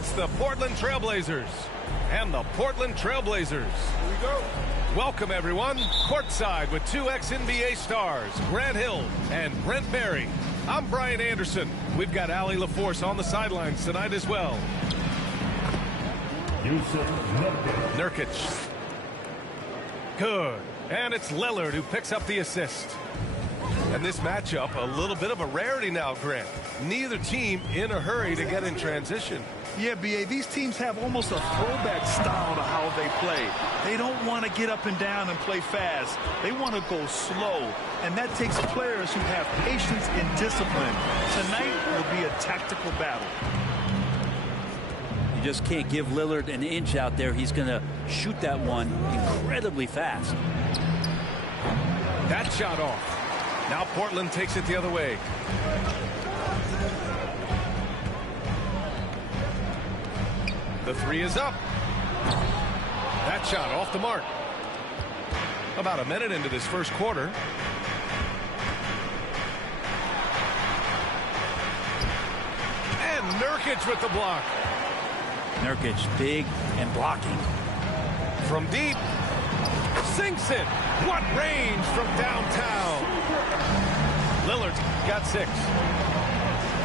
It's the Portland Trailblazers. And the Portland Trailblazers. Here we go. Welcome, everyone. Courtside with two ex-NBA stars, Grant Hill and Brent Barry. I'm Brian Anderson. We've got Allie LaForce on the sidelines tonight as well. Nurkic. Good. And it's Lillard who picks up the assist. And this matchup, a little bit of a rarity now, Grant. Neither team in a hurry to get in transition. Yeah, B.A., these teams have almost a throwback style to how they play. They don't want to get up and down and play fast. They want to go slow, and that takes players who have patience and discipline. Tonight will be a tactical battle. You just can't give Lillard an inch out there. He's going to shoot that one incredibly fast. That shot off. Now Portland takes it the other way. The three is up. That shot off the mark. About a minute into this first quarter. And Nurkic with the block. Nurkic big and blocking. From deep. Sinks it. What range from downtown. Lillard's got 6.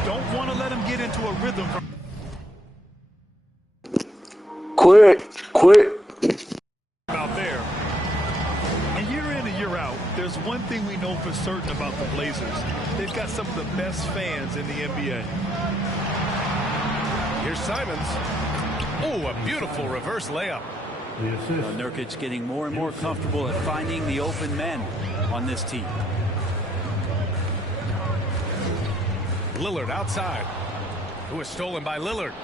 Don't want to let him get into a rhythm. Quit. Out there. And year in and year out, there's one thing we know for certain about the Blazers. They've got some of the best fans in the NBA. Here's Simons. Oh, a beautiful reverse layup. Nurkic getting more and more comfortable at finding the open men on this team. Lillard outside. Who is stolen by Lillard.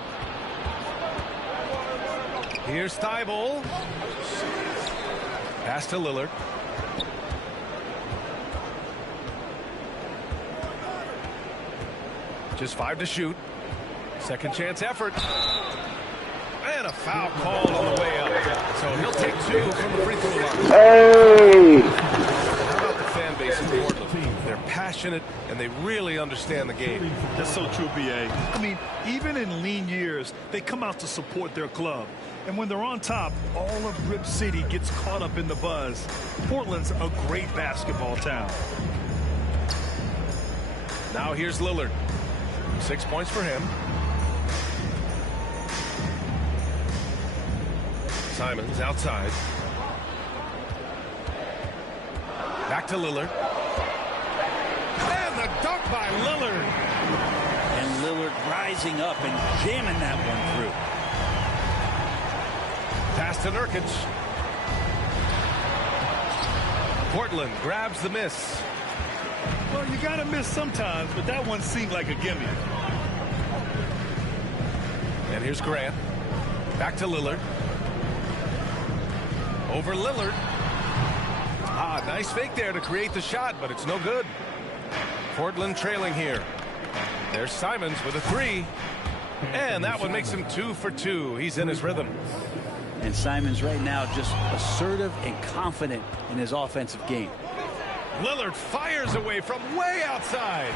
Here's Thibault. Pass to Lillard. Just 5 to shoot. Second chance effort. And a foul called on the way up. So he'll take 2 from the free throw line. Hey! How about the fan base in Portland? They're passionate and they really understand the game. That's so true, B.A. I mean, even in lean years, they come out to support their club. And when they're on top, all of Rip City gets caught up in the buzz. Portland's a great basketball town. Now here's Lillard. 6 points for him. Simons outside. Back to Lillard. And the dunk by Lillard. And Lillard rising up and jamming that one through. Pass to Nurkic. Portland grabs the miss. Well, you got to miss sometimes, but that one seemed like a gimme. And here's Grant. Back to Lillard. Over Lillard. Ah, nice fake there to create the shot, but it's no good. Portland trailing here. There's Simons with a 3. And that one makes him 2 for 2. He's in his rhythm. And Simons right now just assertive and confident in his offensive game. Lillard fires away from way outside.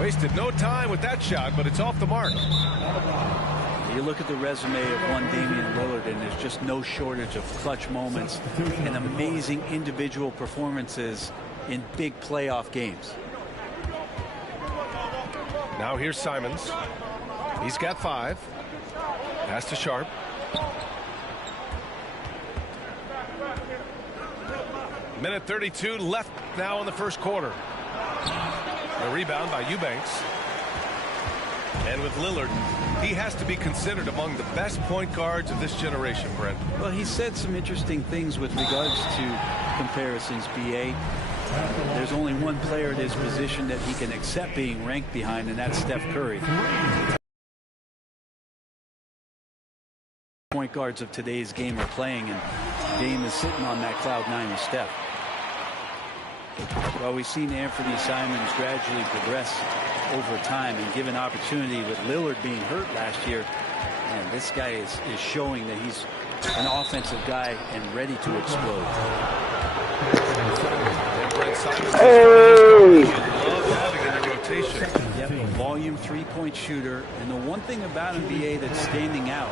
Wasted no time with that shot, but it's off the mark. You look at the resume of one Damian Lillard, and there's just no shortage of clutch moments and amazing individual performances in big playoff games. Now here's Simons. He's got 5. Pass to Sharp. Minute 32 left now in the first quarter. A rebound by Eubanks. And with Lillard, he has to be considered among the best point guards of this generation, Brent. Well, he said some interesting things with regards to comparisons, B.A. There's only one player at his position that he can accept being ranked behind, and that's Steph Curry. Point guards of today's game are playing, and Dame is sitting on that cloud 9 with Steph. Well, we've seen Anthony Simons gradually progress over time and given opportunity with Lillard being hurt last year. And this guy is showing that he's an offensive guy and ready to explode. Hey! Love having in the rotation. Yep, a volume long three-point shooter, and the one thing about him, BA, that's standing out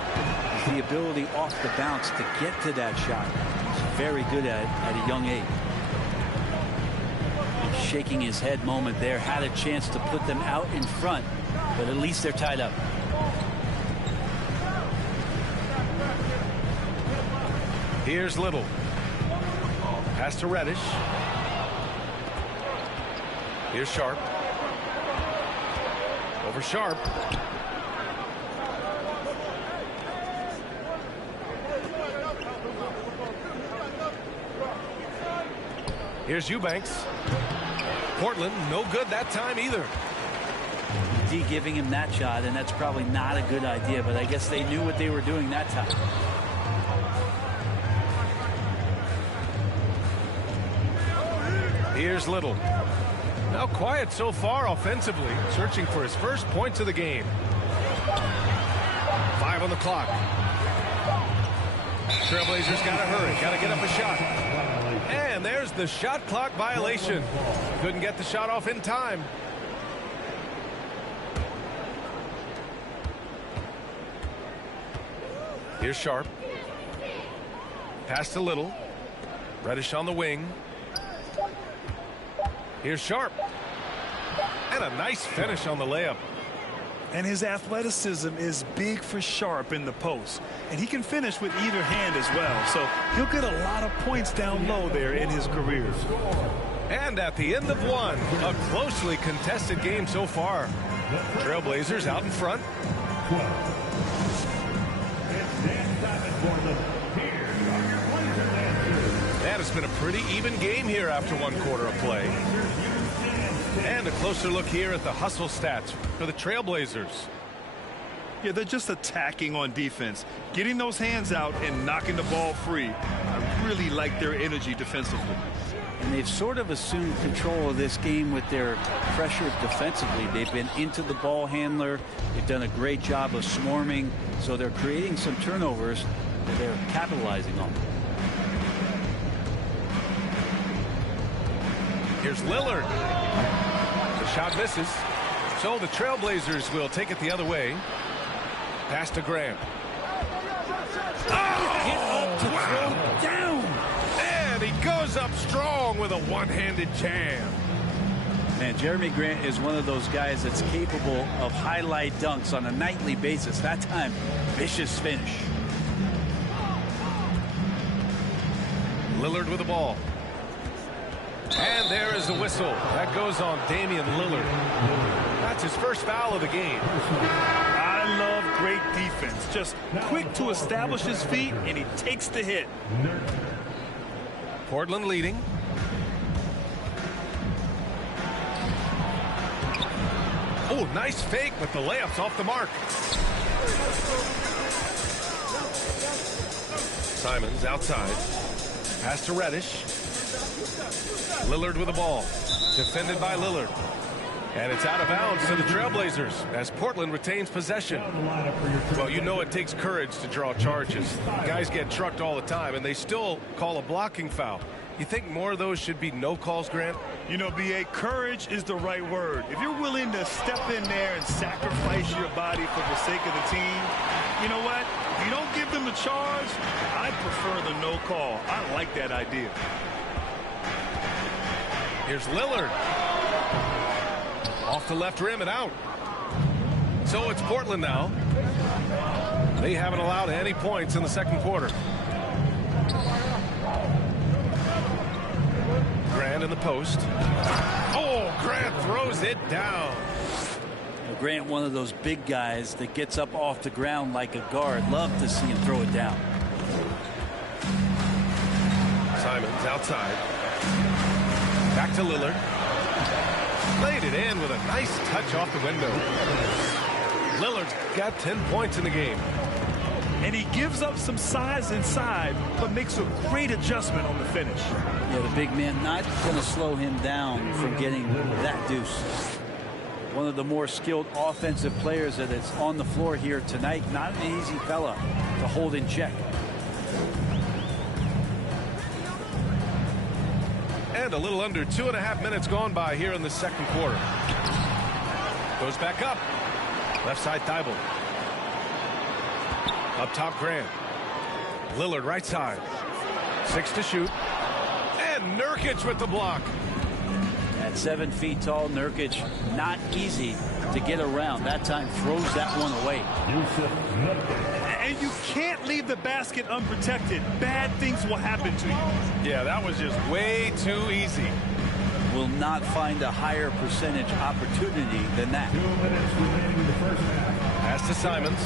is the ability off the bounce to get to that shot. He's very good at a young age. Shaking his head moment there, had a chance to put them out in front, but at least they're tied up. Here's Little. Pass to Reddish. Here's Sharp. Over Sharp. Here's Eubanks. Portland, no good that time either. D giving him that shot, and that's probably not a good idea, but I guess they knew what they were doing that time. Here's Little. Now quiet so far offensively, searching for his first points of the game. 5 on the clock. Trailblazers got to hurry, got to get up a shot. And there's the shot clock violation. Couldn't get the shot off in time. Here's Sharp. Pass to Little. Reddish on the wing. Here's Sharp. And a nice finish on the layup. And his athleticism is big for Sharp in the post. And he can finish with either hand as well. So he'll get a lot of points down low there in his career. And at the end of one, a closely contested game so far. Trailblazers out in front. And it's been a pretty even game here after one quarter of play. And a closer look here at the hustle stats for the Trailblazers. Yeah, they're just attacking on defense, getting those hands out and knocking the ball free. I really like their energy defensively. And they've sort of assumed control of this game with their pressure defensively. They've been into the ball handler. They've done a great job of swarming. So they're creating some turnovers that they're capitalizing on. Here's Lillard. The shot misses. So the Trailblazers will take it the other way. Pass to Grant. Oh, get up to throw down. And he goes up strong with a one-handed jam. And Jeremy Grant is one of those guys that's capable of highlight dunks on a nightly basis. That time, vicious finish. Lillard with the ball. And there is the whistle. That goes on Damian Lillard. That's his first foul of the game. I love great defense. Just quick to establish his feet, and he takes the hit. Portland leading. Oh, nice fake, but the layup's off the mark. Simons outside. Pass to Reddish. Lillard with the ball. Defended by Lillard. And it's out of bounds to the Trailblazers as Portland retains possession. Well, you know it takes courage to draw charges. Guys get trucked all the time, and they still call a blocking foul. You think more of those should be no calls, Grant? You know, B.A., courage is the right word. If you're willing to step in there and sacrifice your body for the sake of the team, you know what? If you don't give them the charge, I prefer the no call. I like that idea. Here's Lillard. Off the left rim and out. So it's Portland now. They haven't allowed any points in the second quarter. Grant in the post. Oh, Grant throws it down. Well, Grant, one of those big guys that gets up off the ground like a guard. Love to see him throw it down. Simons outside. Back to Lillard. Laid it in with a nice touch off the window. Lillard's got 10 points in the game. And he gives up some size inside, but makes a great adjustment on the finish. Yeah, the big man not going to slow him down from getting that deuce. One of the more skilled offensive players that is on the floor here tonight. Not an easy fella to hold in check. And a little under 2.5 minutes gone by here in the second quarter. Goes back up. Left side, Thibault. Up top, Grant. Lillard, right side. 6 to shoot. And Nurkic with the block. At 7 feet tall, Nurkic, not easy to get around. That time throws that one away. And you can't leave the basket unprotected. Bad things will happen to you. Yeah, that was just way too easy. Will not find a higher percentage opportunity than that. 2 minutes remaining in the first half. Pass to Simons.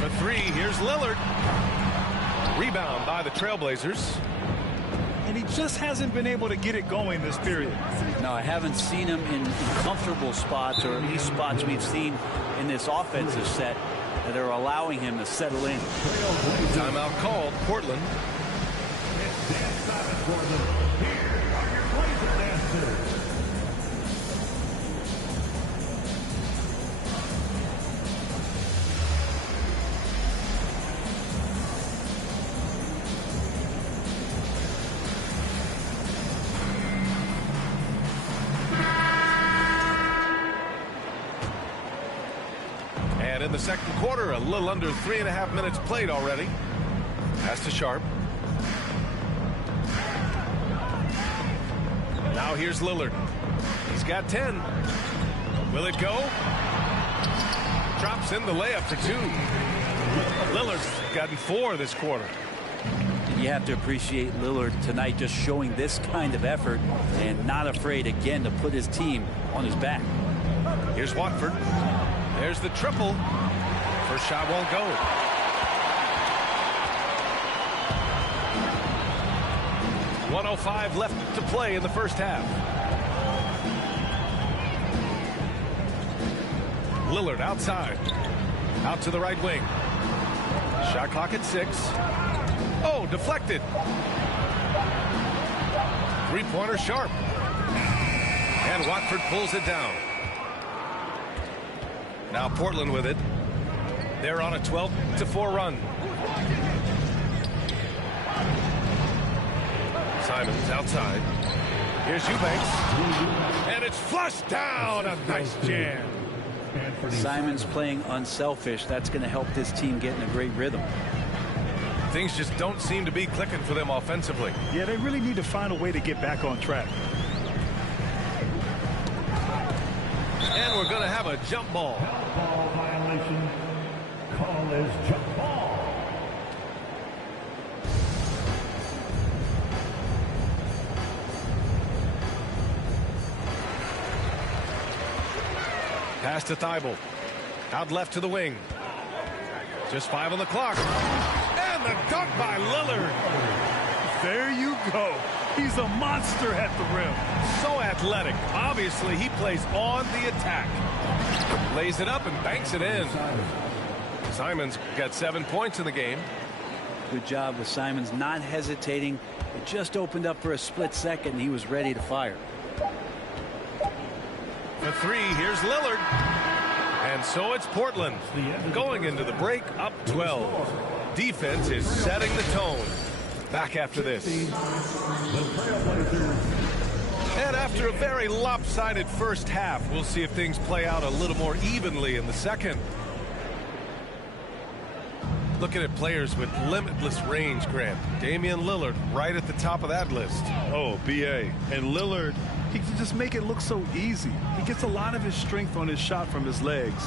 For 3, here's Lillard. Rebound by the Trailblazers. And he just hasn't been able to get it going this period. No, I haven't seen him in comfortable spots, or at least spots we've seen in this offensive set that are allowing him to settle in. Timeout called, Portland. Here are your Blazer dancers. And in the second quarter, a little under 3.5 minutes played already. Pass to Sharp. Now here's Lillard. He's got 10. Will it go? Drops in the layup for 2. Lillard's gotten 4 this quarter. And you have to appreciate Lillard tonight just showing this kind of effort and not afraid again to put his team on his back. Here's Watford. There's the triple. First shot won't go. .105 left to play in the first half. Lillard outside. Out to the right wing. Shot clock at 6. Oh, deflected. Three-pointer Sharp. And Watford pulls it down. Now Portland with it. They're on a 12-4 run. Simons outside. Here's Eubanks. And it's flushed down. A nice jam. Simons playing unselfish. That's going to help this team get in a great rhythm. Things just don't seem to be clicking for them offensively. Yeah, they really need to find a way to get back on track. And we're going to have a jump ball. Ball violation. Call is jump ball. Pass to Thibault. Out left to the wing. Just 5 on the clock. And the dunk by Lillard. There you go. He's a monster at the rim. So athletic. Obviously, he plays on the attack. Lays it up and banks it in. Simons got 7 points in the game. Good job with Simons not hesitating. It just opened up for a split second and he was ready to fire. For 3, here's Lillard. And so it's Portland going into the break up 12. Defense is setting the tone. Back after this. And after a very lopsided first half, we'll see if things play out a little more evenly in the second. Looking at players with limitless range, Grant. Damian Lillard right at the top of that list. Oh, BA. And Lillard, he can just make it look so easy. He gets a lot of his strength on his shot from his legs.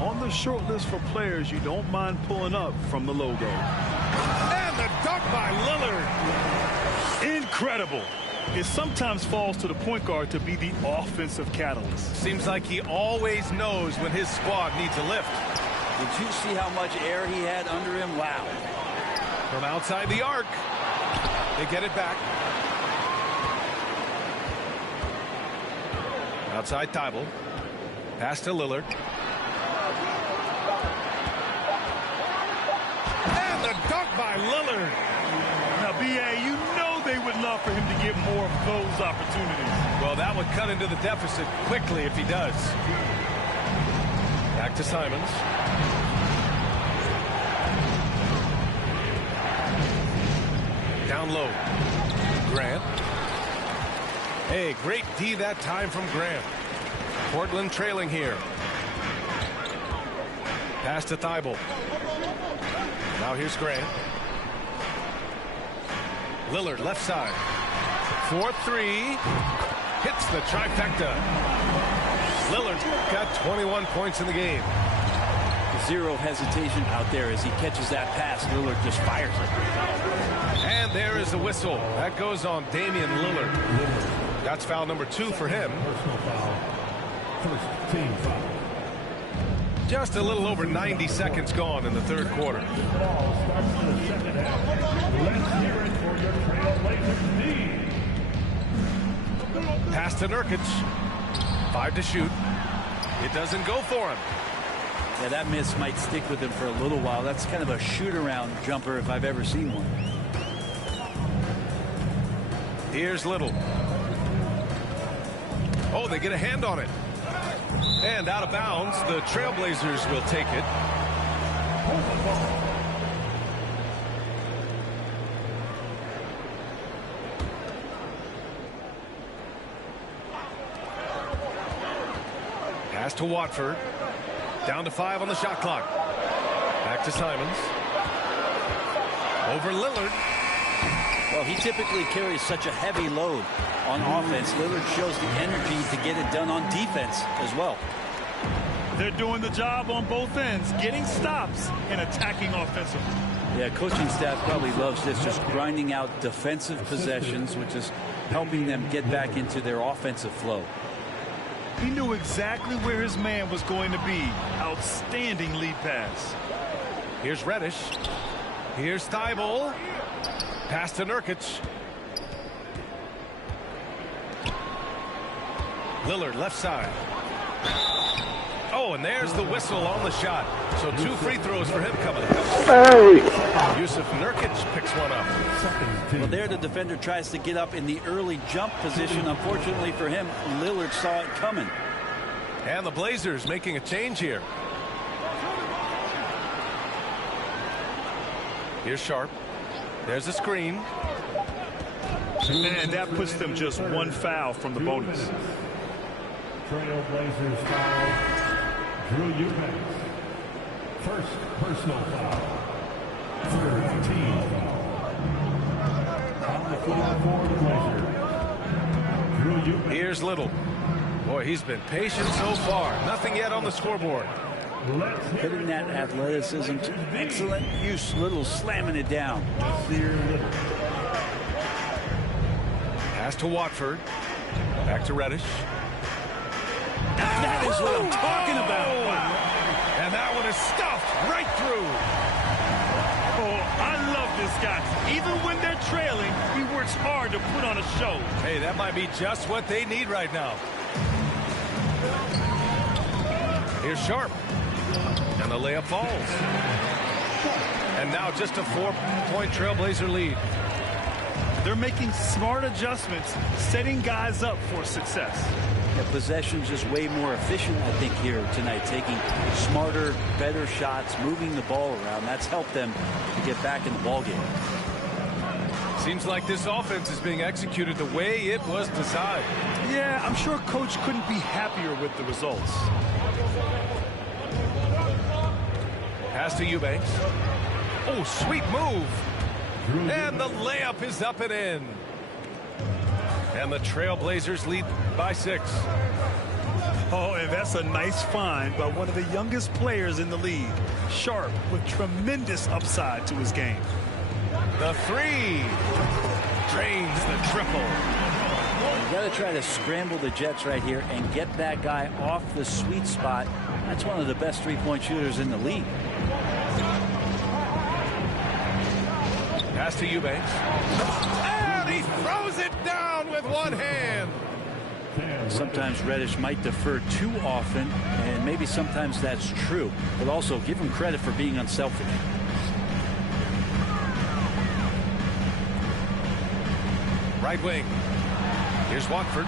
On the short list for players you don't mind pulling up from the logo. And the dunk by Lillard. Incredible. It sometimes falls to the point guard to be the offensive catalyst. Seems like he always knows when his squad needs a lift. Did you see how much air he had under him? Wow. From outside the arc. They get it back. Outside Thibault. Pass to Lillard. And the dunk by Lillard. Now, BA, you know they would love for him to get more of those opportunities. Well, that would cut into the deficit quickly if he does. Back to Simons. Down low. Grant. Hey, great D that time from Grant. Portland trailing here. Pass to Thibault. Now here's Grant. Lillard left side. 4-3. Hits the trifecta. Lillard got 21 points in the game. Zero hesitation out there as he catches that pass. Lillard just fires it. And there is the whistle. That goes on Damian Lillard. That's foul number 2 for him. Personal foul. First team foul. Just a little over 90 seconds gone in the third quarter. Ball starts in the second half. Let's hear it for your Trailblazers lead. Pass to Nurkic. 5 to shoot. It doesn't go for him. Yeah, that miss might stick with him for a little while. That's kind of a shoot-around jumper if I've ever seen one. Here's Little. Oh, they get a hand on it. And out of bounds, the Trailblazers will take it. Pass to Watford. Down to 5 on the shot clock. Back to Simons. Over Lillard. Well, he typically carries such a heavy load on offense. Lillard shows the energy to get it done on defense as well. They're doing the job on both ends, getting stops and attacking offensively. Yeah, coaching staff probably loves this, just grinding out defensive possessions, which is helping them get back into their offensive flow. He knew exactly where his man was going to be. Outstanding lead pass. Here's Reddish. Here's Thibault. Pass to Nurkic. Lillard left side. Oh, and there's the whistle on the shot. So 2 free throws for him coming. Hey! Yusuf Nurkic picks one up. Well, there the defender tries to get up in the early jump position. Unfortunately for him, Lillard saw it coming. And the Blazers making a change here. Here's Sharp. There's a screen. Man, that puts them just 1 foul from the bonus. Trailblazers foul. Drew Eubanks. First personal foul. Third team foul. On the floor for the Blazers. Drew Eubanks. Here's Little. Boy, he's been patient so far. Nothing yet on the scoreboard. Putting that athleticism to excellent use. Little slamming it down. Pass to Watford. Back to Reddish. That is what I'm talking about. And that one is stuffed right through. Oh, I love this guy. Even when they're trailing, he works hard to put on a show. Hey, that might be just what they need right now. Here's Sharp. And the layup falls. And now just a 4-point Trailblazer lead. They're making smart adjustments, setting guys up for success. The possession's just way more efficient, I think, here tonight. Taking smarter, better shots, moving the ball around. That's helped them to get back in the ballgame. Seems like this offense is being executed the way it was designed. Yeah, I'm sure Coach couldn't be happier with the results. Pass to Eubanks. Oh, sweet move. And the layup is up and in. And the Trailblazers lead by 6. Oh, and that's a nice find by one of the youngest players in the league. Sharp with tremendous upside to his game. The 3 drains the triple. You got to try to scramble the Jets right here and get that guy off the sweet spot. That's one of the best three-point shooters in the league. Pass to Eubanks. And he throws it down with one hand. Sometimes Reddish might defer too often, and maybe sometimes that's true. But also give him credit for being unselfish. Right wing. Here's Watford.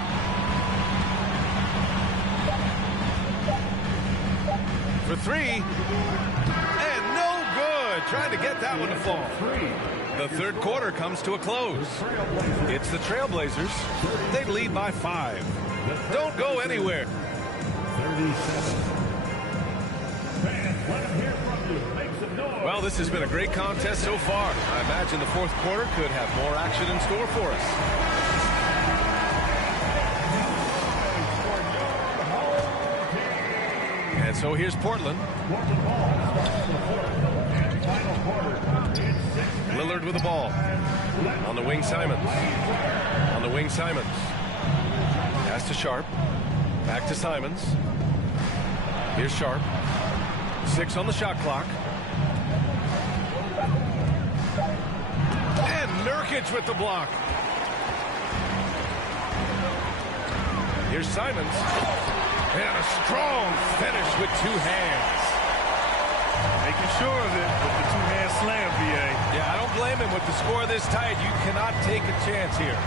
For 3. And no good. Trying to get that one to fall. The third quarter comes to a close. It's the Trailblazers. They lead by 5. Don't go anywhere. Well, this has been a great contest so far. I imagine the fourth quarter could have more action in store for us. And so here's Portland. Lillard with the ball. On the wing, Simons. On the wing, Simons. Pass to Sharp. Back to Simons. Here's Sharp. 6 on the shot clock. And Nurkic with the block. Here's Simons. And a strong finish with 2 hands. Making sure of it with the 2-hand slam, BA. Yeah, I don't blame him. With the score this tight, you cannot take a chance here.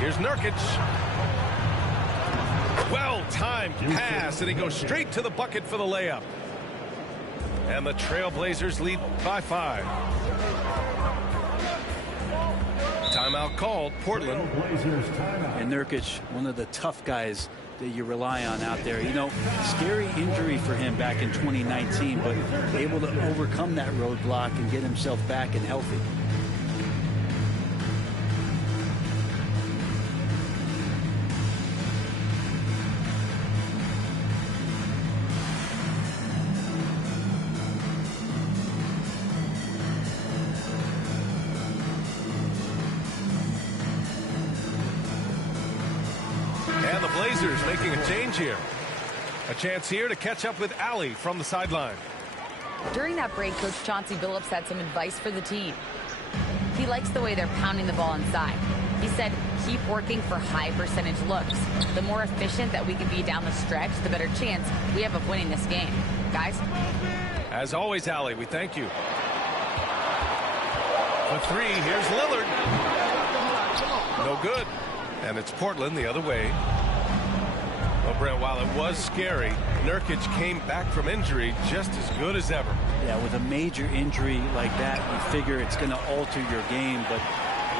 Here's Nurkic. Well-timed pass, and he goes straight to the bucket for the layup. And the Trailblazers lead by 5. Timeout called, Portland. And Nurkic, one of the tough guys that you rely on out there. You know, scary injury for him back in 2019, but able to overcome that roadblock and get himself back and healthy. Making a change here. A chance here to catch up with Allie from the sideline. During that break, Coach Chauncey Billups had some advice for the team. He likes the way they're pounding the ball inside. He said, keep working for high percentage looks. The more efficient that we can be down the stretch, the better chance we have of winning this game. Guys? As always, Allie, we thank you. For 3, here's Lillard. No good. And it's Portland the other way. Well, Brent, while it was scary, Nurkic came back from injury just as good as ever. Yeah, with a major injury like that, you figure it's going to alter your game. But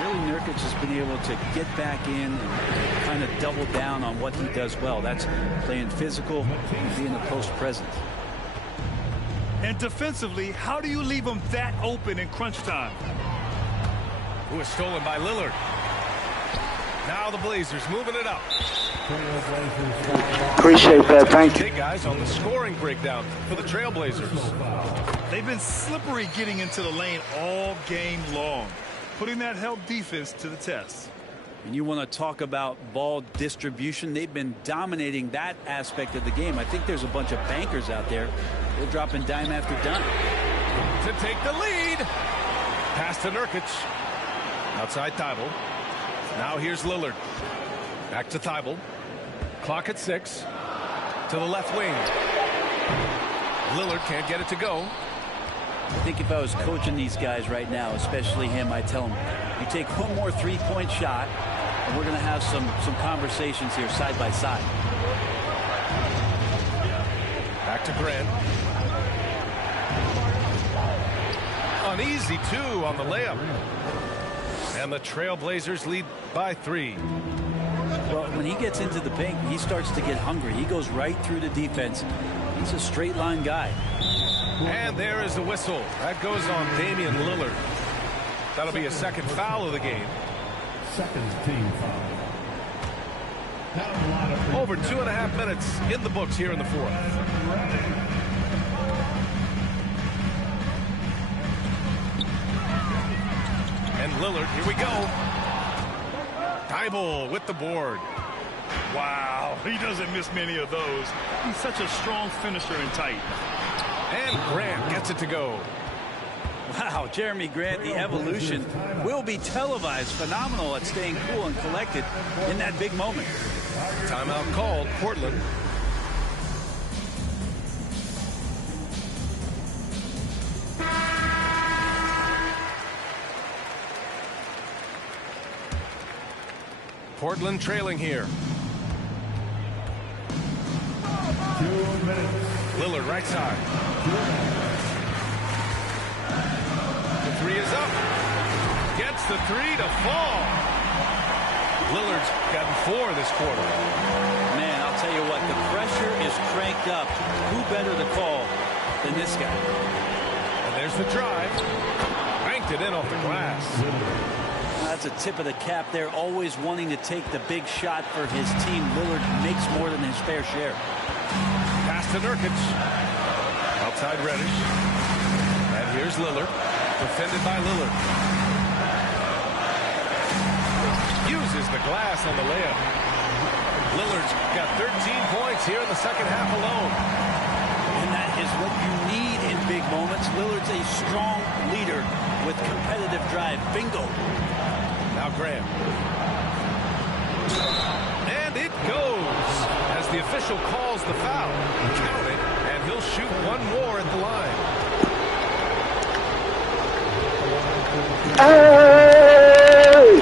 really, Nurkic has been able to get back in and kind of double down on what he does well. That's playing physical and being a post presence. And defensively, how do you leave him that open in crunch time? Who is stolen by Lillard. Now the Blazers moving it up. Appreciate that. Thank you. Hey, guys, on the scoring breakdown for the Trailblazers. They've been slippery getting into the lane all game long, putting that help defense to the test. And you want to talk about ball distribution. They've been dominating that aspect of the game. I think there's a bunch of bankers out there. They're dropping dime after dime. To take the lead. Pass to Nurkic. Outside Thibault. Now here's Lillard. Back to Thibault. Clock at 6. To the left wing. Lillard can't get it to go. I think if I was coaching these guys right now, especially him, I'd tell him, you take one more three-point shot, and we're going to have some conversations here side by side. Back to Grant. An easy 2 on the layup. And the Trailblazers lead by 3. Well, when he gets into the paint, he starts to get hungry. He goes right through the defense. He's a straight line guy. And there is the whistle. That goes on Damian Lillard. That'll be a second foul of the game. Second team foul. Over 2.5 minutes in the books here in the fourth. And Lillard, here we go. Thibault with the board. Wow, he doesn't miss many of those. He's such a strong finisher and tight. And Grant gets it to go. Wow, Jeremy Grant, the evolution will be televised. Phenomenal at staying cool and collected in that big moment. Timeout called, Portland. Portland trailing here. 2 minutes. Lillard right side. The 3 is up. Gets the 3 to fall. Lillard's gotten 4 this quarter. Man, I'll tell you what, the pressure is cranked up. Who better to call than this guy? And there's the drive. Banked it in off the glass. That's a tip of the cap there, always wanting to take the big shot for his team. Lillard makes more than his fair share. Pass to Nurkic. Outside Reddish. And here's Lillard. Defended by Lillard. Uses the glass on the layup. Lillard's got 13 points here in the second half alone. And that is what you need in big moments. Lillard's a strong leader with competitive drive. Bingo. Now Graham. And it goes as the official calls the foul. Count it, and he'll shoot one more at the line. Hey!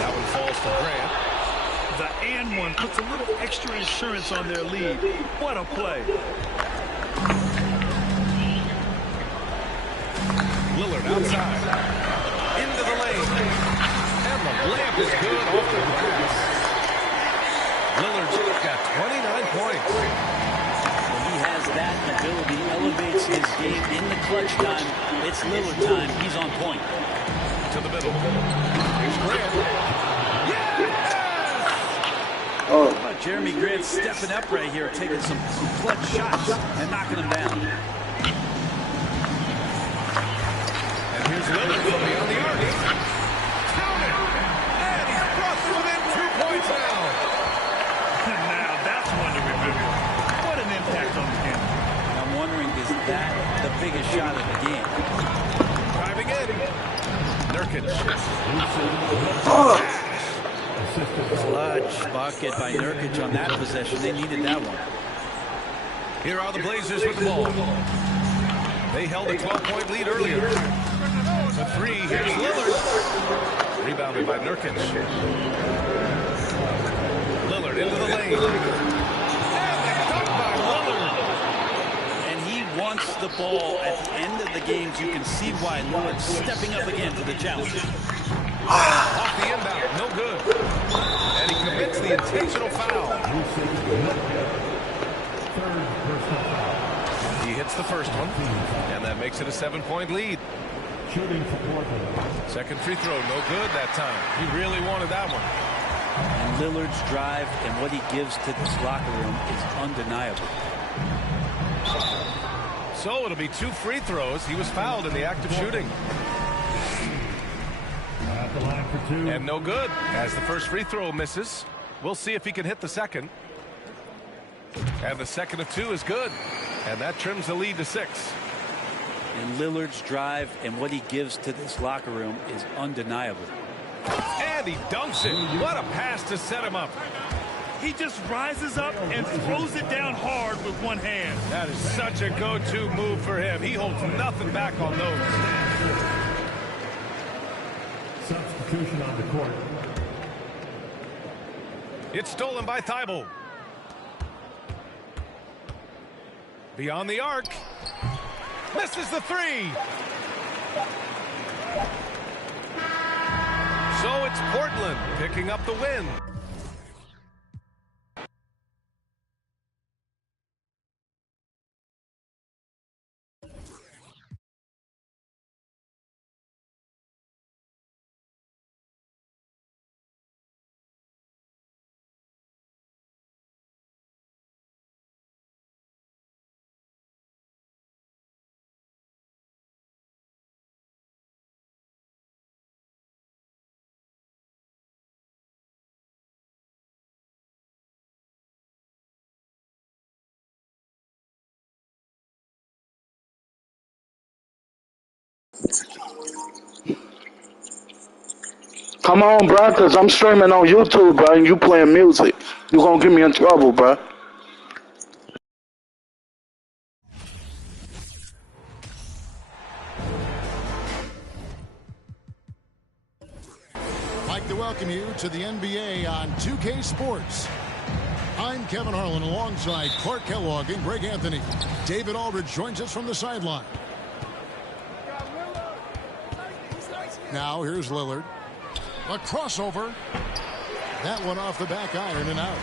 That one falls to Graham. The and one puts a little extra insurance on their lead. What a play. Lillard outside. Into the lane. And the layup is good off the glass. Lillard's got 29 points. When he has that ability, elevates his game in the clutch time. It's Lillard time. He's on point. To the middle. Here's Grant. Yes! Oh. How about Jeremy Grant stepping up right here, taking some clutch shots and knocking them down. And here's Lillard from beyond the arc. Count it! And he's brought within 2 points now. Now that's one to remember. What an impact on the game. I'm wondering, is that the biggest shot of the game? Driving in. Nurkic. Clutch bucket by Nurkic on that possession. They needed that one. Here are the Blazers with the ball. They held a 12-point lead earlier. The three, here's Lillard. Rebounded by Nurkic. Lillard into the lane. And the dunk by Lillard. And he wants the ball at the end of the games. You can see why Lillard's stepping up again to the challenge. Off the inbound, no good. And he commits the intentional foul. He hits the first one, and that makes it a 7-point lead. Second free throw, no good that time. He really wanted that one. And Lillard's drive and what he gives to this locker room is undeniable. So it'll be 2 free throws. He was fouled in the act of shooting. And no good, as the first free throw misses. We'll see if he can hit the second. And the second of 2 is good. And that trims the lead to 6. And Lillard's drive and what he gives to this locker room is undeniable. And he dunks it. What a pass to set him up. He just rises up and throws it down hard with one hand. That is such a go-to move for him. He holds nothing back on those. Substitution on the court. It's stolen by Thibault. Beyond the arc. Misses the 3. So it's Portland picking up the win. Come on, bro, because I'm streaming on YouTube, bro, and you playing music. You going to get me in trouble, bro. I'd like to welcome you to the NBA on 2K Sports. I'm Kevin Harlan alongside Clark Kellogg and Greg Anthony. David Aldridge joins us from the sideline. Now here's Lillard. A crossover. That one off the back iron and out.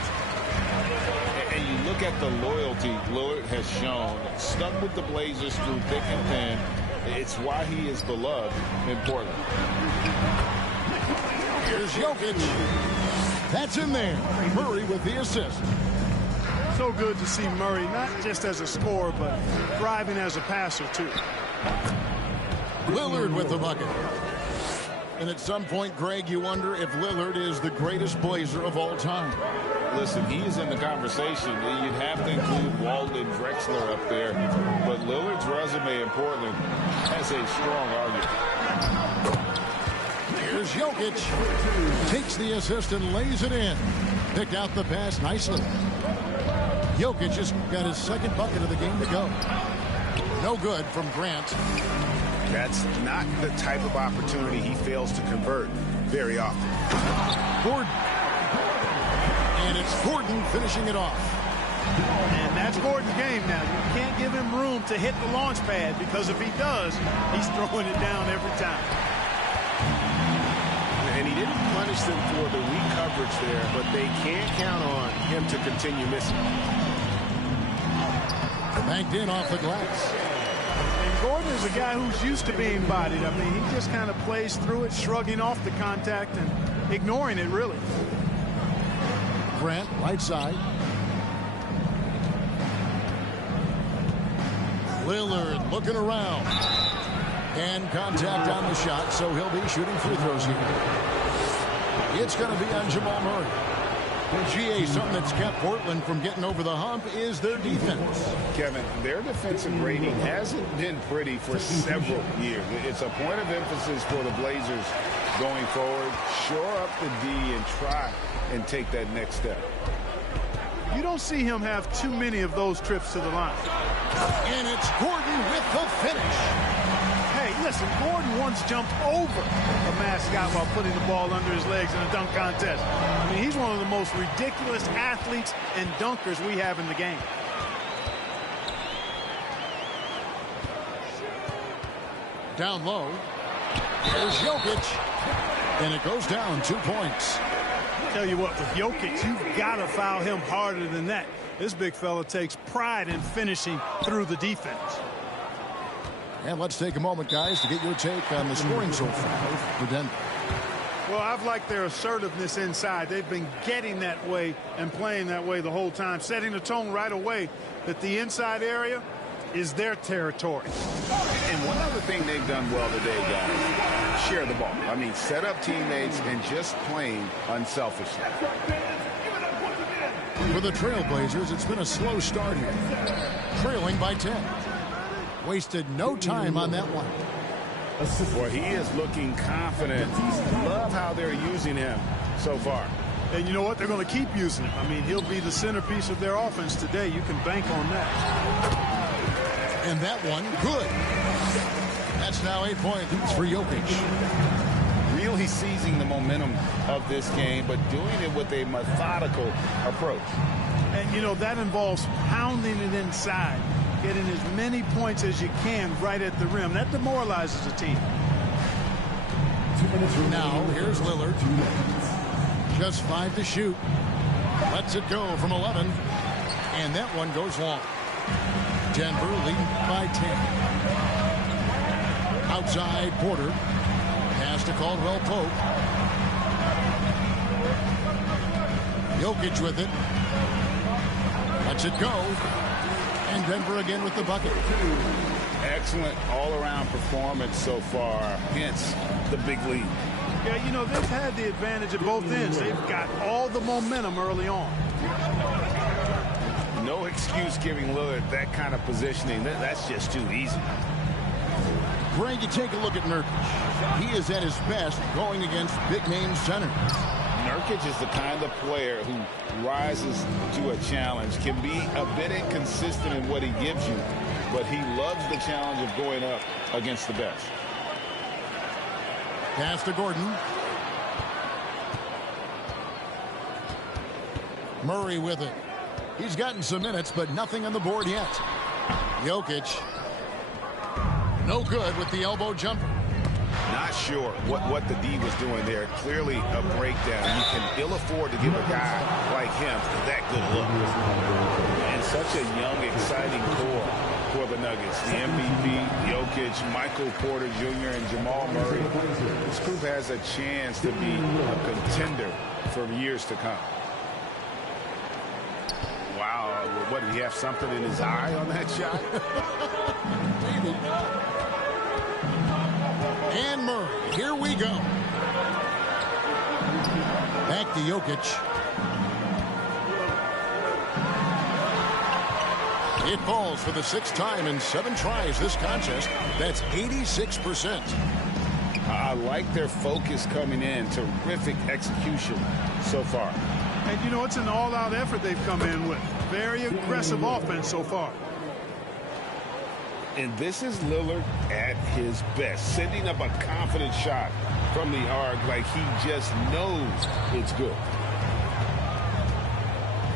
And you look at the loyalty Lillard has shown, stuck with the Blazers through thick and thin. It's why he is beloved in Portland. Here's Jokic. That's in there. Murray with the assist. So good to see Murray, not just as a scorer, but thriving as a passer, too. Lillard with the bucket. And at some point, Greg, you wonder if Lillard is the greatest Blazer of all time. Listen, he is in the conversation. You'd have to include Walton and Drexler up there. But Lillard's resume in Portland has a strong argument. Here's Jokic. Takes the assist and lays it in. Picked out the pass nicely. Jokic just got his second bucket of the game to go. No good from Grant. That's not the type of opportunity he fails to convert very often. Gordon. And it's Gordon finishing it off. And that's Gordon's game now. You can't give him room to hit the launch pad, because if he does, he's throwing it down every time. And he didn't punish them for the weak coverage there, but they can't count on him to continue missing. Banked in off the glass. And Gordon is a guy who's used to being bodied. I mean, he just kind of plays through it, shrugging off the contact and ignoring it, really. Grant, right side. Lillard looking around. And contact on the shot, so he'll be shooting free throws here. It's going to be on Jamal Murray. GA, something that's kept Portland from getting over the hump is their defense. Kevin, their defensive rating hasn't been pretty for several years. It's a point of emphasis for the Blazers going forward. Shore up the D and try and take that next step. You don't see him have too many of those trips to the line. And it's Gordon with the finish. Hey, listen, Gordon once jumped over a mascot while putting the ball under his legs in a dunk contest. I mean, he's one of the most ridiculous athletes and dunkers we have in the game. Down low. Here's Jokic. And it goes down 2 points. Tell you what, with Jokic, you've got to foul him harder than that. This big fella takes pride in finishing through the defense. And let's take a moment, guys, to get your take on the scoring so far for Denver. Well, I've liked their assertiveness inside. They've been getting that way and playing that way the whole time, setting the tone right away that the inside area is their territory. And one other thing they've done well today, guys, share the ball. I mean, set up teammates and just playing unselfishly. For the Trailblazers, it's been a slow start here. Trailing by 10. Wasted no time on that one. Boy, he is looking confident. Love how they're using him so far. And you know what? They're going to keep using him. I mean, he'll be the centerpiece of their offense today. You can bank on that. And that one, good. That's now 8 points for Jokic. Really seizing the momentum of this game, but doing it with a methodical approach. And, you know, that involves pounding it inside, getting as many points as you can right at the rim. That demoralizes a team. Now, here's Lillard. Just 5 to shoot. Lets it go from 11. And that one goes long. Denver leading by 10. Outside Porter. Pass to Caldwell Pope. Jokic with it. Lets it go. And Denver again with the bucket. Excellent all-around performance so far, hence the big lead. Yeah, you know, they've had the advantage at both ends. They've got all the momentum early on. No excuse giving Lillard that kind of positioning. That's just too easy. Greg, you take a look at Nurkic. He is at his best going against big-name centers. Nurkic is the kind of player who rises to a challenge, can be a bit inconsistent in what he gives you, but he loves the challenge of going up against the best. Pass to Gordon. Murray with it. He's gotten some minutes, but nothing on the board yet. Jokic. No good with the elbow jumper. Not sure what the D was doing there. Clearly a breakdown. You can ill afford to give a guy like him that good look. And such a young, exciting core for the Nuggets. The MVP, Jokic, Michael Porter Jr., and Jamal Murray. This group has a chance to be a contender for years to come. Wow, what, did he have something in his eye on that shot? Maybe. And Murray, here we go. Back to Jokic. It falls for the 6th time in 7 tries this contest. That's 86%. I like their focus coming in. Terrific execution so far. And, you know, it's an all-out effort they've come in with. Very aggressive offense so far. And this is Lillard at his best, sending up a confident shot from the arc like he just knows it's good.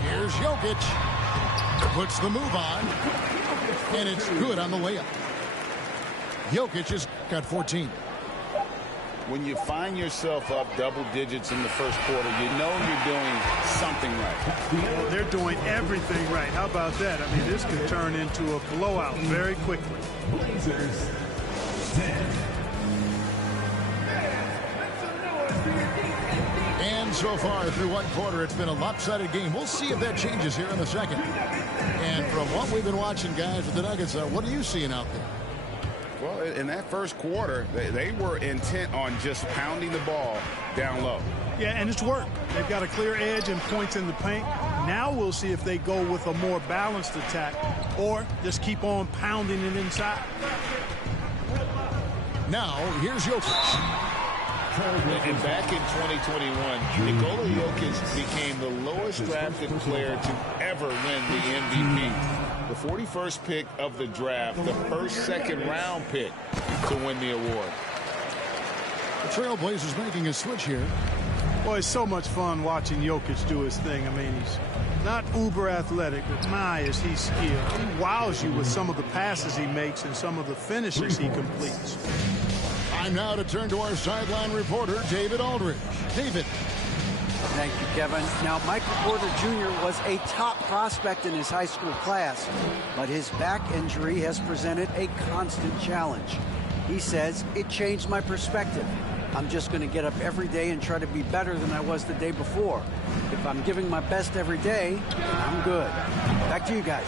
Here's Jokic. Puts the move on. And it's good on the layup. Jokic has got 14. When you find yourself up double digits in the first quarter, you know you're doing something right. Well, they're doing everything right. How about that? I mean, this could turn into a blowout very quickly. And so far through one quarter, it's been a lopsided game. We'll see if that changes here in the second. And from what we've been watching, guys, with the Nuggets, what are you seeing out there? Well, in that first quarter, they were intent on just pounding the ball down low. Yeah, and it's worked. They've got a clear edge and points in the paint. Now we'll see if they go with a more balanced attack or just keep on pounding it inside. Now, here's Jokic. And back in 2021, Nikola Jokic became the lowest drafted player to ever win the MVP. The 41st pick of the draft, the first second-round pick to win the award. The Trailblazers making a switch here. Boy, it's so much fun watching Jokic do his thing. I mean, he's not uber athletic, but my, is he skilled. He wows you with some of the passes he makes and some of the finishes he completes. Time now to turn to our sideline reporter, David Aldridge. David. Thank you, Kevin. Now, Michael Porter Jr. was a top prospect in his high school class, but his back injury has presented a constant challenge. He says, it changed my perspective. I'm just going to get up every day and try to be better than I was the day before. If I'm giving my best every day, I'm good. Back to you guys.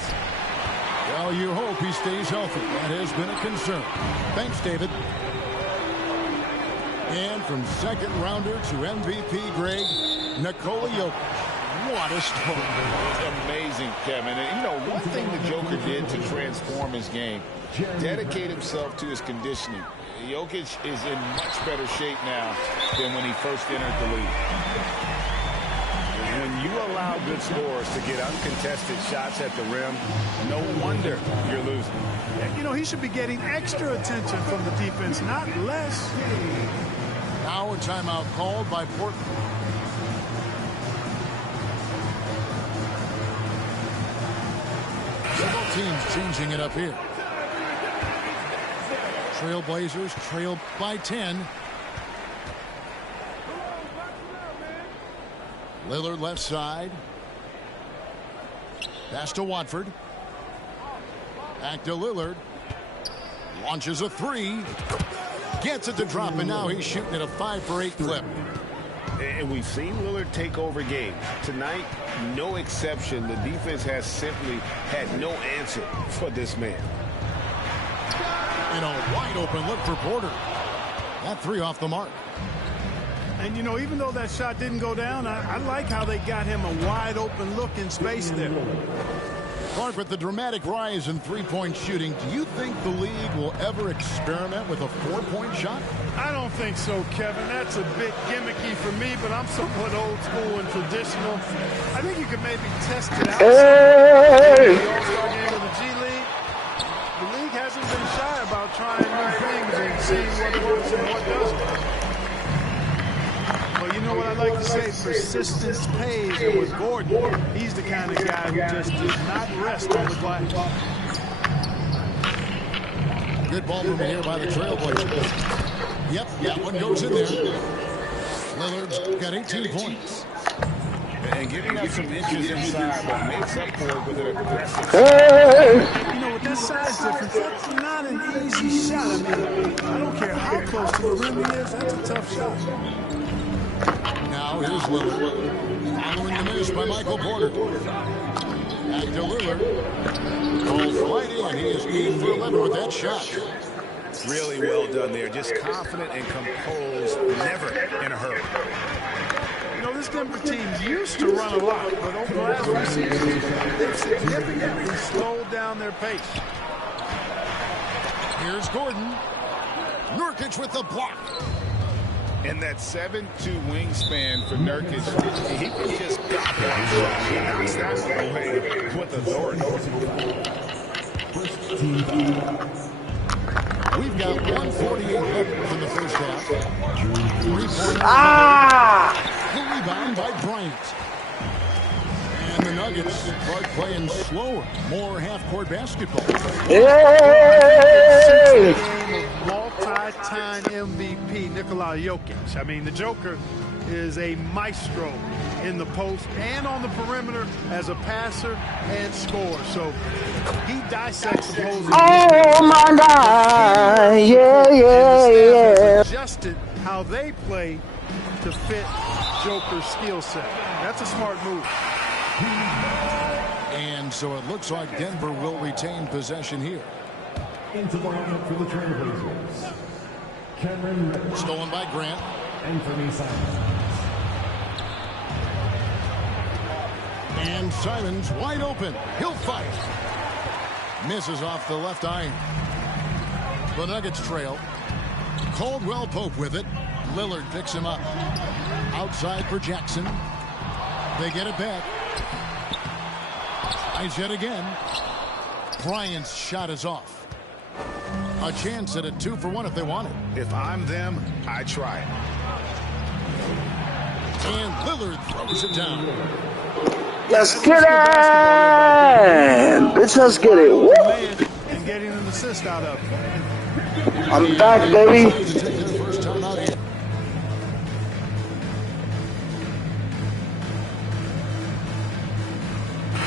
Well, you hope he stays healthy. That has been a concern. Thanks, David. And from second rounder to MVP Greg, Nikola Jokic. What a story. It's amazing, Kevin. And, you know, one thing the Joker did to transform his game, dedicate himself to his conditioning. Jokic is in much better shape now than when he first entered the league. When you allow good scorers to get uncontested shots at the rim, no wonder you're losing. You know, he should be getting extra attention from the defense, not less. Now a timeout called by Portland. Several teams changing it up here. Trailblazers trail by 10. Lillard left side. Pass to Watford. Back to Lillard. Launches a three. Gets it to drop, and now he's shooting at a 5-for-8 clip. And we've seen Lillard take over games. Tonight, no exception. The defense has simply had no answer for this man. And a wide open look for Porter. That three off the mark. And, you know, even though that shot didn't go down, I like how they got him a wide open look in space there. Clark, with the dramatic rise in three-point shooting, do you think the league will ever experiment with a four-point shot? I don't think so, Kevin. That's a bit gimmicky for me, but I'm somewhat old school and traditional. I think you could maybe test it out. Hey! The All-Star game of the G League. The league hasn't been shy about trying new things and seeing what works and what doesn't. Well, you know what I like to say? Persistence pays. And with Gordon, he's the kind of guy who just does not rest on the glass. Good ball movement here by the Trailblazers. Yep, that one goes in there. Lillard's got 18 points. And giving up some inches inside, but makes up for it with an aggressive shot. You know, with that size difference, that's not an easy shot. I mean, I don't care how close to the rim he is, that's a tough shot. Now here's Lillard. Following the miss by Michael Porter. Back to Lillard. Goes right in. He is 8 for 11 with that shot. Really well done there. Just confident and composed, never in a hurry. You know, this Denver team used to run a lot, but over the last few seasons, they've significantly slowed down their pace. Here's Gordon. Nurkic with the block. And that 7'2" wingspan for Nurkic, he can just gobble up shots. He knocks that one away with authority. We've got 148 left in the first half. 3 points. The rebound by Bryant. And the Nuggets start playing slower, more half-court basketball. Hey! Multi-time MVP Nikola Jokic. I mean, the Joker is a maestro in the post and on the perimeter as a passer and scorer. So he dissects opposing. Oh my God! Yeah. Adjusted how they play to fit Joker's skill set. That's a smart move. And so it looks like Denver will retain possession here. Into the lineup for the Trailblazers, Cameron Reddish. Stolen by Grant. Anthony Simons. And Simons wide open. He'll fight. Misses off the left iron. The Nuggets trail. Caldwell Pope with it. Lillard picks him up. Outside for Jackson. They get it back. Eyes yet again. Bryant's shot is off. A chance at a 2-for-1 if they want it. If I'm them, I try it. And Lillard throws it down. Let's get it! Bitch, let's get it. Woo! And getting an assist out of it. I'm back, baby. First time out here.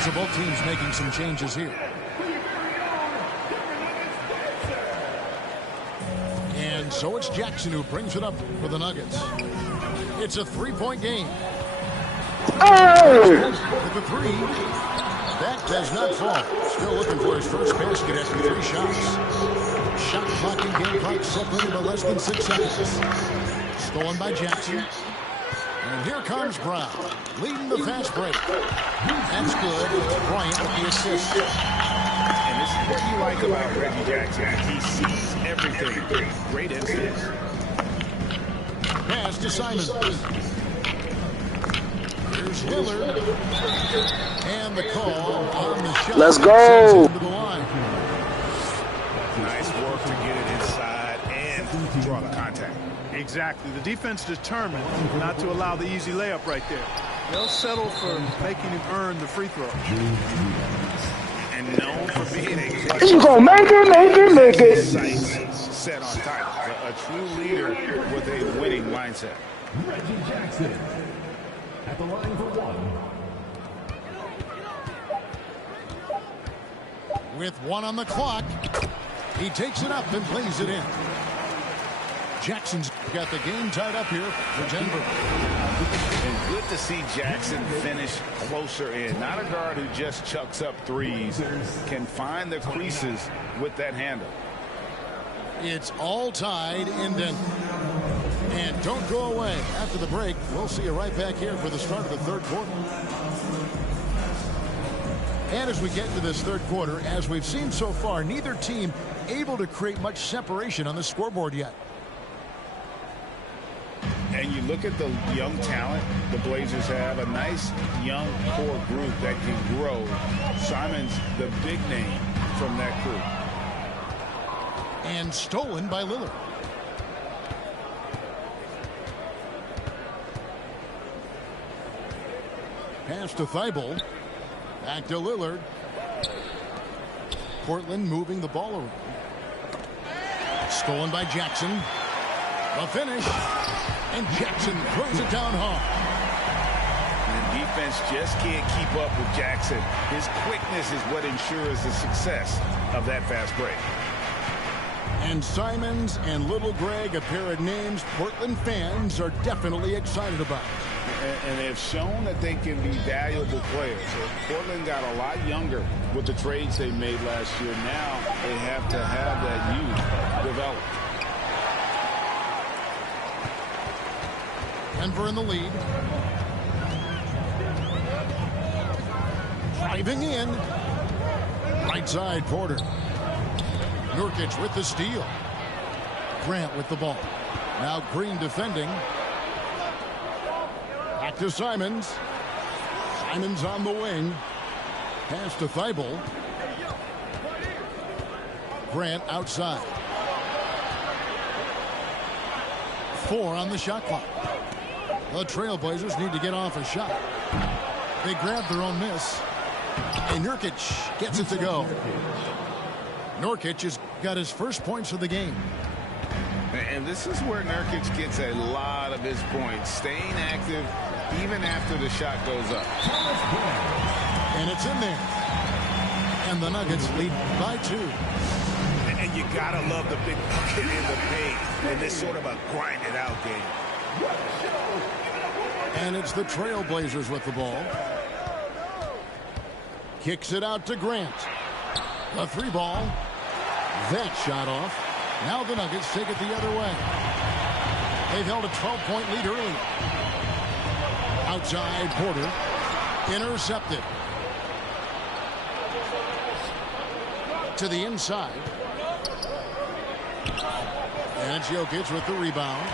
So both teams making some changes here. And so it's Jackson who brings it up for the Nuggets. It's a 3-point game. Oh! With the 3. That does not fall. Still looking for his first basket after 3 shots. Shot clock and game clock separated by less than 6 seconds. Stolen by Jackson. And here comes Brown, leading the fast break. That's good. It's Bryant with the assist. And this is what you like about Reggie Jackson. He sees everything. Great instincts. Pass to Simons. Here's Lillard. And the call on the shot. Let's go. Nice work to get it inside and draw the contact. Exactly. The defense determined not to allow the easy layup right there. They'll settle for making him earn the free throw. And known for being a You gonna make it. set on time. A true leader with a winning mindset. Reggie Jackson at the line for 1. With 1 on the clock, he takes it up and plays it in. Jackson's got the game tied up here for Denver. And good to see Jackson finish closer in. Not a guard who just chucks up threes. Can find the creases with that handle. It's all tied in Denver. And don't go away. After the break, we'll see you right back here for the start of the third quarter. And as we get into this third quarter, as we've seen so far, neither team able to create much separation on the scoreboard yet. And you look at the young talent the Blazers have, a nice young core group that can grow. Simon's the big name from that group. And stolen by Lillard. Pass to Thibault. Back to Lillard. Portland moving the ball around. Stolen by Jackson. The finish. And Jackson throws it down hard. And defense just can't keep up with Jackson. His quickness is what ensures the success of that fast break. And Simons and Little Greg, a pair of names Portland fans are definitely excited about. And they've shown that they can be valuable players. So Portland got a lot younger with the trades they made last year. Now they have to have that youth develop. Denver in the lead. Driving in. Right side, Porter. Nurkic with the steal. Grant with the ball. Now Green defending. Back to Simons. Simons on the wing. Pass to Thibault. Grant outside. 4 on the shot clock. The Trailblazers need to get off a shot. They grab their own miss. And Nurkic gets it to go. Nurkic has got his first points of the game. And this is where Nurkic gets a lot of his points, staying active even after the shot goes up. And it's in there. And the Nuggets lead by 2. And you gotta love the big bucket in the paint and this sort of a grind it out game. And it's the Trailblazers with the ball. Kicks it out to Grant. The 3 ball. That shot off. Now the Nuggets take it the other way. They've held a 12-point lead early. Outside, Porter. Intercepted. To the inside. And it's Jokic with the rebound.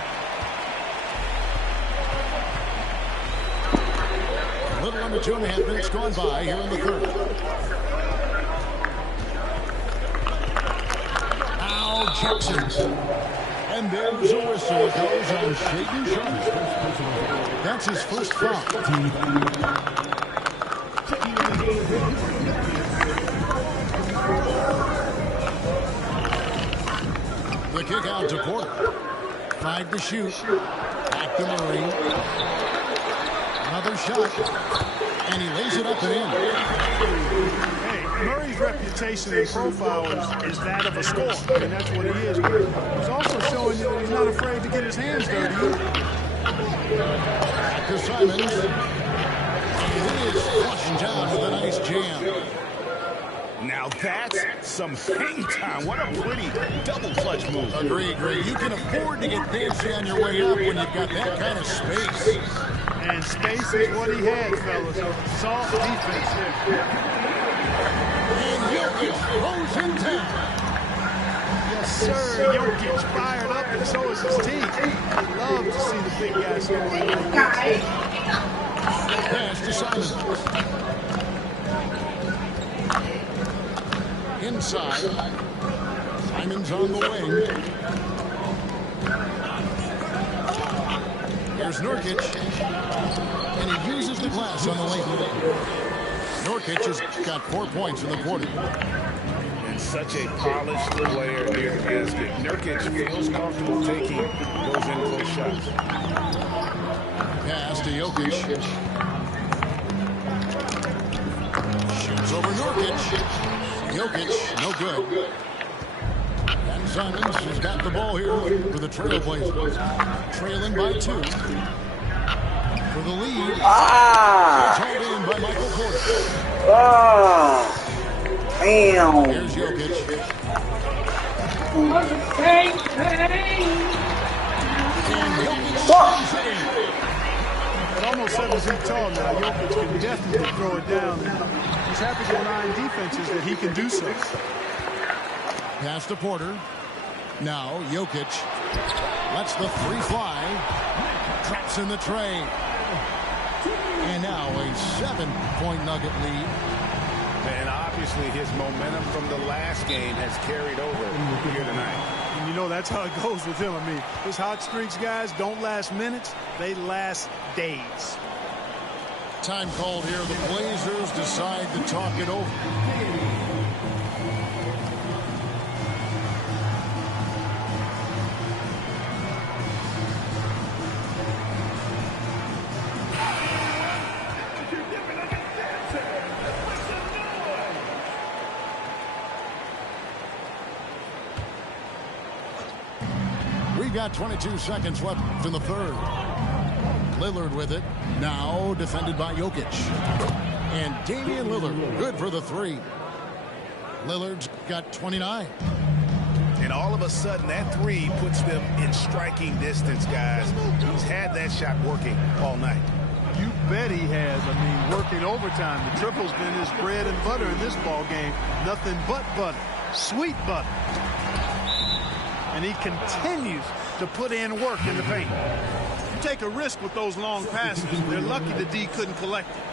A little under 2.5 minutes gone by here in the third. Now Jackson. And there's a whistle. It goes on Shaden Sharp. That's his first foul. The kick out to Porter. 5 to shoot. Back to Murray. Another shot. And he lays it up and in. Hey, Murray's reputation and profile is that of a scorer. I mean, that's what he is. He's also showing you that he's not afraid to get his hands dirty. Back to Simons. He is flushed down with a nice jam. Now that's some hang time. What a pretty double clutch move. Agree. You can afford to get fancy on your way up when you've got that kind of space. And space is what he had, fellas. Soft defense here. And Jokic throws in 10. Yes, sir. Jokic fired up, and so is his team. They love to see the big guy scoring like this. Pass to Simons. Inside. Simons on the wing. Here's Nurkic. And he uses the glass on the layup. Nurkic has got 4 points in the quarter. And such a polished player near the basket. Nurkic feels comfortable taking those in-close shots. Pass to Jokic. Shoots over Nurkic. Jokic, no good. And Simons has got the ball here for the Trailblazers. Trailing by 2. For the lead. It's held in by Michael Porter. Damn. Here's Jokic. At almost 7 feet tall now, Jokic can definitely throw it down. He's happy to remind defenses that he can do so. Pass to Porter. Now Jokic lets the 3 fly. Traps in the tray. And now a 7-point Nugget lead. And obviously his momentum from the last game has carried over here tonight. And you know that's how it goes with him. I mean, his hot streaks, guys, don't last minutes. They last days. Time called here. The Blazers decide to talk it over. We've got 22 seconds left in the third. Lillard with it. Now defended by Jokic. And Damian Lillard, good for the three. Lillard's got 29. And all of a sudden, that three puts them in striking distance, guys. He's had that shot working all night. You bet he has. I mean, working overtime. The triple's been his bread and butter in this ball game. Nothing but butter. Sweet butter. And he continues to put in work in the paint. You take a risk with those long passes. They're lucky the D couldn't collect it.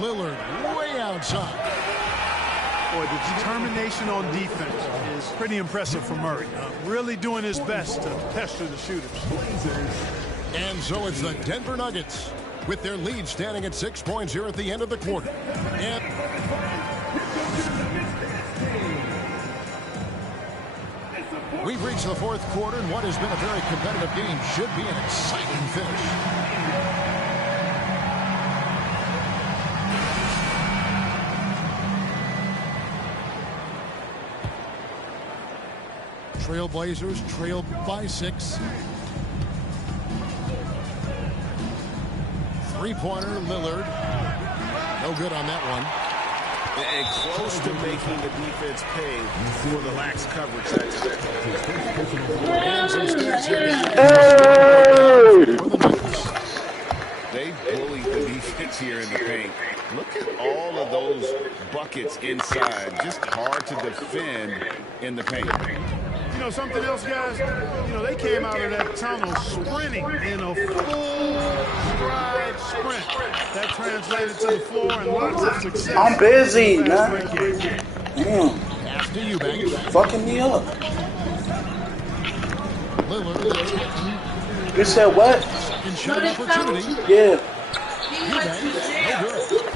Lillard way outside. Boy, the determination on defense is pretty impressive for Murray. Really doing his best to pester the shooters. And so it's the Denver Nuggets with their lead standing at 6 points here at the end of the quarter. And we've reached the fourth quarter, and what has been a very competitive game should be an exciting finish. Trailblazers trailed by 6. Three-pointer, Lillard. No good on that one. And close to making the defense pay for the lax coverage. And some stats here. They bullied the defense here in the paint. Look at all of those buckets inside. Just hard to defend in the paint. You know something else, guys? You know, they came out of that tunnel sprinting in a full stride sprint. That translated to the floor and lots of success. I'm busy, man. Damn. Pass to Eubanks. Fucking me up. Lillard. You said what? Second shot opportunity. Yeah. Eubanks. No good.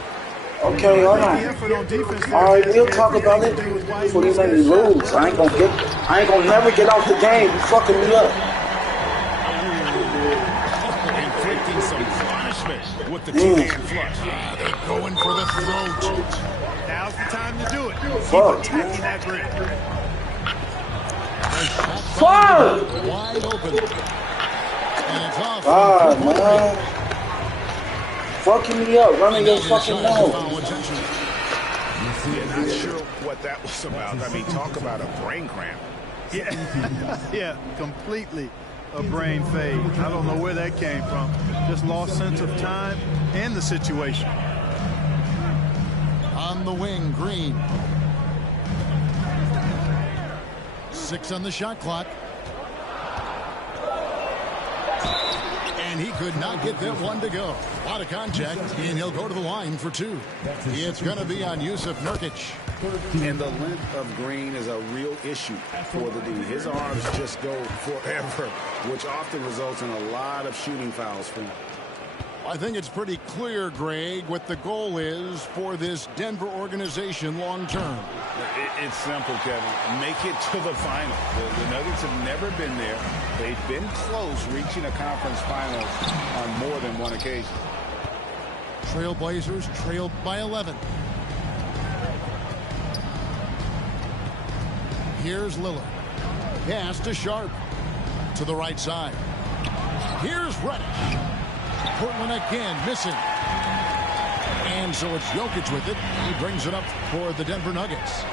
Okay, hold on. All right, we'll talk about it before you let me lose. I ain't gonna never get off the game. You fucking me up. Inflicting some punishment with the two-hand flush. They're going for the throat. Now's the time to do it. Fuck, Keep attacking that rim. Fuck! Wide open. And it's off. God, man. Fucking me up, running your fucking mouth. Yeah, not sure what that was about. I mean, talk about a brain cramp. Yeah, yeah, completely a brain fade. I don't know where that came from. Just lost sense of time and the situation. On the wing, Green. 6 on the shot clock. And he could not get that one to go. A lot of contact, and he'll go to the line for 2. It's going to be on Yusuf Nurkic. And the length of Green is a real issue for the D. His arms just go forever, which often results in a lot of shooting fouls for him. I think it's pretty clear, Greg, what the goal is for this Denver organization long term. It's simple, Kevin. Make it to the final. The Nuggets have never been there. They've been close reaching a conference final on more than one occasion. Trailblazers trailed by 11. Here's Lillard. Pass to Sharp. To the right side. Here's Reddish. Portland again missing. And so it's Jokic with it. He brings it up for the Denver Nuggets.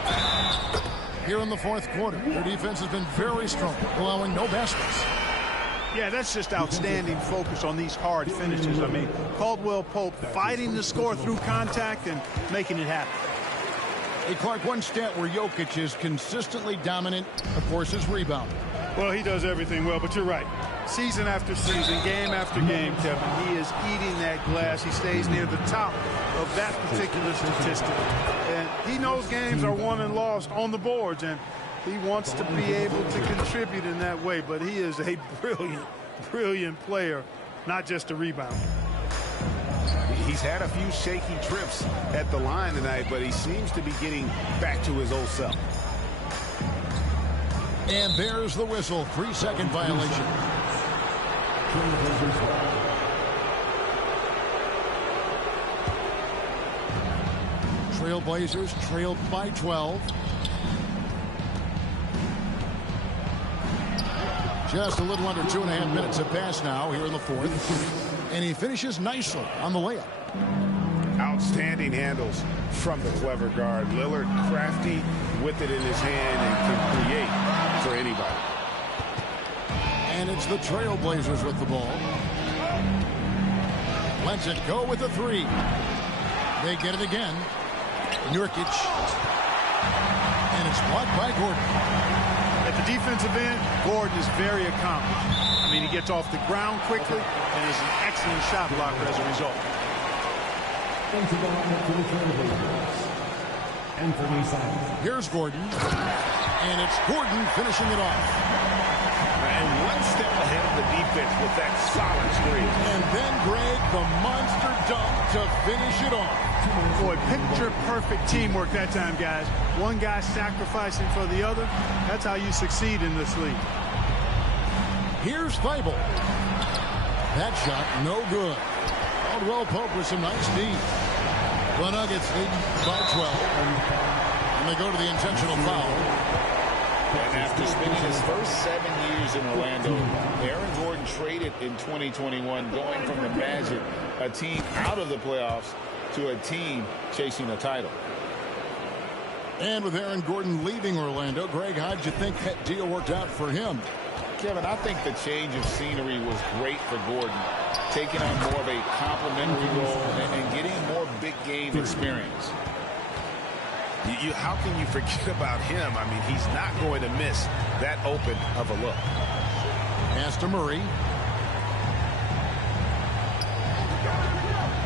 Here in the fourth quarter, their defense has been very strong, allowing no baskets. Yeah, that's just outstanding focus on these hard finishes. I mean, Caldwell Pope fighting to score through contact and making it happen. Hey, Clark, one stat where Jokic is consistently dominant, of course, is rebounding. Well, he does everything well, but you're right. Season after season, game after game, Kevin, he is eating that glass. He stays near the top of that particular statistic. And he knows games are won and lost on the boards, and he wants to be able to contribute in that way. But he is a brilliant, brilliant player, not just a rebounder. He's had a few shaky trips at the line tonight, but he seems to be getting back to his old self. And there's the whistle. 3-second violation. Trailblazers trailed by 12. Just a little under 2.5 minutes have passed now here in the fourth. And he finishes nicely on the layup. Outstanding handles from the clever guard. Lillard crafty with it in his hand and can create for anybody. And it's the Trailblazers with the ball. Lets it go with the three. They get it again. Nurkic. And it's blocked by Gordon. At the defensive end, Gordon is very accomplished. I mean, he gets off the ground quickly and is an excellent shot blocker as a result. Here's Gordon. And it's Gordon finishing it off. And one step ahead of the defense with that solid screen. And then Greg, the monster dunk to finish it off. Boy, picture-perfect teamwork that time, guys. One guy sacrificing for the other. That's how you succeed in this league. Here's Thibault. That shot, no good. Caldwell Pope with some nice D. The Nuggets lead by 12. And they go to the intentional foul. And after spending his first 7 years in Orlando, Aaron Gordon traded in 2021, going from the Magic, a team out of the playoffs, to a team chasing a title. And with Aaron Gordon leaving Orlando, Greg, how'd you think that deal worked out for him? Kevin, I think the change of scenery was great for Gordon, taking on more of a complimentary role and getting more big game experience. How can you forget about him? I mean, he's not going to miss that open of a look. Pass to Murray.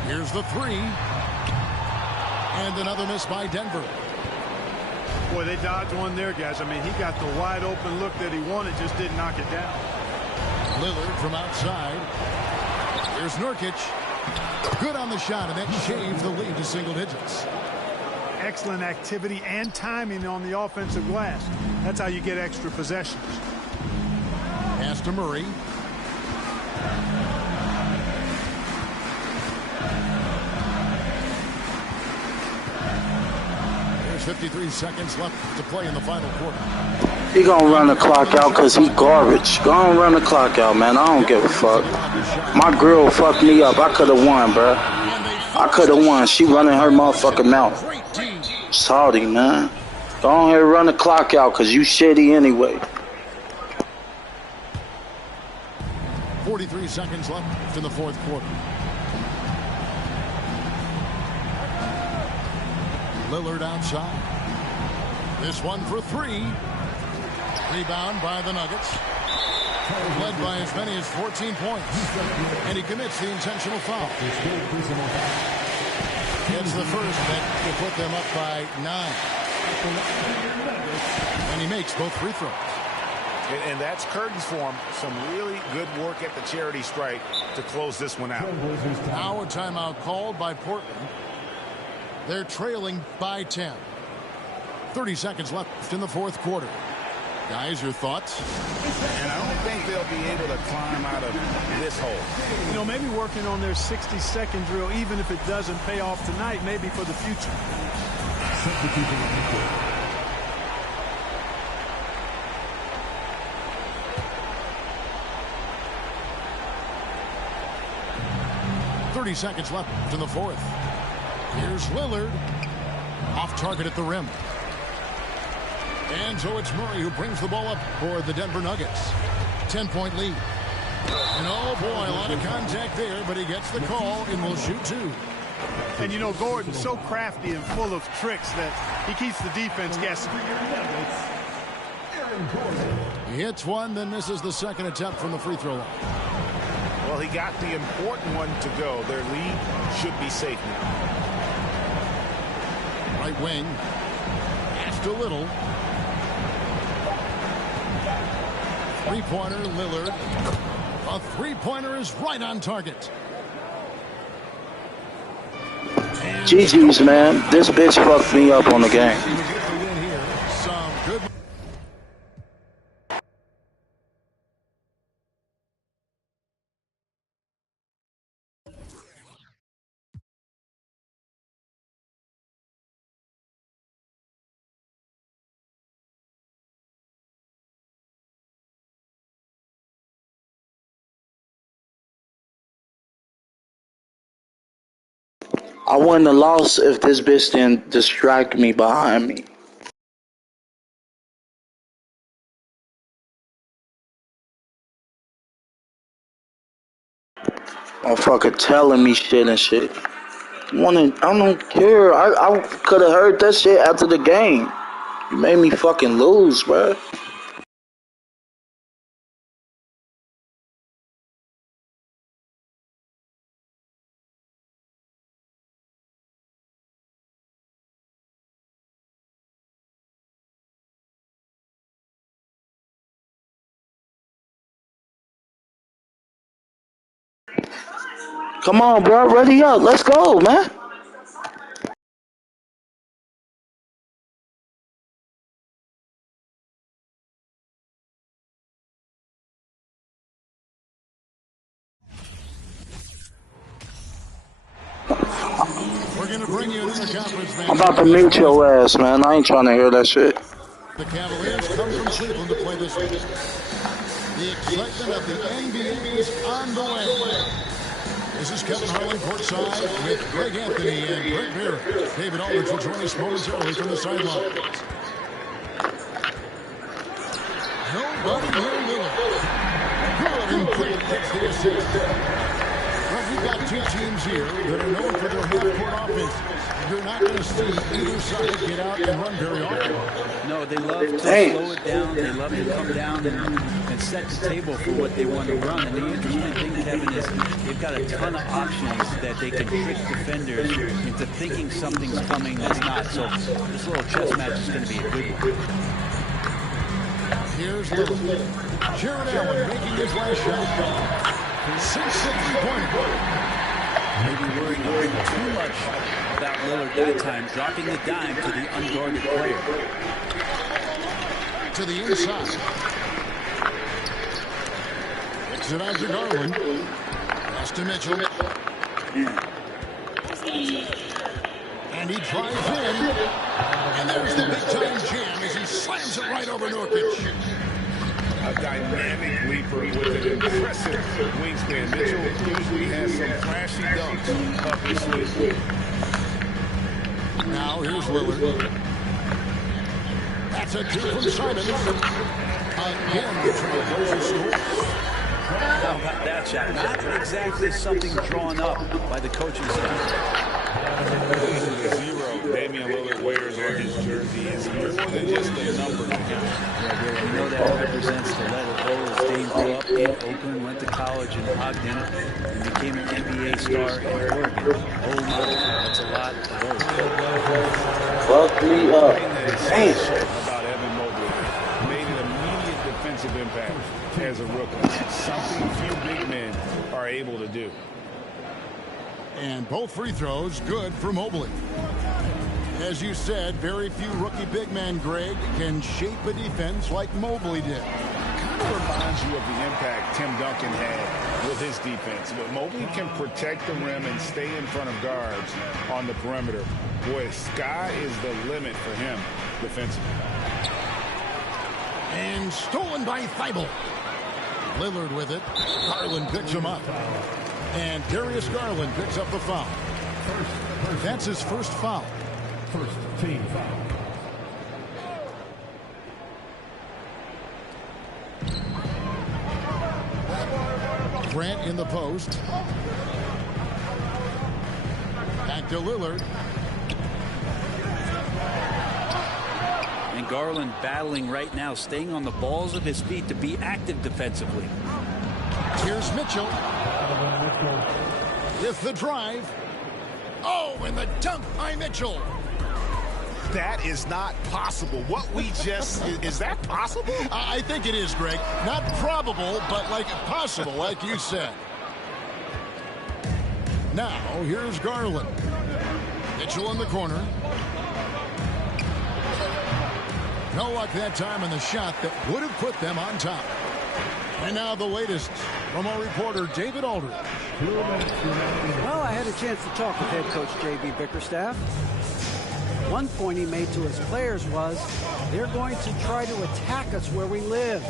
Here's the three. And another miss by Denver. Boy, they dodged one there, guys. I mean, he got the wide open look that he wanted, just didn't knock it down. Lillard from outside. Here's Nurkic. Good on the shot, and that shaves the lead to single digits. Excellent activity and timing on the offensive glass. That's how you get extra possessions. Pass to Murray. There's 53 seconds left to play in the final quarter. He gonna run the clock out because he garbage. Go on, run the clock out, man. I don't give a fuck. My girl fucked me up. I could have won, bro. I could have won. She running her motherfucking mouth. Salty, man. Go on here and run the clock out because you shitty anyway. 43 seconds left in the fourth quarter. Lillard outside. This one for three. Rebound by the Nuggets. Led by as many as 14 points. And he commits the intentional foul. It's the first that will put them up by 9. And he makes both free throws. And that's curtains for him. Some really good work at the charity strike to close this one out. Now a timeout called by Portland. They're trailing by 10. 30 seconds left in the fourth quarter. Guys, your thoughts? And I don't think they'll be able to climb out of this hole. You know, maybe working on their 60-second drill, even if it doesn't pay off tonight, maybe for the future. Seconds left in the fourth. Here's Lillard. Off target at the rim. And so it's Murray who brings the ball up for the Denver Nuggets. 10-point lead. And oh boy, a lot of contact there, but he gets the call and will shoot two. And you know, Gordon's so crafty and full of tricks that he keeps the defense guessing. He hits one, then misses the second attempt from the free throw line. Well, he got the important one to go. Their lead should be safe now. Right wing. Just a little. Three-pointer, Lillard. A three-pointer is right on target. GG's, man. This bitch fucked me up on the game. I wouldn't have lost if this bitch didn't distract me behind me. Motherfucker telling me shit and shit. I don't care. I could have heard that shit after the game. You made me fucking lose, bro. Come on, bro. Ready up. Let's go, man. We're going to bring you into the conference match. I'm about to mute your ass, man. I ain't trying to hear that shit. The Cavaliers come from Cleveland to play this week. The excitement of the NBA is on the way. This is Kevin Harlan courtside with Greg Anthony and Brett Beard. David Aldridge will join us momentarily from the sideline. Nobody near Lillard. Good and quick gets the assist. Well, you've got two teams here that are known for their half-court offenses. You're not going to see either side get out and run very often. No, they love to slow it down. They love to come down and set the table for what they want to run. And the interesting thing, Kevin, is they've got a ton of options that they can trick defenders into thinking something's coming that's not. So this little chess match is going to be a good one. Here's Lillard. Jared Allen making his last shot. 6-3-pointer. Maybe worrying a little too much about Lillard that time, dropping the dime to the unguarded player. To the inside. Kicks it out to Garland. Pass to Mitchell. And he drives in. And there's the big-time jam as he slams it right over Nurkic. A dynamic leaper with an impressive wingspan. Mitchell usually has some flashy dunks up his sleeve. Now here's Lillard. That's a two from Simons. Again, the Trailblazers score. How about that shot? Not exactly something drawn up by the coaching staff. The zero Damian Lillard wears on his jersey is more than just a number to him. Yeah, you know that represents the letter O as Dame grew up in Oakland, went to college in Ogden, and became an NBA star in Oregon. Oh my, that's a lot of those. Fuck me up. About Evan Mobley. Made an immediate defensive impact as a rookie. Something few big men are able to do. And both free throws good for Mobley. As you said, very few rookie big men, Greg, can shape a defense like Mobley did. Kind of reminds you of the impact Tim Duncan had with his defense. But Mobley can protect the rim and stay in front of guards on the perimeter. Boy, sky is the limit for him defensively. And stolen by Thibault. Lillard with it. Garland picks him up. And Darius Garland picks up the foul. That's his first foul. First team foul. Grant in the post. Back to Lillard. And Garland battling right now, staying on the balls of his feet to be active defensively. Here's Mitchell. With the drive. Oh, and the dunk by Mitchell. That is not possible. What we just... is that possible? I think it is, Greg. Not probable, but like possible, like you said. Now, here's Garland. Mitchell in the corner. No luck that time in the shot that would have put them on top. And now the latest from our reporter, David Aldridge. Well, I had a chance to talk with head coach J.B. Bickerstaff. One point he made to his players was, they're going to try to attack us where we live.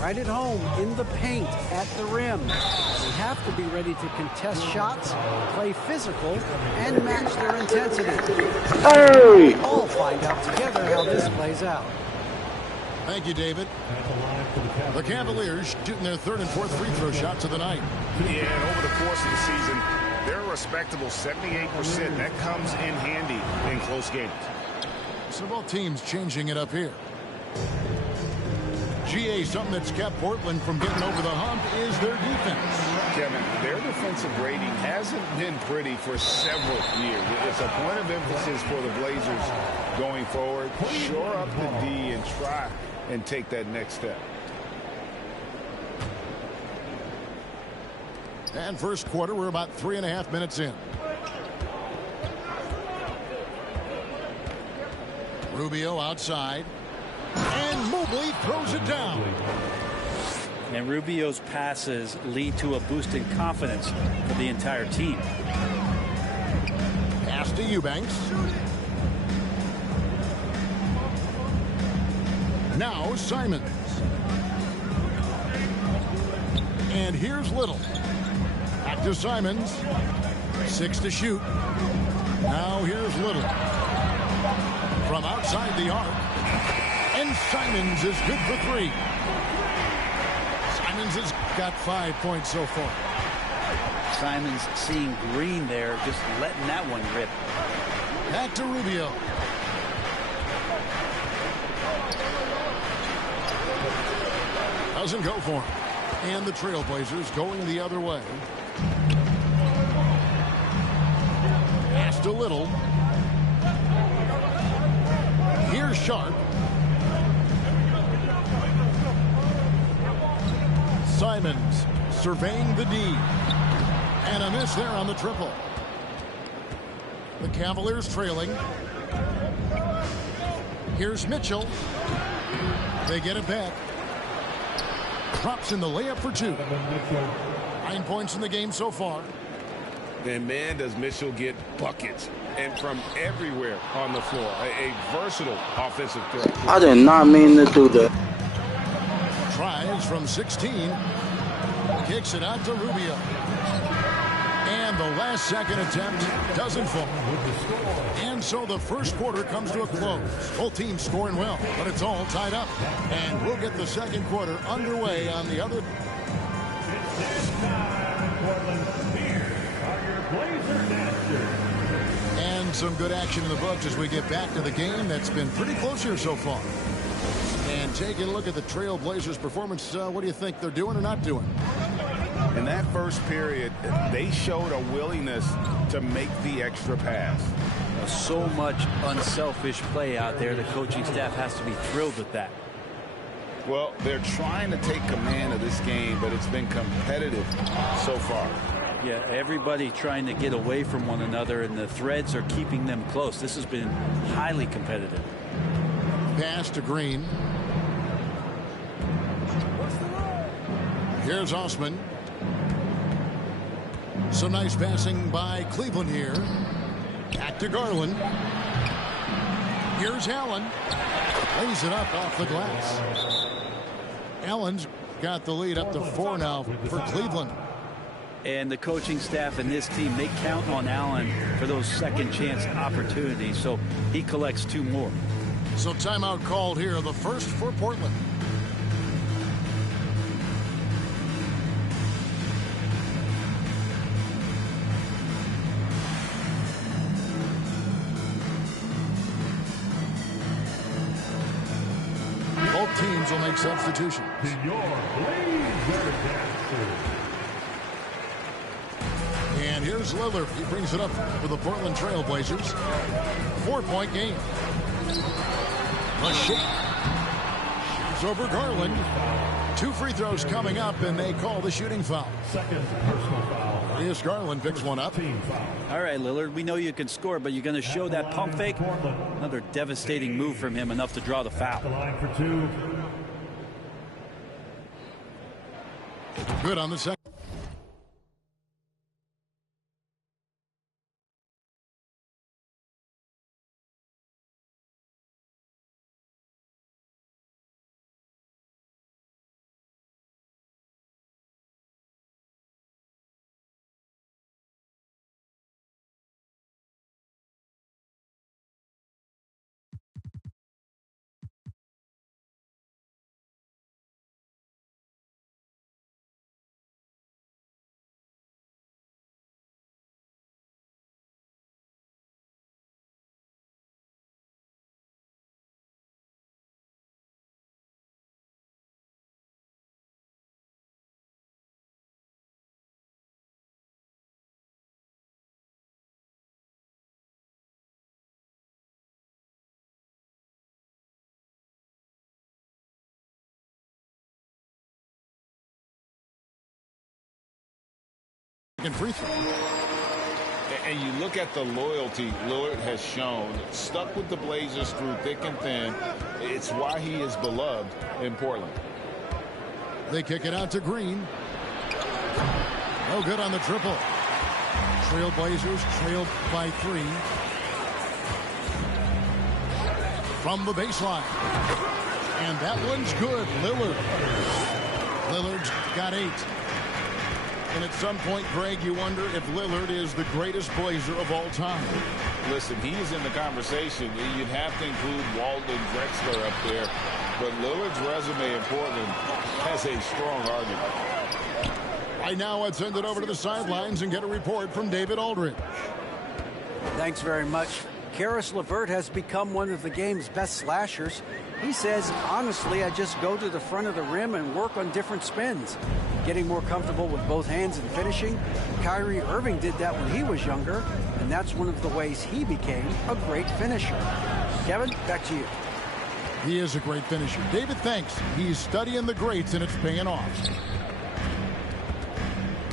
Right at home, in the paint, at the rim. We have to be ready to contest shots, play physical, and match their intensity. Hey! We'll all find out together how this plays out. Thank you, David. The Cavaliers shooting their third and fourth free throw shots of the night. Yeah, and over the course of the season, they're a respectable 78%. That comes in handy in close games. So both teams changing it up here. GA, something that's kept Portland from getting over the hump is their defense. Kevin, their defensive rating hasn't been pretty for several years. It's a point of emphasis for the Blazers going forward. Shore up the D and try and take that next step. And first quarter, we're about 3.5 minutes in. Rubio outside. And Mobley throws it down. And Rubio's passes lead to a boost in confidence for the entire team. Pass to Eubanks. Now Simons. And here's Little. Back to Simons. 6 to shoot. Now here's Little. From outside the arc. And Simons is good for 3. Simons has got 5 points so far. Simons seeing green there, just letting that one rip. Back to Rubio. Doesn't go for him. And the Trailblazers going the other way. Pass to Little. Here's Sharp. Simons surveying the D. And a miss there on the triple. The Cavaliers trailing. Here's Mitchell. They get it back. Drops in the layup for 2. 9 points in the game so far. And man, does Mitchell get buckets. And from everywhere on the floor. A versatile offensive threat. I did not mean to do that. Tries from 16. Kicks it out to Rubio. And the last second attempt doesn't fall. And so the first quarter comes to a close. Both teams scoring well, but it's all tied up. And we'll get the second quarter underway on the other. And some good action in the books as we get back to the game that's been pretty close here so far. And taking a look at the Trailblazers' performance, what do you think they're doing or not doing? In that first period, they showed a willingness to make the extra pass. So much unselfish play out there. The coaching staff has to be thrilled with that. Well, they're trying to take command of this game, but it's been competitive so far. Yeah, everybody trying to get away from one another, and the threads are keeping them close. This has been highly competitive. Pass to Green. Here's Osman. Some nice passing by Cleveland here. Back to Garland. Here's Allen. Lays it up off the glass. Allen's got the lead up to 4 now for Cleveland. And the coaching staff and this team, they count on Allen for those second chance opportunities, so he collects 2 more. So timeout called here, the first for Portland. Both teams will make substitutions. And here's Lillard. He brings it up for the Portland Trailblazers. 4-point game. The shake. Shoots over Garland. 2 free throws coming up, and they call the shooting foul. Second personal foul. Darius Garland picks one up. All right, Lillard, we know you can score, but you're going to show that pump fake? Another devastating move from him, enough to draw the foul. The line for 2. Good on the second. free throw. And you look at the loyalty Lillard has shown, stuck with the Blazers through thick and thin. It's why he is beloved in Portland. They kick it out to Green. No good on the triple. Trailblazers trailed by 3. From the baseline. And that one's good. Lillard's got 8. And at some point, Greg, you wonder if Lillard is the greatest Blazer of all time. Listen, he's in the conversation. You'd have to include Walden Drexler up there. But Lillard's resume in Portland has a strong argument. Right now, let's send it over to the sidelines and get a report from David Aldridge. Thanks very much. Karis LeVert has become one of the game's best slashers. He says, honestly, I just go to the front of the rim and work on different spins. Getting more comfortable with both hands and finishing. Kyrie Irving did that when he was younger, and that's one of the ways he became a great finisher. Kevin, back to you. He is a great finisher. David, thanks. He's studying the greats, and it's paying off.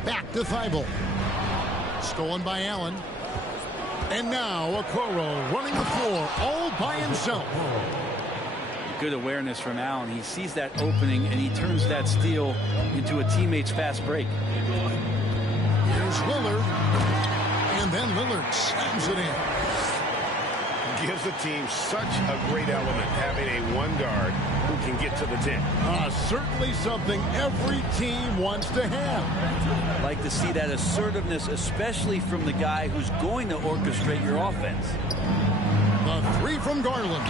Back to Thibault. Stolen by Allen. And now Okoro running the floor all by himself. Good awareness from Allen. He sees that opening and he turns that steal into a teammate's fast break. Here's Lillard. And then Lillard slams it in. Gives the team such a great element having a one guard who can get to the 10. Certainly something every team wants to have. Like to see that assertiveness, especially from the guy who's going to orchestrate your offense. The 3 from Garland.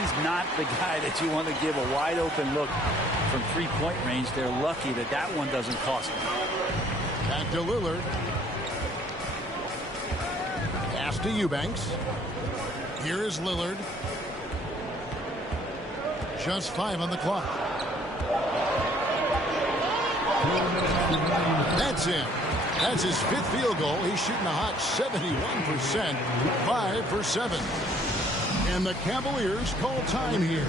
He's not the guy that you want to give a wide open look from three-point range. They're lucky that that one doesn't cost them. Back to Lillard. Pass to Eubanks. Here is Lillard. Just 5 on the clock. That's it. That's his 5th field goal. He's shooting a hot 71%. 5 for 7. And the Cavaliers call time here.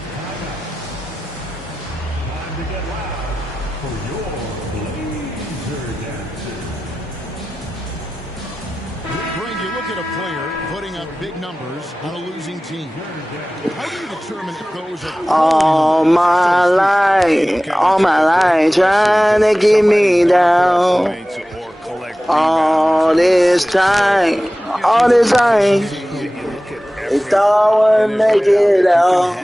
Time to get loud for your Blazer dancers. Greg, you look at a player putting up big numbers on a losing team. How do you determine if those are... All my life, trying to get me down. All this time, they thought I would make it out.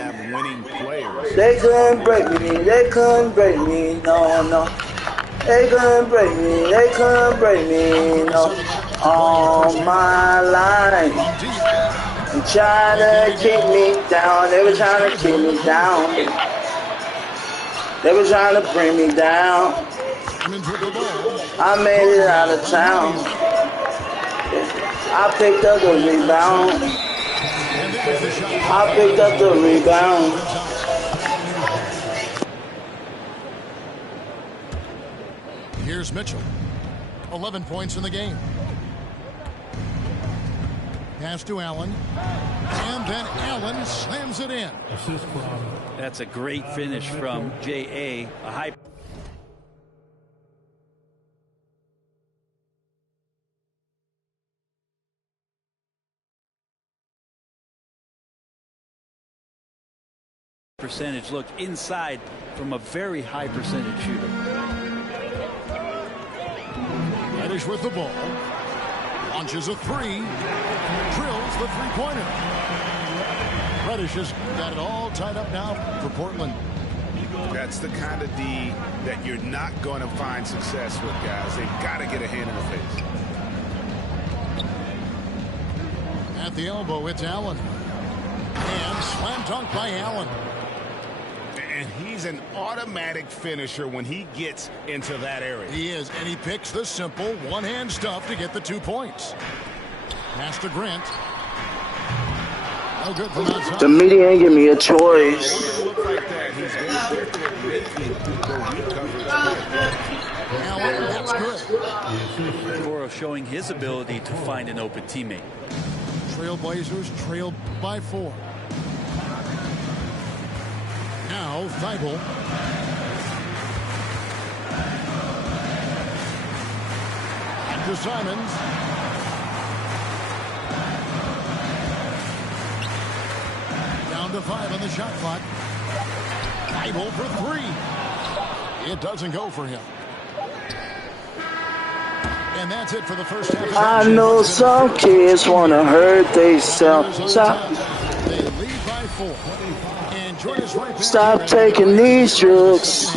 They couldn't break me, no. They couldn't break me, no. All my life, they tried to kick me down. They were trying to kick me down. They were trying to bring me down. I made it out of town. I picked up the rebound. Here's Mitchell. 11 points in the game. Pass to Allen. And then Allen slams it in. That's a great finish from J.A. A high percentage look inside from a very high percentage shooter. Reddish with the ball. Launches a 3. Drills the 3-pointer. Reddish has got it all tied up now for Portland. That's the kind of D that you're not going to find success with, guys. They've got to get a hand in the face. At the elbow, it's Allen. And slam dunk by Allen. And he's an automatic finisher when he gets into that area. He is, and he picks the simple one-hand stuff to get the 2 points. Pass to Grant. No good from outside. The media ain't give me a choice. That's good. Okoro showing his ability to find an open teammate. Trailblazers trailed by 4. Now Thibault. to Simons. Down to 5 on the shot clock. Bible for 3. It doesn't go for him. And that's it for the first half. I know some kids wanna hurt themselves. They lead by 4. And join us right back. Stop taking these drugs.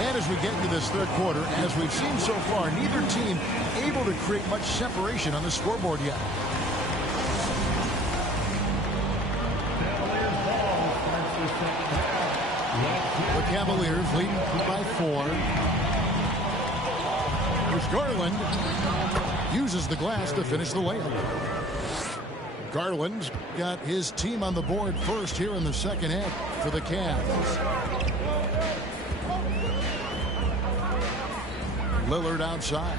And as we get into this third quarter, as we've seen so far, neither team able to create much separation on the scoreboard yet. The Cavaliers leading by 4. Here's Garland. Uses the glass to finish the layup. Garland's got his team on the board first here in the second half for the Cavs. Lillard outside.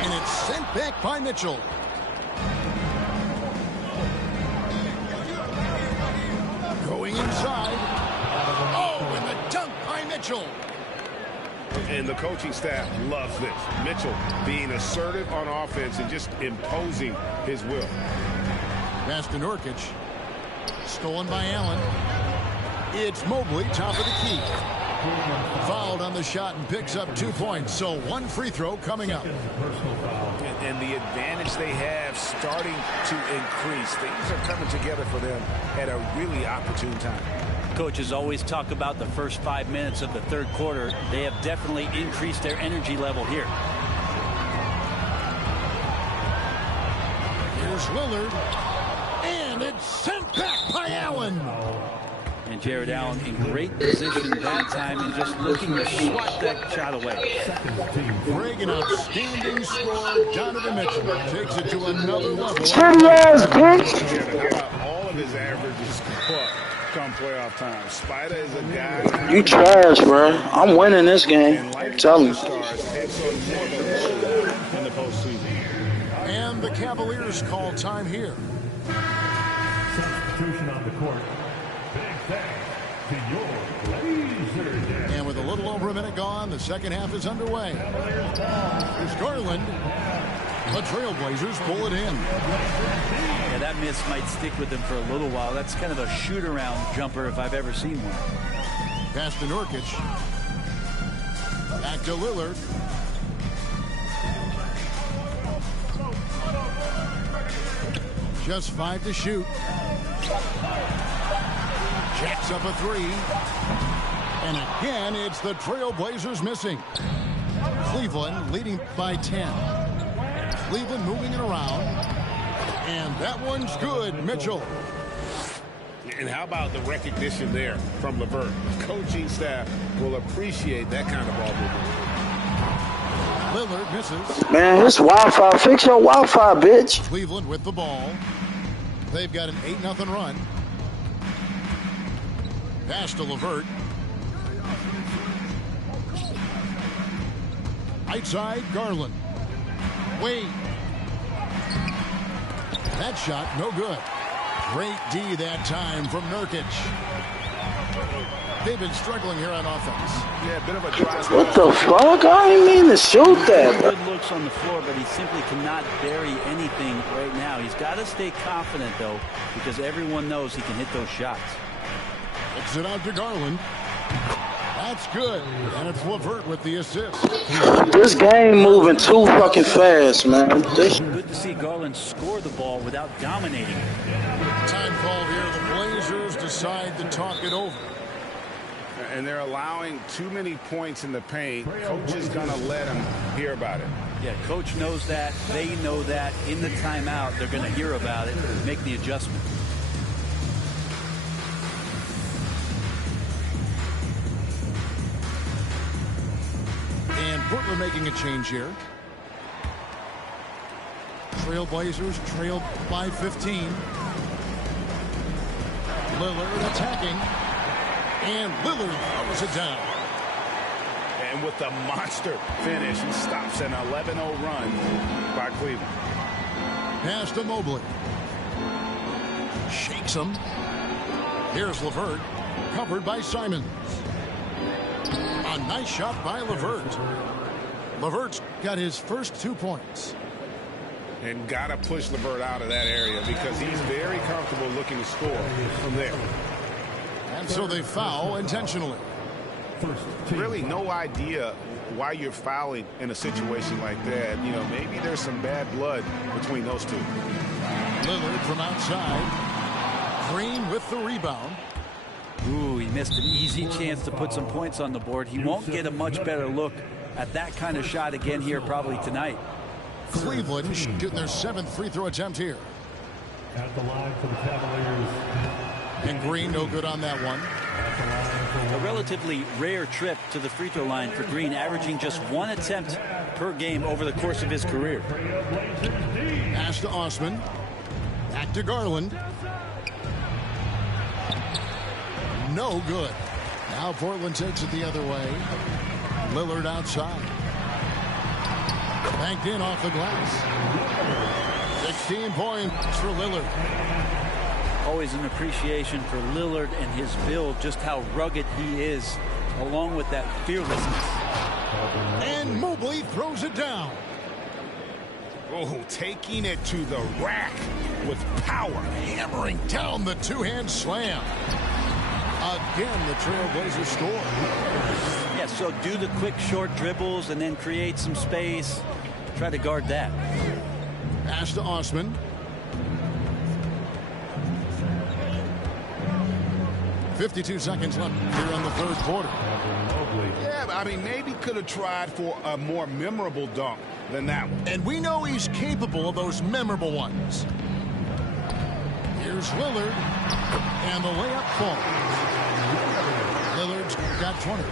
And it's sent back by Mitchell. Going inside. Oh, and the dunk by Mitchell. And the coaching staff loves this. Mitchell being assertive on offense and just imposing his will. Pass to Nurkic. Stolen by Allen. It's Mobley, top of the key. Fouled on the shot and picks up 2 points. So 1 free throw coming up. And the advantage they have starting to increase. Things are coming together for them at a really opportune time. Coaches always talk about the first 5 minutes of the third quarter. They have definitely increased their energy level here. Here's Lillard. And it's sent back by Allen. And Jared Allen in great position that time and just looking to swat that shot away. Greg, an outstanding scorer. Donovan Mitchell takes it to another level. All of his averages come playoff time. Spider is a guy. You trash, bro. I'm winning this game. Tell him. In the postseason. And the Cavaliers call time here. Substitution on the court. Big thanks to your Laser. And with a little over a minute gone, the second half is underway. Here's Garland. The Trailblazers pull it in. Yeah, that miss might stick with them for a little while. That's kind of a shoot-around jumper if I've ever seen one. Pass to Nurkic. Back to Lillard. Just 5 to shoot. Jacks up a 3. And again, it's the Trailblazers missing. Cleveland leading by 10. Cleveland moving it around. And that one's good. Mitchell. And how about the recognition there from LeVert? Coaching staff will appreciate that kind of ball movement. Lillard misses. Man, it's Wi-Fi. Fix your Wi-Fi, bitch. Cleveland with the ball. They've got an 8-0 run. Pass to LeVert. Right side, Garland. Wade. That shot, no good. Great D that time from Nurkic. They've been struggling here on offense. Yeah, a bit of a dry. What the fuck? I didn't mean to shoot that. Good looks on the floor, but he simply cannot bury anything right now. He's got to stay confident, though, because everyone knows he can hit those shots. Kicks it out to Garland. That's good. And it's LeVert with the assist. This game moving too fucking fast, man. Good to see Garland score the ball without dominating. Time called here. The Blazers decide to talk it over. And they're allowing too many points in the paint. Coach is going to let them hear about it. Yeah, coach knows that. They know that. In the timeout, they're going to hear about it and make the adjustment. And Portland making a change here. Trailblazers trailed by 15. Lillard attacking. And Lillard throws it down. And with the monster finish, he stops an 11-0 run by Cleveland. Pass to Mobley. Shakes him. Here's LeVert. Covered by Simons. A nice shot by LeVert. LeVert's got his first 2 points. And got to push LeVert out of that area because he's very comfortable looking to score from there. And so they foul intentionally. Really no idea why you're fouling in a situation like that. You know, maybe there's some bad blood between those two. Lillard from outside. Green with the rebound. Ooh, he missed an easy chance to put some points on the board. He won't get a much better look at that kind of shot again here probably tonight. Cleveland getting their 7th free throw attempt here. At the line for the Cavaliers. And Green no good on that one. A relatively rare trip to the free throw line for Green, averaging just 1 attempt per game over the course of his career. Pass to Osman. Back to Garland. No good. Now Portland takes it the other way. Lillard outside. Banked in off the glass. 16 points for Lillard. Always an appreciation for Lillard and his build, just how rugged he is, along with that fearlessness. And Mobley throws it down. Oh, taking it to the rack with power. Hammering down the two-hand slam. Again, the Trailblazers score. Yeah, so do the quick short dribbles and then create some space. Try to guard that. Pass to Osman. .52 seconds left here on the third quarter. Yeah, I mean, maybe could have tried for a more memorable dunk than that one. And we know he's capable of those memorable ones. Here's Lillard. And the layup falls. Lillard's got 20.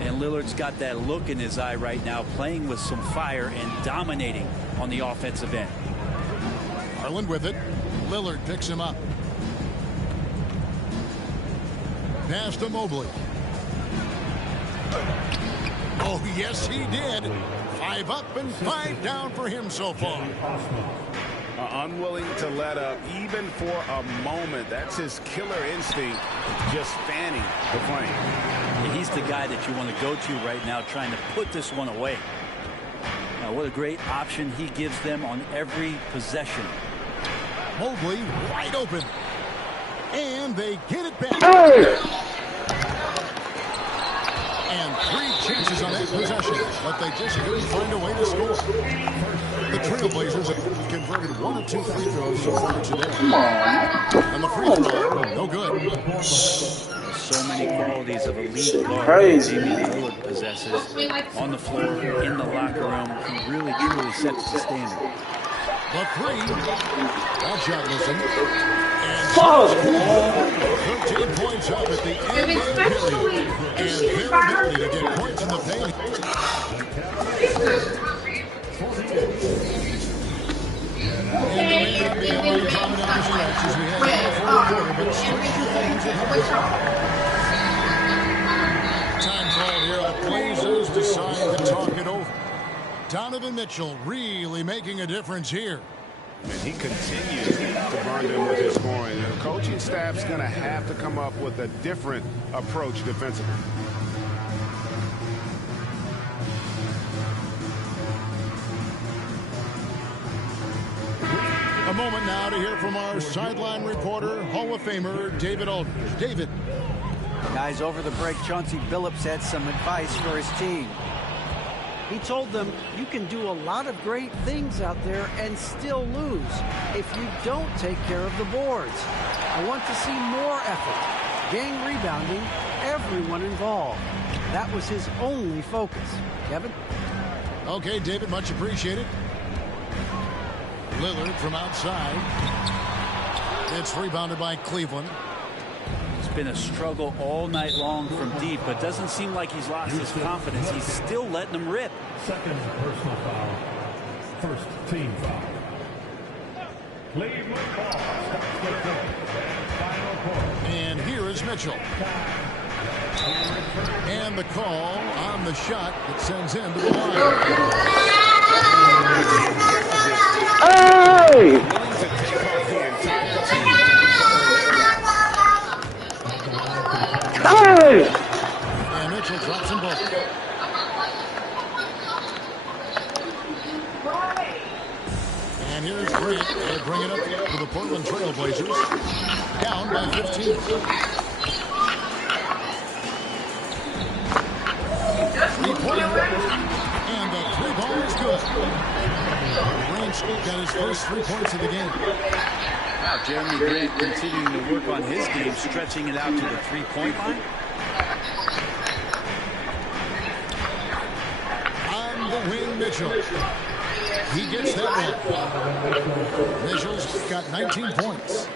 And Lillard's got that look in his eye right now, playing with some fire and dominating on the offensive end. Garland with it. Lillard picks him up. Pass to Mobley. Oh, yes, he did. 5 up and 5 down for him so far. Unwilling to let up even for a moment. That's his killer instinct, just fanning the flame. Yeah, he's the guy that you want to go to right now, trying to put this one away. Now, what a great option he gives them on every possession. Mobley wide open. And they get it back. Hey! And 3 chances on that possession, but they just couldn't find a way to score. The Trailblazers have converted 1 of 2 free throws so far today. And the free throw, no good. So many qualities of elite guard Damian Lillard possesses. On the floor, in the locker room, he really truly sets the standard. The 3, that shot missing. And 13 points up at the end of the period. And their ability to get points in the paint. And there may not be a lot of drama down the stretch as we head into the fourth quarter, but stranger things ahead. Time called here. The Blazers decide to talk it over. Donovan Mitchell really making a difference here. And he continues to burn them with his scoring. The coaching staff's going to have to come up with a different approach defensively. A moment now to hear from our sideline reporter, Hall of Famer David Aldridge. David. Guys, over the break, Chauncey Billups had some advice for his team. He told them, you can do a lot of great things out there and still lose if you don't take care of the boards. I want to see more effort, gang rebounding, everyone involved. That was his only focus. Kevin? Okay, David, much appreciated. Lillard from outside. It's rebounded by Cleveland. It's been a struggle all night long from deep, but doesn't seem like he's lost his confidence. He's still letting them rip. Second personal foul. First team foul. Cleveland ball. Starts the final quarter. And here is Mitchell. And the call on the shot that sends him to the line. Hey! And Mitchell drops And here's Grant. They'll bring it up for the Portland Trail Blazers. Down by 15. Three-pointer. And the three ball is good. Grant's got his first 3 points of the game. Wow, Jeremy Grant continuing to work on his game, stretching it out to the three-point line. On the wing, Mitchell. He gets that one. Mitchell's got 19 points.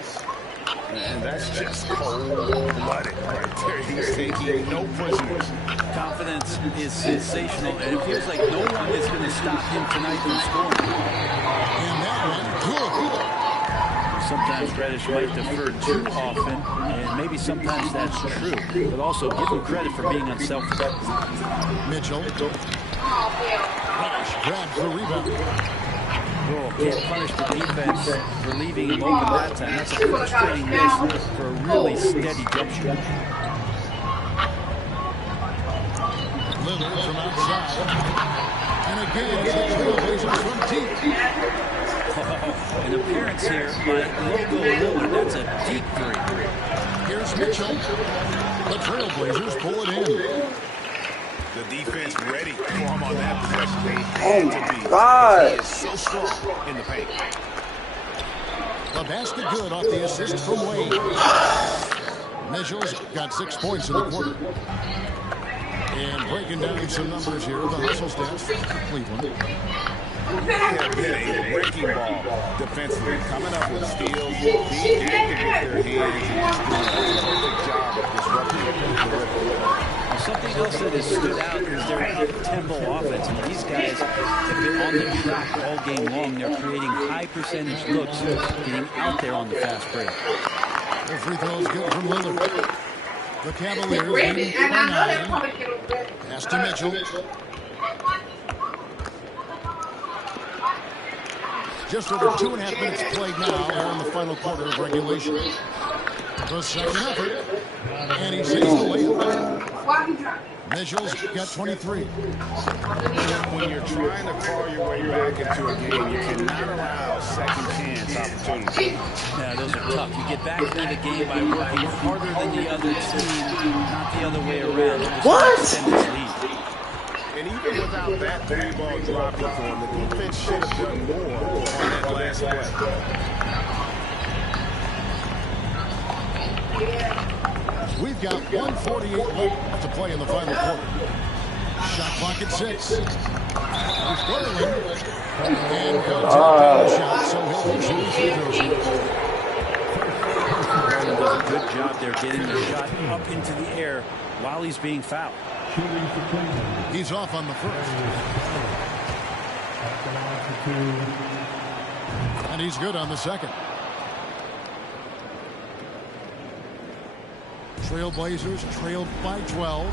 And that's just cold-blooded right there. He's taking no prisoners. Confidence is sensational, and it feels like no one is going to stop him tonight from scoring. And that one, good. Sometimes Reddish might defer too often, and maybe sometimes that's true. But also give him credit for being unselfish. Mitchell. Reddish grabs the rebound. Oh, can't punish the defense for leaving him open that time. That's a frustrating miss for a really steady jump shot. Lillard from outside. And again, the Trailblazers from deep. Oh, an appearance here by Logo Lillard. That's a deep three. Here's Mitchell. The Trailblazers pull it in. The defense ready for him on that possession. They had to be. God. He is so strong in the paint. The basket good off the assist from Wade. Mitchell's got 6 points in the quarter. And breaking down some numbers here, the hustle stats for Cleveland. They have been a wrecking ball defensively, coming up with steals, being active with their hands, and just doing a perfect job of disrupting the rhythm. Something else that has stood out is their up-tempo offense. And these guys have been on the track all game long. They're creating high-percentage looks, getting out there on the fast break. The free throw is good from Lillard. The Cavaliers leading by 9. Pass to Mitchell. Just over 2.5 minutes played now here in the final quarter of regulation. The second effort. And he saves the layup. Mitchell's got 23. When you're trying to claw your way back into a game, you cannot allow second chance opportunities. Yeah, those are tough. You get back into the game by working harder than the other team, not the other way around. What? And even without that three-ball dropping for him, the defense should have done more on that last play. We've got 1:48 left to play in the final quarter. Shot clock at 6. There's Garland. And goes up the shot, so he'll be shooting free throws. Garland does a good job there getting the shot up into the air while he's being fouled. He's off on the first. And he's good on the second. Trailblazers trailed by 12.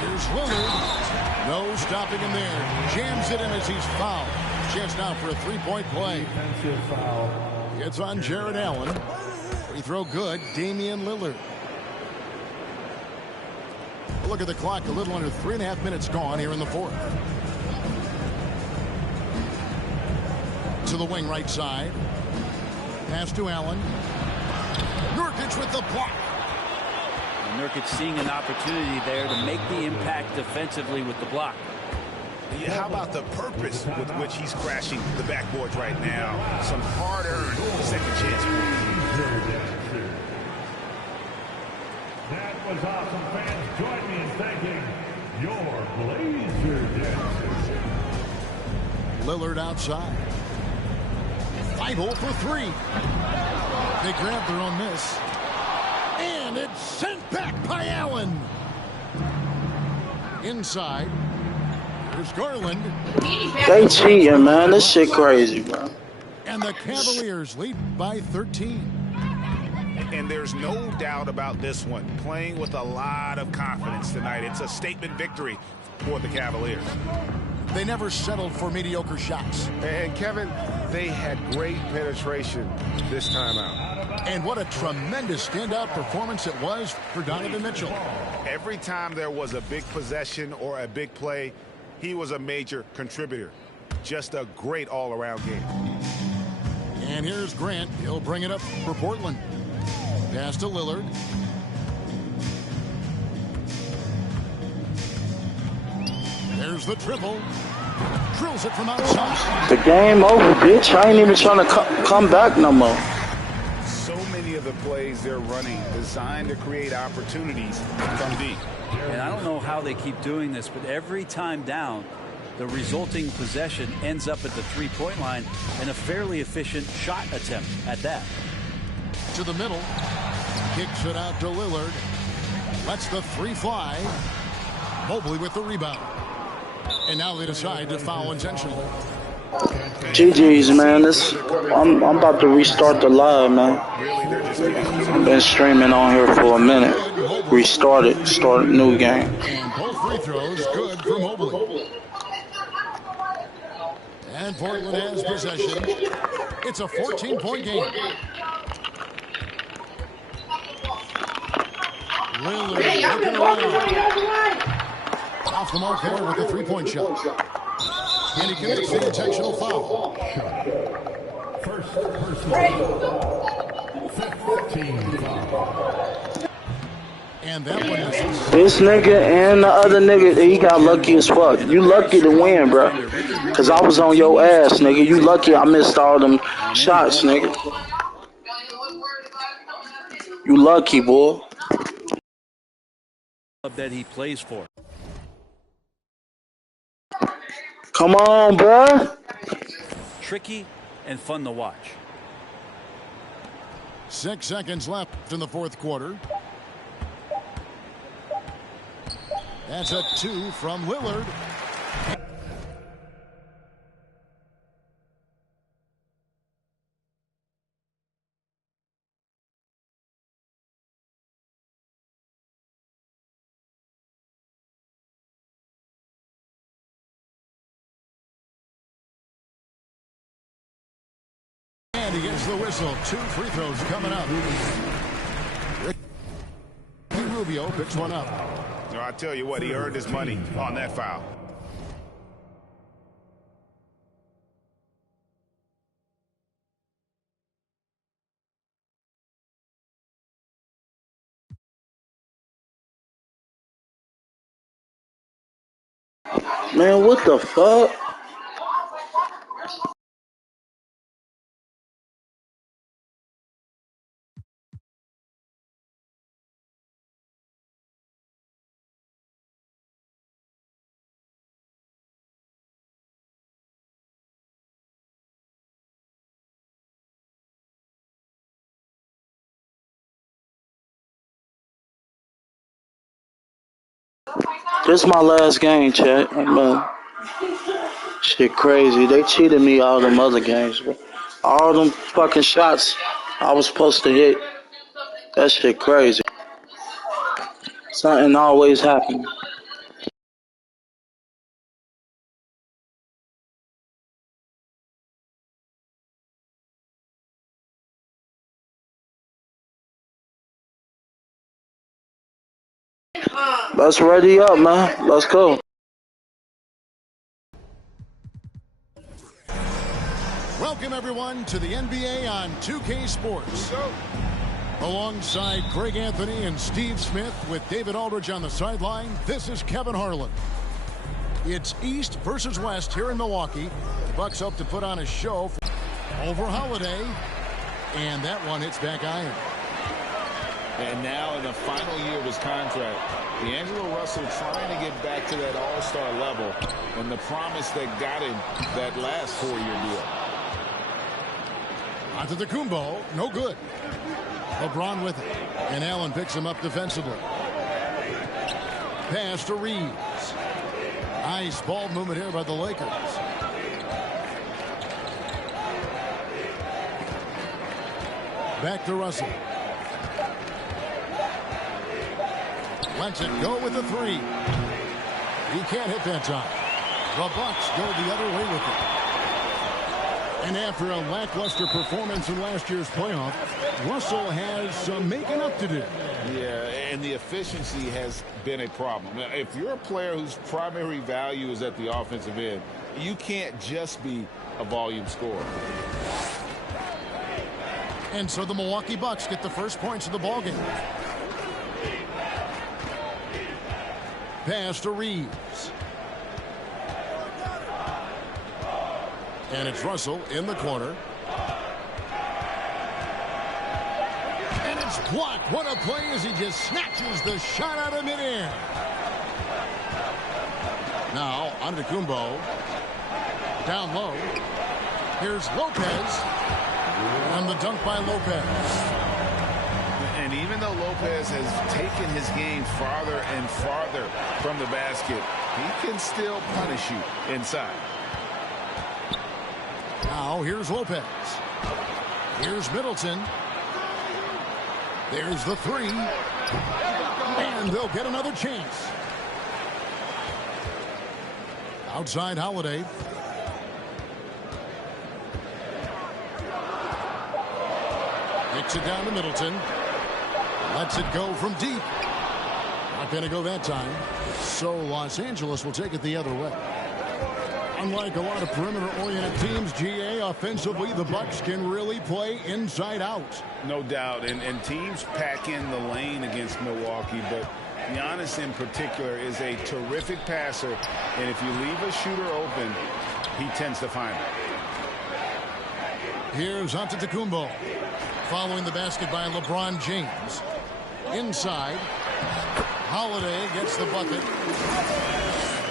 Here's Lillard. No stopping him there. Jams it in as he's fouled. Chance now for a three-point play. It's on Jared Allen. Free throw good. Damian Lillard. Look at the clock. A little under 3.5 minutes gone here in the fourth. To the wing right side. Pass to Allen. Nurkic with the block. Nurkic seeing an opportunity there to make the impact defensively with the block. Yeah, how about the purpose with which he's crashing the backboards right now? Some hard-earned second chance. That was awesome, fans. Join me in thanking your Blazer dancers. Lillard outside. 5-0 for 3. They grab their own miss. And it's sent back by Allen. Inside. There's Garland. They cheating, man. This shit crazy, bro. And the Cavaliers lead by 13. And there's no doubt about this one. Playing with a lot of confidence tonight. It's a statement victory for the Cavaliers. They never settled for mediocre shots. And Kevin, they had great penetration this time out. And what a tremendous standout performance it was for Donovan Mitchell. Every time there was a big possession or a big play, he was a major contributor. Just a great all-around game. And here's Grant. He'll bring it up for Portland. Pass to Lillard. There's the triple. Drills it from outside. The game over, bitch. I ain't even trying to come back no more. So many of the plays they're running designed to create opportunities from deep. And I don't know how they keep doing this, but every time down, the resulting possession ends up at the three-point line and a fairly efficient shot attempt at that. To the middle. Kicks it out to Lillard. Lets the three fly. Mobley with the rebound. And now they decide to foul intentionally. GG's, man. I'm about to restart the live, man. I've been streaming on here for a minute. Start a new game. And both free throws good for Mobley. And Portland has possession. It's a 14-point game. Lillard looking around. Off the mark there with a three-point shot. And he commits the intentional foul. First personal. 15 foul. And that one misses. This nigga and the other nigga, he got lucky as fuck. You lucky to win, bro. Because I was on your ass, nigga. You lucky I missed all them shots, nigga. You lucky, boy. That he plays for. Come on, bro. Tricky and fun to watch. 6 seconds left in the fourth quarter. That's a 2 from Lillard. And he gets the whistle. 2 free throws coming up. Rubio picks one up. No, I tell you what, he earned his money on that foul. Man, what the fuck? This is my last game, chat. Shit crazy. They cheated me all them other games, bro. All them fucking shots I was supposed to hit. That shit crazy. Something always happens. Let's ready up, man. Let's go. Welcome, everyone, to the NBA on 2K Sports. Alongside Greg Anthony and Steve Smith with David Aldridge on the sideline, this is Kevin Harlan. It's East versus West here in Milwaukee. The Bucks hope to put on a show for over Holiday. And that one hits back iron. And now in the final year of his contract, D'Angelo Russell trying to get back to that all-star level and the promise that got him that last 4-year deal. Onto the Kumbo, no good. LeBron with it, and Allen picks him up defensively. Pass to Reeves. Nice ball movement here by the Lakers. Back to Russell. Lets it go with the 3. He can't hit that time. The Bucks go the other way with it. And after a lackluster performance in last year's playoff, Russell has some making up to do. Yeah, and the efficiency has been a problem. If you're a player whose primary value is at the offensive end, you can't just be a volume scorer. And so the Milwaukee Bucks get the first points of the ballgame. Pass to Reeves. And it's Russell in the corner. And it's blocked. What a play as he just snatches the shot out of midair. Now, Antetokounmpo. Down low. Here's Lopez. And the dunk by Lopez. And even though Lopez has taken his game farther and farther from the basket, he can still punish you inside. Now here's Lopez. Here's Middleton. There's the three. And they'll get another chance. Outside Holiday. Kicks it down to Middleton. Lets it go from deep. Not going to go that time. So Los Angeles will take it the other way. Unlike a lot of perimeter-oriented teams, GA, offensively, the Bucks can really play inside out. No doubt. And teams pack in the lane against Milwaukee, but Giannis in particular is a terrific passer. And if you leave a shooter open, he tends to find it. Here's Antetokounmpo. Following the basket by LeBron James. Inside. Holiday gets the bucket.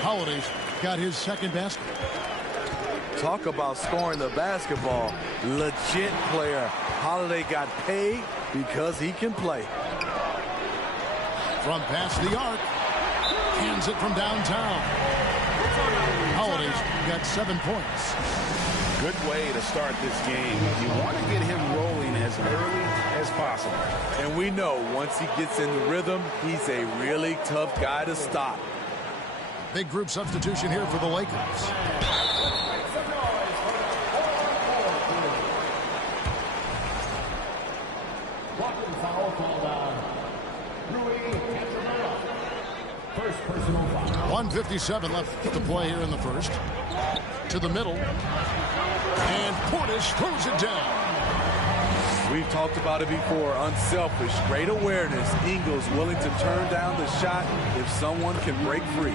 Holiday's got his second basket. Talk about scoring the basketball. Legit player. Holiday got paid because he can play. From past the arc. Hands it from downtown. Holiday's got 7 points. Good way to start this game. You want to get him rolling as early as possible. And we know once he gets in the rhythm, he's a really tough guy to stop. Big group substitution here for the Lakers. First personal foul. 1:57 left to play here in the first. To the middle. And Portis throws it down. We've talked about it before. Unselfish, great awareness. Ingles willing to turn down the shot if someone can break free.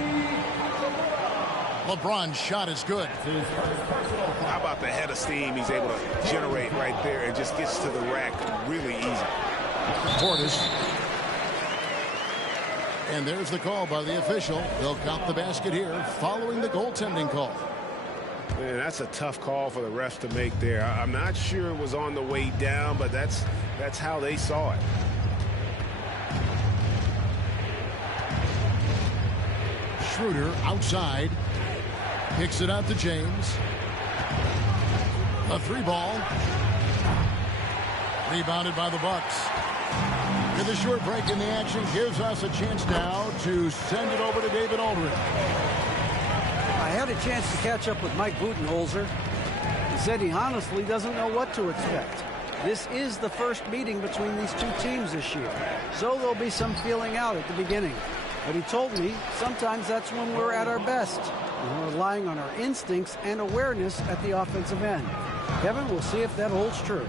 LeBron's shot is good. How about the head of steam he's able to generate right there and just gets to the rack really easy. Portis. And there's the call by the official. They'll count the basket here following the goaltending call. Man, that's a tough call for the refs to make there. I'm not sure it was on the way down, but that's how they saw it. Schroeder outside. Kicks it out to James. A three ball. Rebounded by the Bucks. And the short break in the action gives us a chance now to send it over to David Aldridge. I had a chance to catch up with Mike Budenholzer. He said he honestly doesn't know what to expect. This is the first meeting between these two teams this year, so there'll be some feeling out at the beginning. But he told me sometimes that's when we're at our best. We're relying on our instincts and awareness at the offensive end. Kevin, we'll see if that holds true.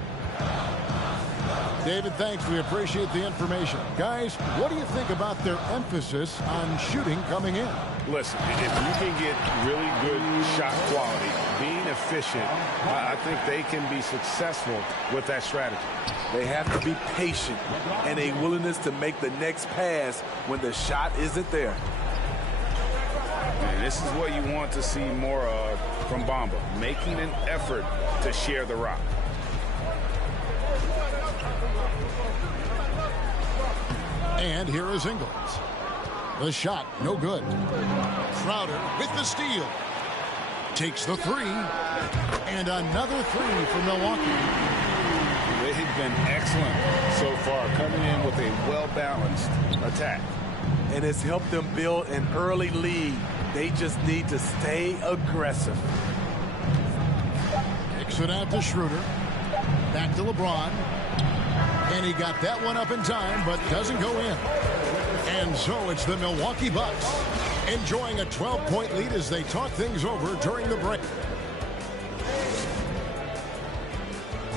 David, thanks. We appreciate the information. Guys, what do you think about their emphasis on shooting coming in? Listen, if you can get really good shot quality, being efficient, I think they can be successful with that strategy. They have to be patient and a willingness to make the next pass when the shot isn't there. And this is what you want to see more of from Bamba, making an effort to share the rock. And here is Ingles. The shot, no good. Crowder with the steal. Takes the three. And another three for Milwaukee. They've been excellent so far, coming in with a well-balanced attack. And it's helped them build an early lead. They just need to stay aggressive. Kicks it out to Schroeder. Back to LeBron. And he got that one up in time, but doesn't go in. And so it's the Milwaukee Bucks enjoying a 12-point lead as they talk things over during the break.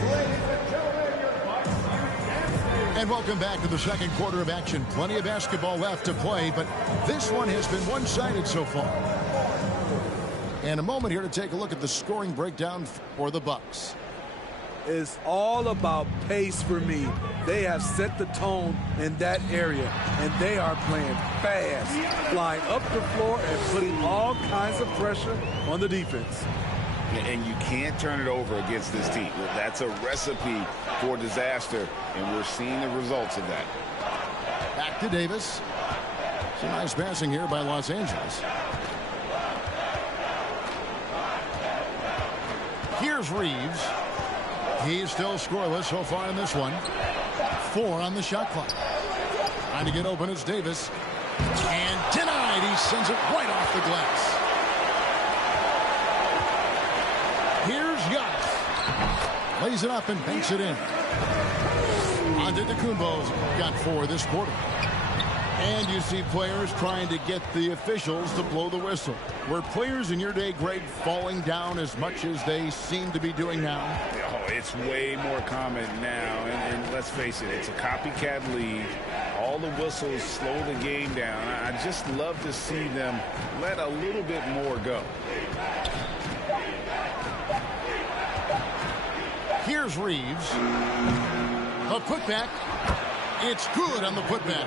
Ladies and gentlemen, your And welcome back to the second quarter of action. Plenty of basketball left to play, but this one has been one-sided so far. And a moment here to take a look at the scoring breakdown for the Bucks. It's all about pace for me. They have set the tone in that area, and they are playing fast, flying up the floor and putting all kinds of pressure on the defense. And you can't turn it over against this team. That's a recipe for disaster, and we're seeing the results of that. Back to Davis. Some nice passing here by Los Angeles. Here's Reeves. He's still scoreless so far in this one. 4 on the shot clock. Trying to get open, it's Davis. And denied. He sends it right off the glass. Here's Giannis. Lays it up and banks it in. Antetokounmpo's got 4 this quarter. And you see players trying to get the officials to blow the whistle. Were players in your day, Greg, falling down as much as they seem to be doing now? Oh, it's way more common now. And let's face it, it's a copycat league. All the whistles slow the game down. I just love to see them let a little bit more go. Here's Reeves. A putback. It's good on the putback.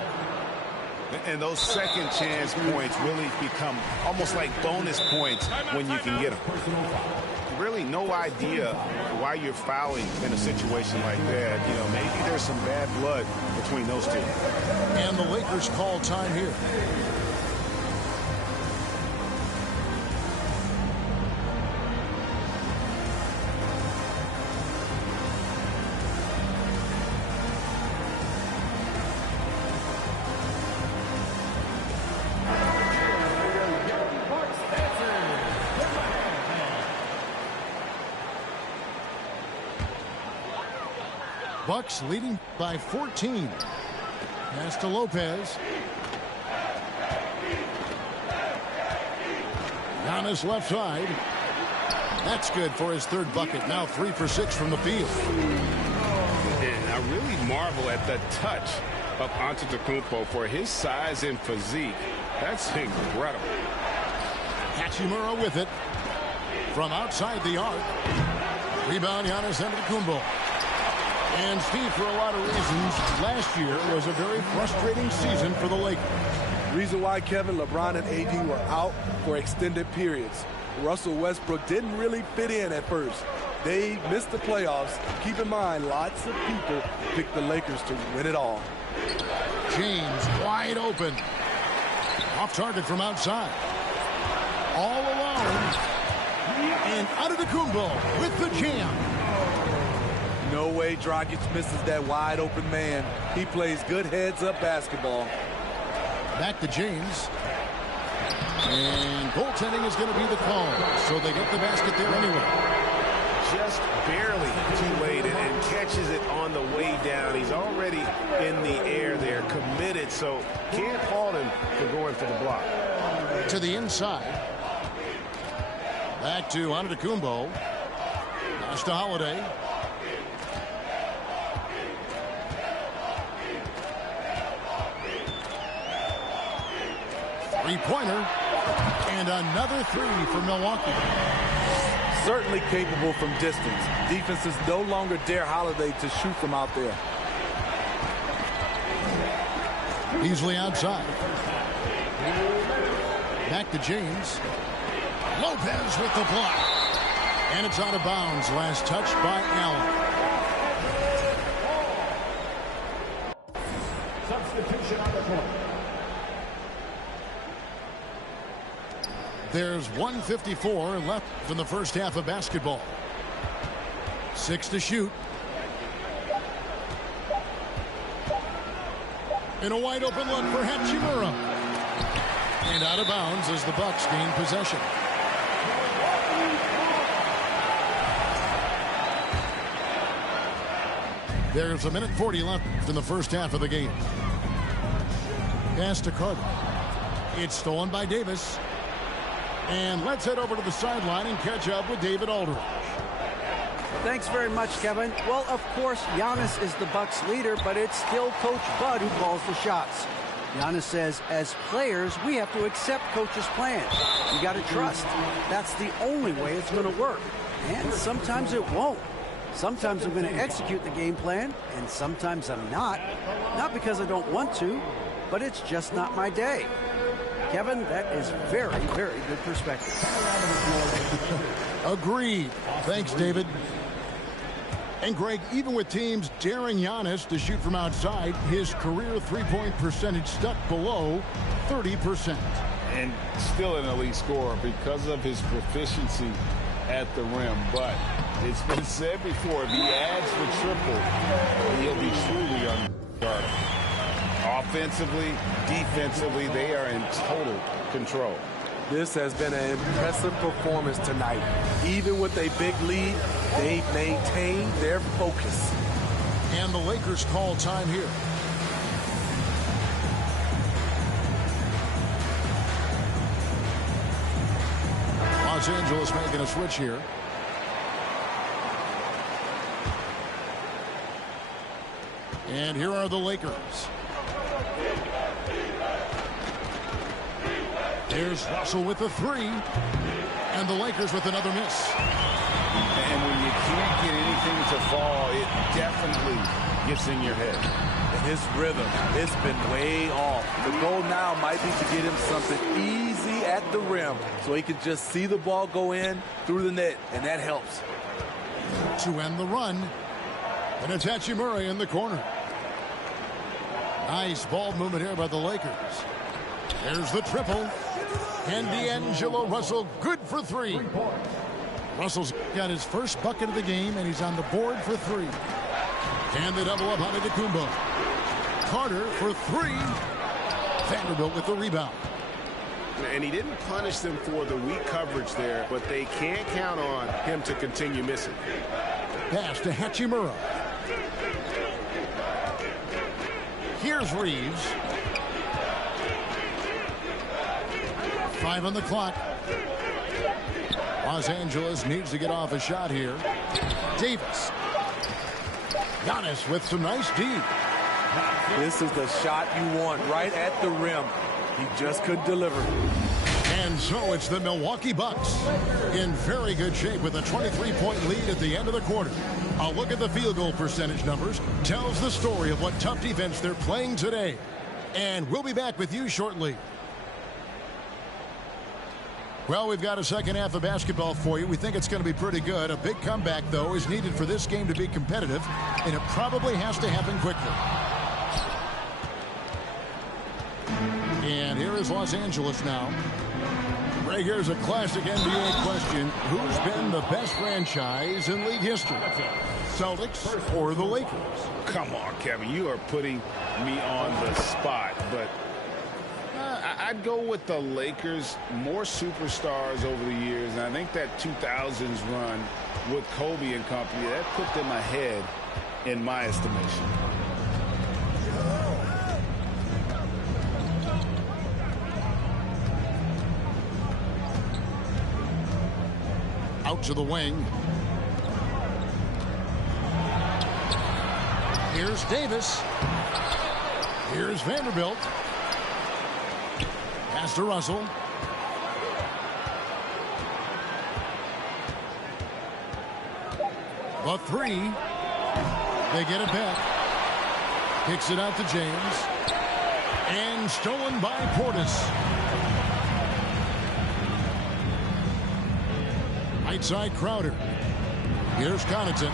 And those second chance points really become almost like bonus points when you can get them. Really no idea why you're fouling in a situation like that. You know, maybe there's some bad blood between those two. And the Lakers call time here. Bucks leading by 14. Pass to Lopez. Giannis left side. That's good for his 3rd bucket. Now 3 for 6 from the field. And I really marvel at the touch of Antetokounmpo for his size and physique. That's incredible. Hachimura with it. From outside the arc. Rebound Giannis Antetokounmpo. And Steve, for a lot of reasons, last year was a very frustrating season for the Lakers. Reason why, Kevin, LeBron and AD were out for extended periods. Russell Westbrook didn't really fit in at first. They missed the playoffs. Keep in mind, lots of people picked the Lakers to win it all. James wide open. Off target from outside. All alone. And Antetokounmpo with the jam. No way Dragic misses that wide open man. He plays good heads-up basketball. Back to James. And goaltending is going to be the call. So they get the basket there anyway. Just barely too late and catches it on the way down. He's already in the air there, committed, so can't fault him for going for the block. To the inside. Back to Antetokounmpo. Pass to Holiday. Three-pointer, and another 3 for Milwaukee. Certainly capable from distance. Defenses no longer dare Holiday to shoot from out there. Easily outside. Back to James. Lopez with the block. And it's out of bounds. Last touch by Allen. Substitution on the court. There's 1:54 left in the first half of basketball. 6 to shoot. In a wide open look for Hachimura. And out of bounds as the Bucks gain possession. There's 1:40 left in the first half of the game. Pass to Carter. It's stolen by Davis. And let's head over to the sideline and catch up with David Aldridge. Thanks very much, Kevin. Well, of course, Giannis is the Bucks leader, but it's still Coach Bud who calls the shots. Giannis says, as players, we have to accept Coach's plan. You got to trust. That's the only way it's going to work. And sometimes it won't. Sometimes I'm going to execute the game plan, and sometimes I'm not. Not because I don't want to, but it's just not my day. Kevin, that is very, very good perspective. Agreed. Thanks, David. And Greg, even with teams daring Giannis to shoot from outside, his career three-point percentage stuck below 30%. And still an elite scorer because of his proficiency at the rim. But it's been said before, if he adds the triple, he'll be truly unguardable. Offensively, defensively, they are in total control. This has been an impressive performance tonight. Even with a big lead, they've maintained their focus. And the Lakers call time here. Los Angeles making a switch here. And here are the Lakers. Here's Russell with the three. And the Lakers with another miss. And when you can't get anything to fall, it definitely gets in your head. And his rhythm, it's been way off. The goal now might be to get him something easy at the rim so he can just see the ball go in through the net, and that helps. To end the run, and it's Hachimura in the corner. Nice ball movement here by the Lakers. There's the triple. And D'Angelo Russell, good for three. Russell's got his first bucket of the game, and he's on the board for three. And they double up on Antetokounmpo. Carter for three. Vanderbilt with the rebound. And he didn't punish them for the weak coverage there, but they can't count on him to continue missing. Pass to Hachimura. Here's Reeves. 5 on the clock. Los Angeles needs to get off a shot here. Davis. Giannis with some nice D. This is the shot you want right at the rim. He just couldn't deliver. And so it's the Milwaukee Bucks in very good shape with a 23-point lead at the end of the quarter. A look at the field goal percentage numbers tells the story of what tough defense they're playing today. And we'll be back with you shortly. Well, we've got a second half of basketball for you. We think it's going to be pretty good. A big comeback, though, is needed for this game to be competitive, and it probably has to happen quickly. And here is Los Angeles now. Right, here's a classic NBA question. Who's been the best franchise in league history? Celtics or the Lakers? Come on, Kevin. You are putting me on the spot, but I'd go with the Lakers. More superstars over the years, and I think that 2000s run with Kobe and company, that put them ahead in my estimation. Out to the wing. Here's Davis. Here's Vanderbilt. Pass to Russell. The three. They get it back. Kicks it out to James. And stolen by Portis. Right side Crowder. Here's Connaughton.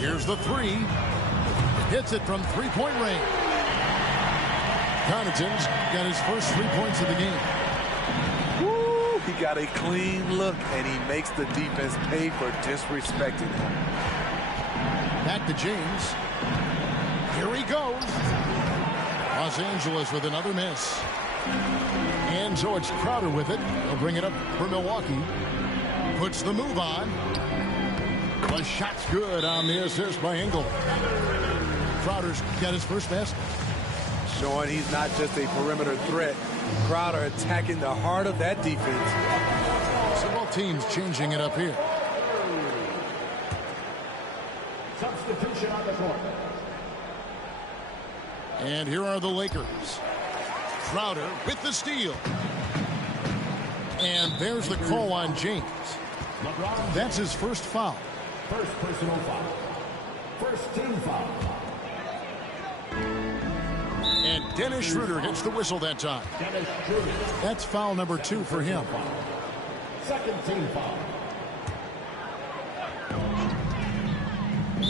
Here's the three. Hits it from three-point range. Connaughton's got his first 3 points of the game. Woo! He got a clean look, and he makes the defense pay for disrespecting him. Back to James. Here he goes. Los Angeles with another miss. And so it's Crowder with it. He'll bring it up for Milwaukee. Puts the move on. The shot's good on the assist by Engel. Crowder's got his first basket. Showing he's not just a perimeter threat. Crowder attacking the heart of that defense. So both teams changing it up here. Substitution on the court. And here are the Lakers. Crowder with the steal. And there's the call on James. That's his first foul. First personal foul. First team foul. And Dennis Schroeder gets the whistle that time. That's foul number 2 for him. Second team foul.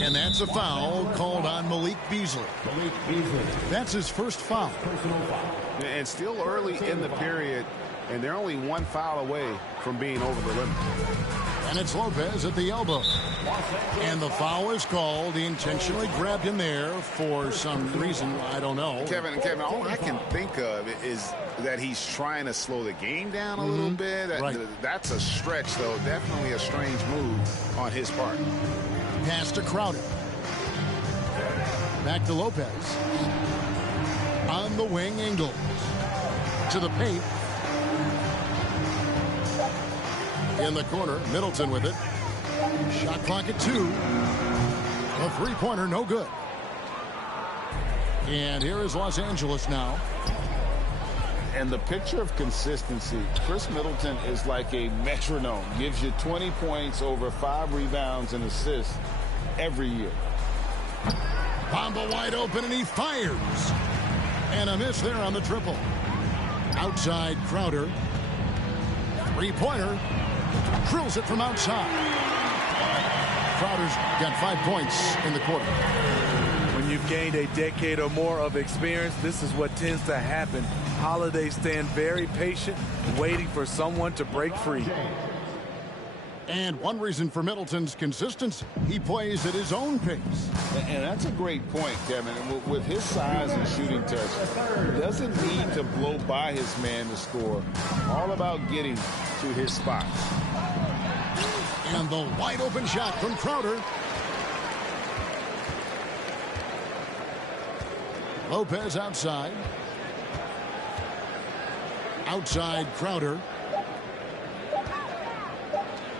And that's a foul called on Malik Beasley. That's his first foul. Personal foul. And still early in the period, and they're only 1 foul away from being over the limit. And it's Lopez at the elbow. And the foul is called. He intentionally grabbed him there for some reason. I don't know. Kevin, all I can think of is that he's trying to slow the game down a little bit. That's a stretch, though. Definitely a strange move on his part. Pass to Crowder. Back to Lopez. On the wing, Ingles. To the paint. In the corner, Middleton with it. Shot clock at 2. A three-pointer, no good. And here is Los Angeles now. And the picture of consistency, Chris Middleton is like a metronome. Gives you 20 points, over 5 rebounds and assists every year. Bamba wide open, and he fires. And a miss there on the triple. Outside Crowder. Three-pointer. Drills it from outside. Crowder's got 5 points in the quarter. When you've gained a decade or more of experience, this is what tends to happen. Holiday stand very patient, waiting for someone to break free. And one reason for Middleton's consistency, he plays at his own pace. And that's a great point, Kevin. With his size and shooting touch, he doesn't need to blow by his man to score. All about getting to his spots. And the wide open shot from Crowder. Lopez outside. Outside Crowder.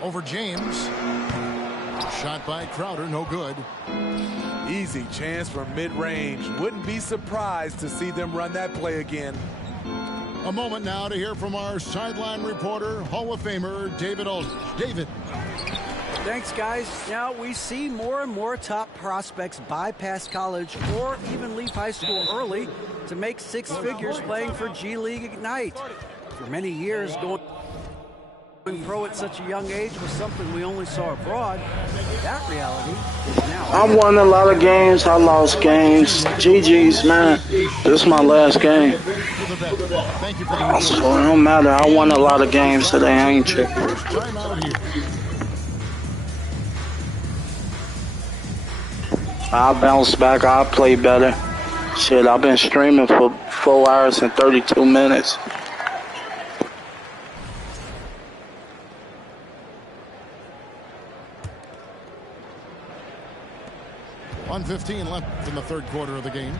Over James. Shot by Crowder, no good. Easy chance from mid-range. Wouldn't be surprised to see them run that play again. A moment now to hear from our sideline reporter, Hall of Famer David Aldridge. David. Thanks, guys. Now, we see more and more top prospects bypass college or even leave high school early to make 6 figures playing for G League Ignite. For many years, going pro at such a young age was something we only saw abroad. That reality is now. I won a lot of games. I lost games. GG's, man. This is my last game. So it don't matter. I won a lot of games today. I ain't tripping. I'll bounce back. I'll play better. Shit, I've been streaming for 4 hours and 32 minutes. .115 left in the third quarter of the game.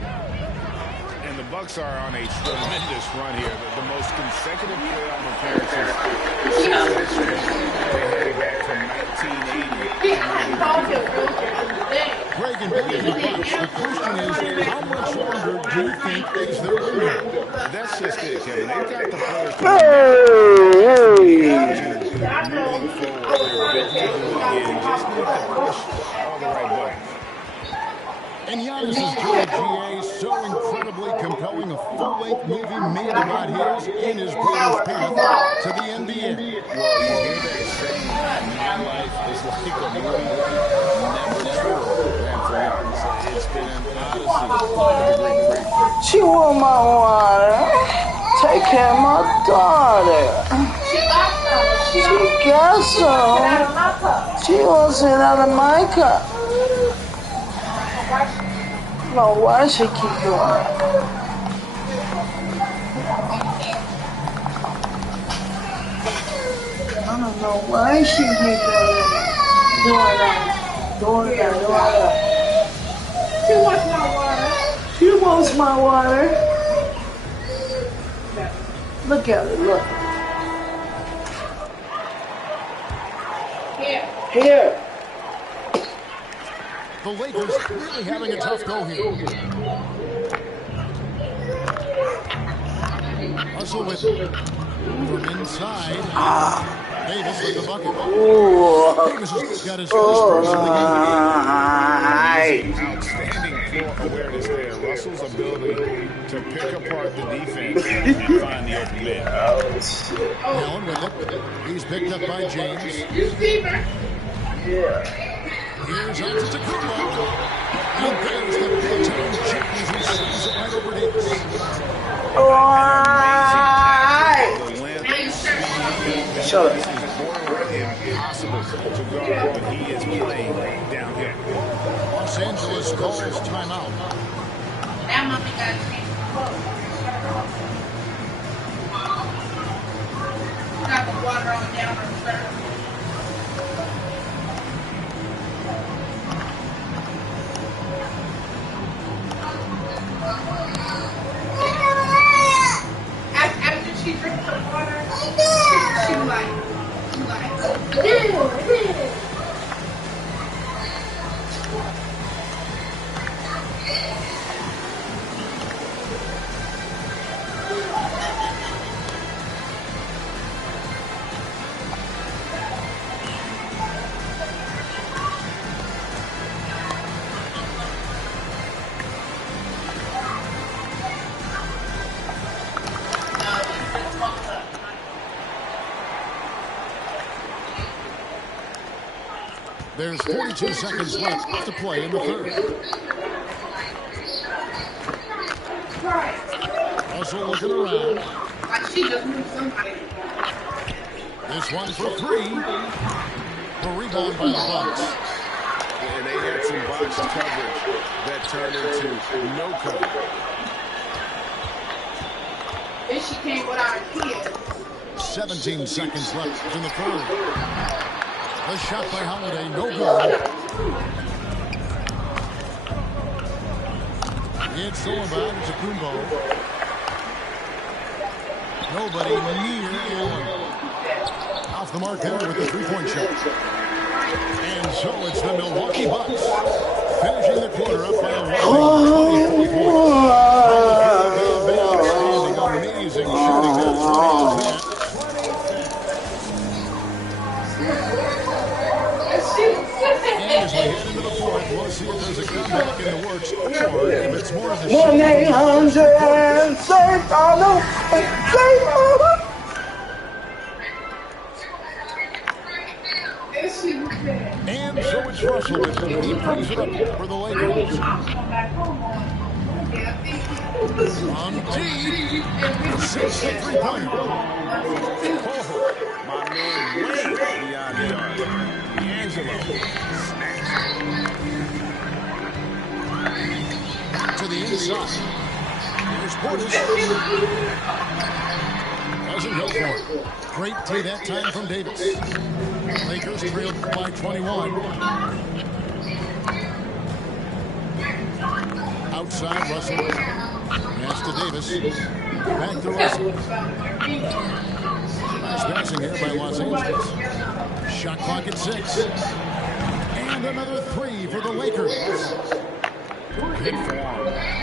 And the Bucks are on a tremendous run here. The most consecutive playoff appearances since they headed back from 1980. Greg and Billy, the Bucks. The question is, how much longer do you think is their window? That's just it, Kevin. They've got the players to moving forward. They're built to do it again. Just need to push all the right buttons. And Giannis's Joey GA so incredibly compelling, a full-length movie made about his and his brother's path to the NBA. Well, you hear that saying, my life is like a movie, never true. And for Giannis, it's been an odyssey. She want my water. Take care of my daughter. She got some. She wants it out of my cup. No, why she keep doing that? I don't know why she keep doing that. She wants my water. She wants my water. Look at it, look. Here. The Lakers really having a tough go here. Russell with it. From inside. Davis with the bucket. Davis has got his first personal game. Outstanding floor awareness there. Russell's ability to pick apart the defense and find the open man. Allen with it. He's picked up by James. Here's on to Tacumbo. And there's the big time James who sends it right over Davis. Shut up. This is borderline impossible to guard when he is playing down here. Los Angeles calls timeout. That mommy got got the water on down her shirt. After she drinks the water, she like. There's 42 seconds left to play in the third. Russell looking around. Like she just moved somebody. This one for three. The rebound by the Bucks. And they had some box coverage that turned into no cover. Then she came without her kids. 17 seconds left in the third. A shot by Holiday, no good. It's all about Tacumbo. Nobody near Allen. Off the mark there with the three-point shot. And so it's the Milwaukee Bucks finishing the quarter up by a whopping 24 points. Amazing shooting. That's that. And as we head into the fourth, we'll see if there's a comeback in the works or if it's more of the 1-800 save Arnold. And so it's Russell with them. He brings it up for the Lakers. On deep. Six to three-pointer. My man way beyond the arc. D'Angelo to the inside. Here's Portis. Doesn't go for it. Great play that time from Davis. Lakers trailed by 21. Outside, Russell. Pass to Davis. Back to Russell. Nice passing here by Los Angeles. Shot clock at 6. And another three for the Lakers. Good form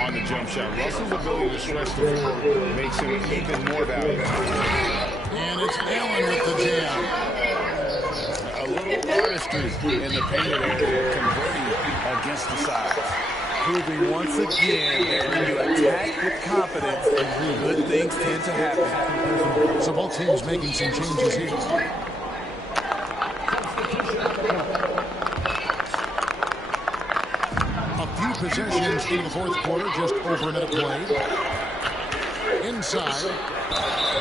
on the jump shot. Russell's ability to stretch the floor makes him even more valuable. And it's Allen with the jam. A little artistry in the painted area, converting against the sides. Proving once again that when you attack with confidence, good things tend to happen. So both teams making some changes here. Possessions in the fourth quarter, just over a minute played. Inside,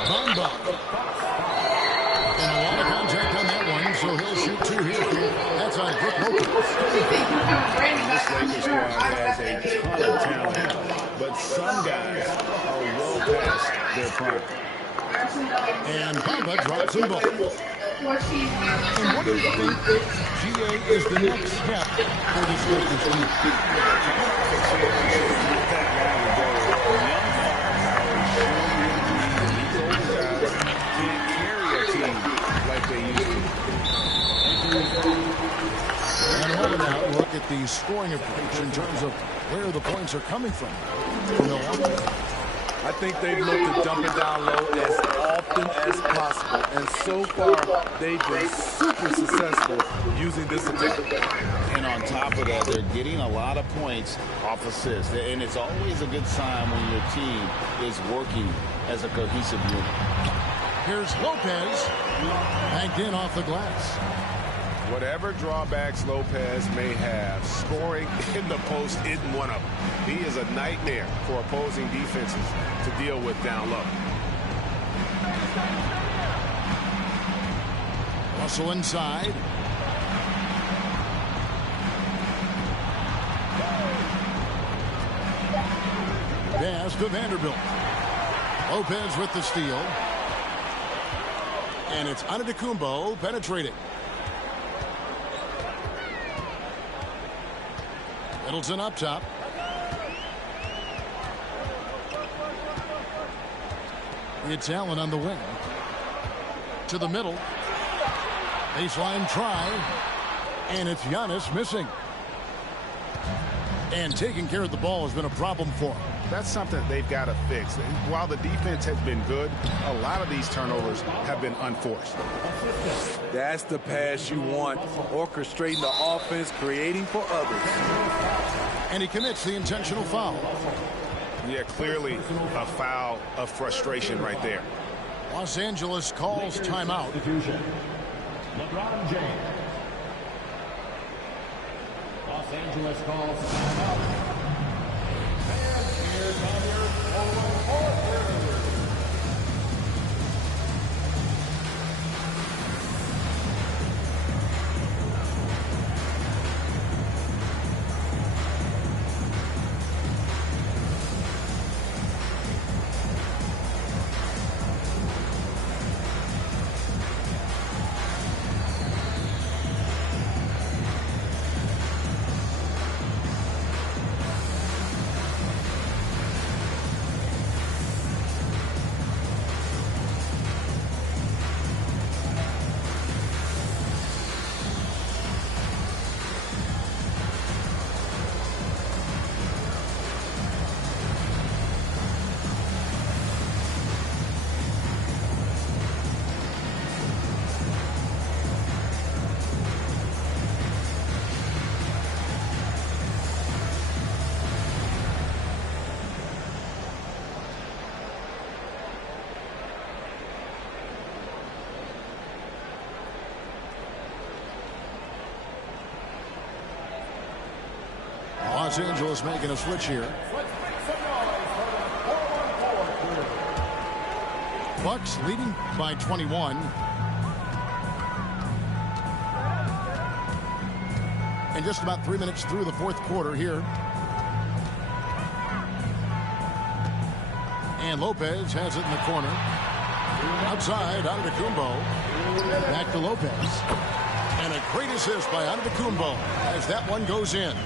Bamba. And a lot of contact on that one, so he'll shoot two here. That's on Brook Lopez. This Lakers squad has a ton of talent, but some guys are well past their prime. And Bamba drops them both. And what do you think, GA, is the next step for this Lakers team? like the scoring approach in terms of where the points are coming from for Milwaukee? I think they've looked to dump it down low as often as possible. And so far, they've been super successful using this ability. And on top of that, they're getting a lot of points off assists. And it's always a good sign when your team is working as a cohesive unit. Here's Lopez, banked in off the glass. Whatever drawbacks Lopez may have, scoring in the post isn't one of them. He is a nightmare for opposing defenses to deal with down low. Russell inside. Pass to Vanderbilt. Lopez with the steal. And it's Antetokounmpo penetrating. Middleton up top. It's Allen on the wing. To the middle. Baseline try. And it's Giannis missing. And taking care of the ball has been a problem for him. That's something they've got to fix. While the defense has been good, a lot of these turnovers have been unforced. That's the pass you want. Orchestrating the offense, creating for others. And he commits the intentional foul. Yeah, clearly a foul of frustration right there. Los Angeles calls timeout. LeBron James. Los Angeles calls timeout. And here's on your forward court. Los Angeles making a switch here. Bucks leading by 21. And just about 3 minutes through the fourth quarter here. And Lopez has it in the corner. Outside, Antetokounmpo. Back to Lopez. And a great assist by Antetokounmpo as that one goes in.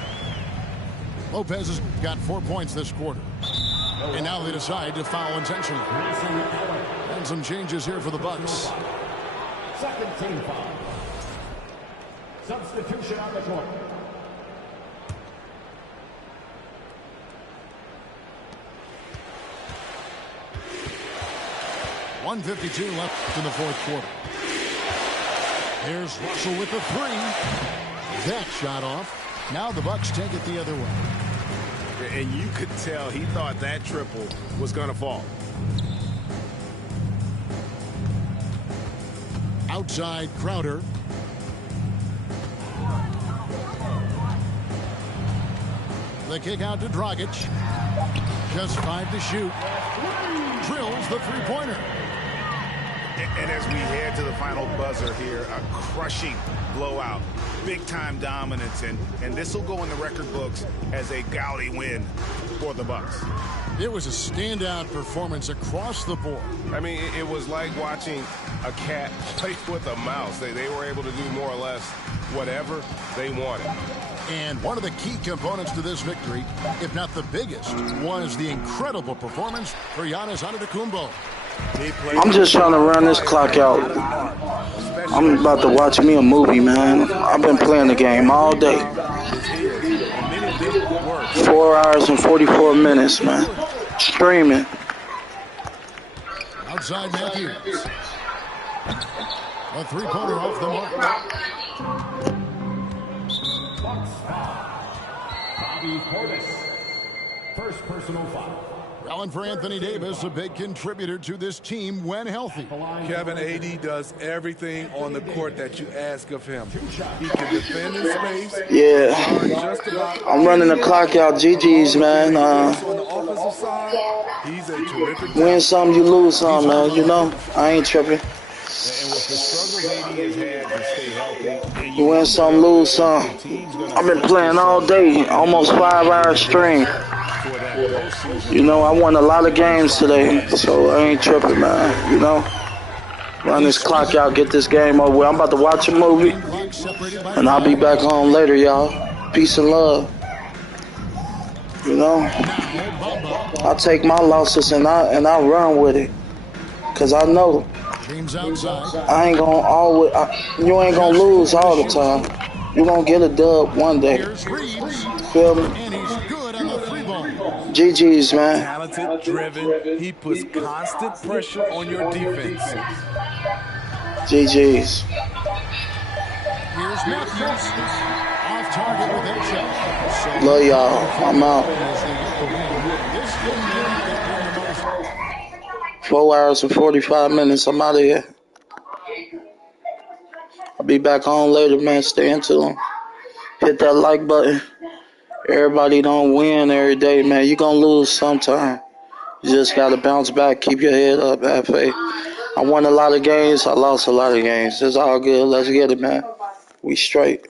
Lopez has got 4 points this quarter. And now they decide to foul intentionally. And some changes here for the Bucks. Second team foul. Substitution on the court. .152 left in the fourth quarter. Here's Russell with the three. That shot off. Now the Bucks take it the other way. And you could tell he thought that triple was going to fall. Outside Crowder. The kick out to Dragic. Just 5 to shoot. Drills the three-pointer. And as we head to the final buzzer here, a crushing blowout, big-time dominance, and this will go in the record books as a gaudy win for the Bucks. It was a standout performance across the board. I mean, it was like watching a cat play with a mouse. They were able to do more or less whatever they wanted. And one of the key components to this victory, if not the biggest, was the incredible performance for Giannis Antetokounmpo. I'm just trying to run this clock out. I'm about to watch me a movie, man. I've been playing the game all day. 4 hours and 44 minutes, man. Streaming. Outside Matthews. A three-pointer off the mark. Bobby Portis. First personal foul. Allen for Anthony Davis, a big contributor to this team when healthy. Kevin, AD does everything on the court that you ask of him. He can defend in space. Yeah. I'm running the clock out. GG's, man. On the offensive side, he's a terrific win some, you lose some, man. You know, I ain't tripping. And with the struggles AD has had to stay healthy, You win some, lose some. I've been playing all day, almost 5 hours stream. You know, I won a lot of games today, so I ain't tripping, man. You know, run this clock out, get this game over with. I'm about to watch a movie, and I'll be back home later, y'all. Peace and love. You know, I take my losses and I run with it, cause I know I ain't gonna always. You ain't gonna lose all the time. You gonna get a dub one day. Feel me? GG's, man. Talented, driven. He puts constant pressure on your defense. GG's. Here's Matthews. Off target with that shot. Love y'all. I'm out. 4 hours and 45 minutes. I'm out of here. I'll be back home later, man. Stay into them. Hit that like button. Everybody don't win every day, man. You gonna lose sometime. You just gotta bounce back. Keep your head up, have faith. I won a lot of games. I lost a lot of games. It's all good. Let's get it, man. We straight.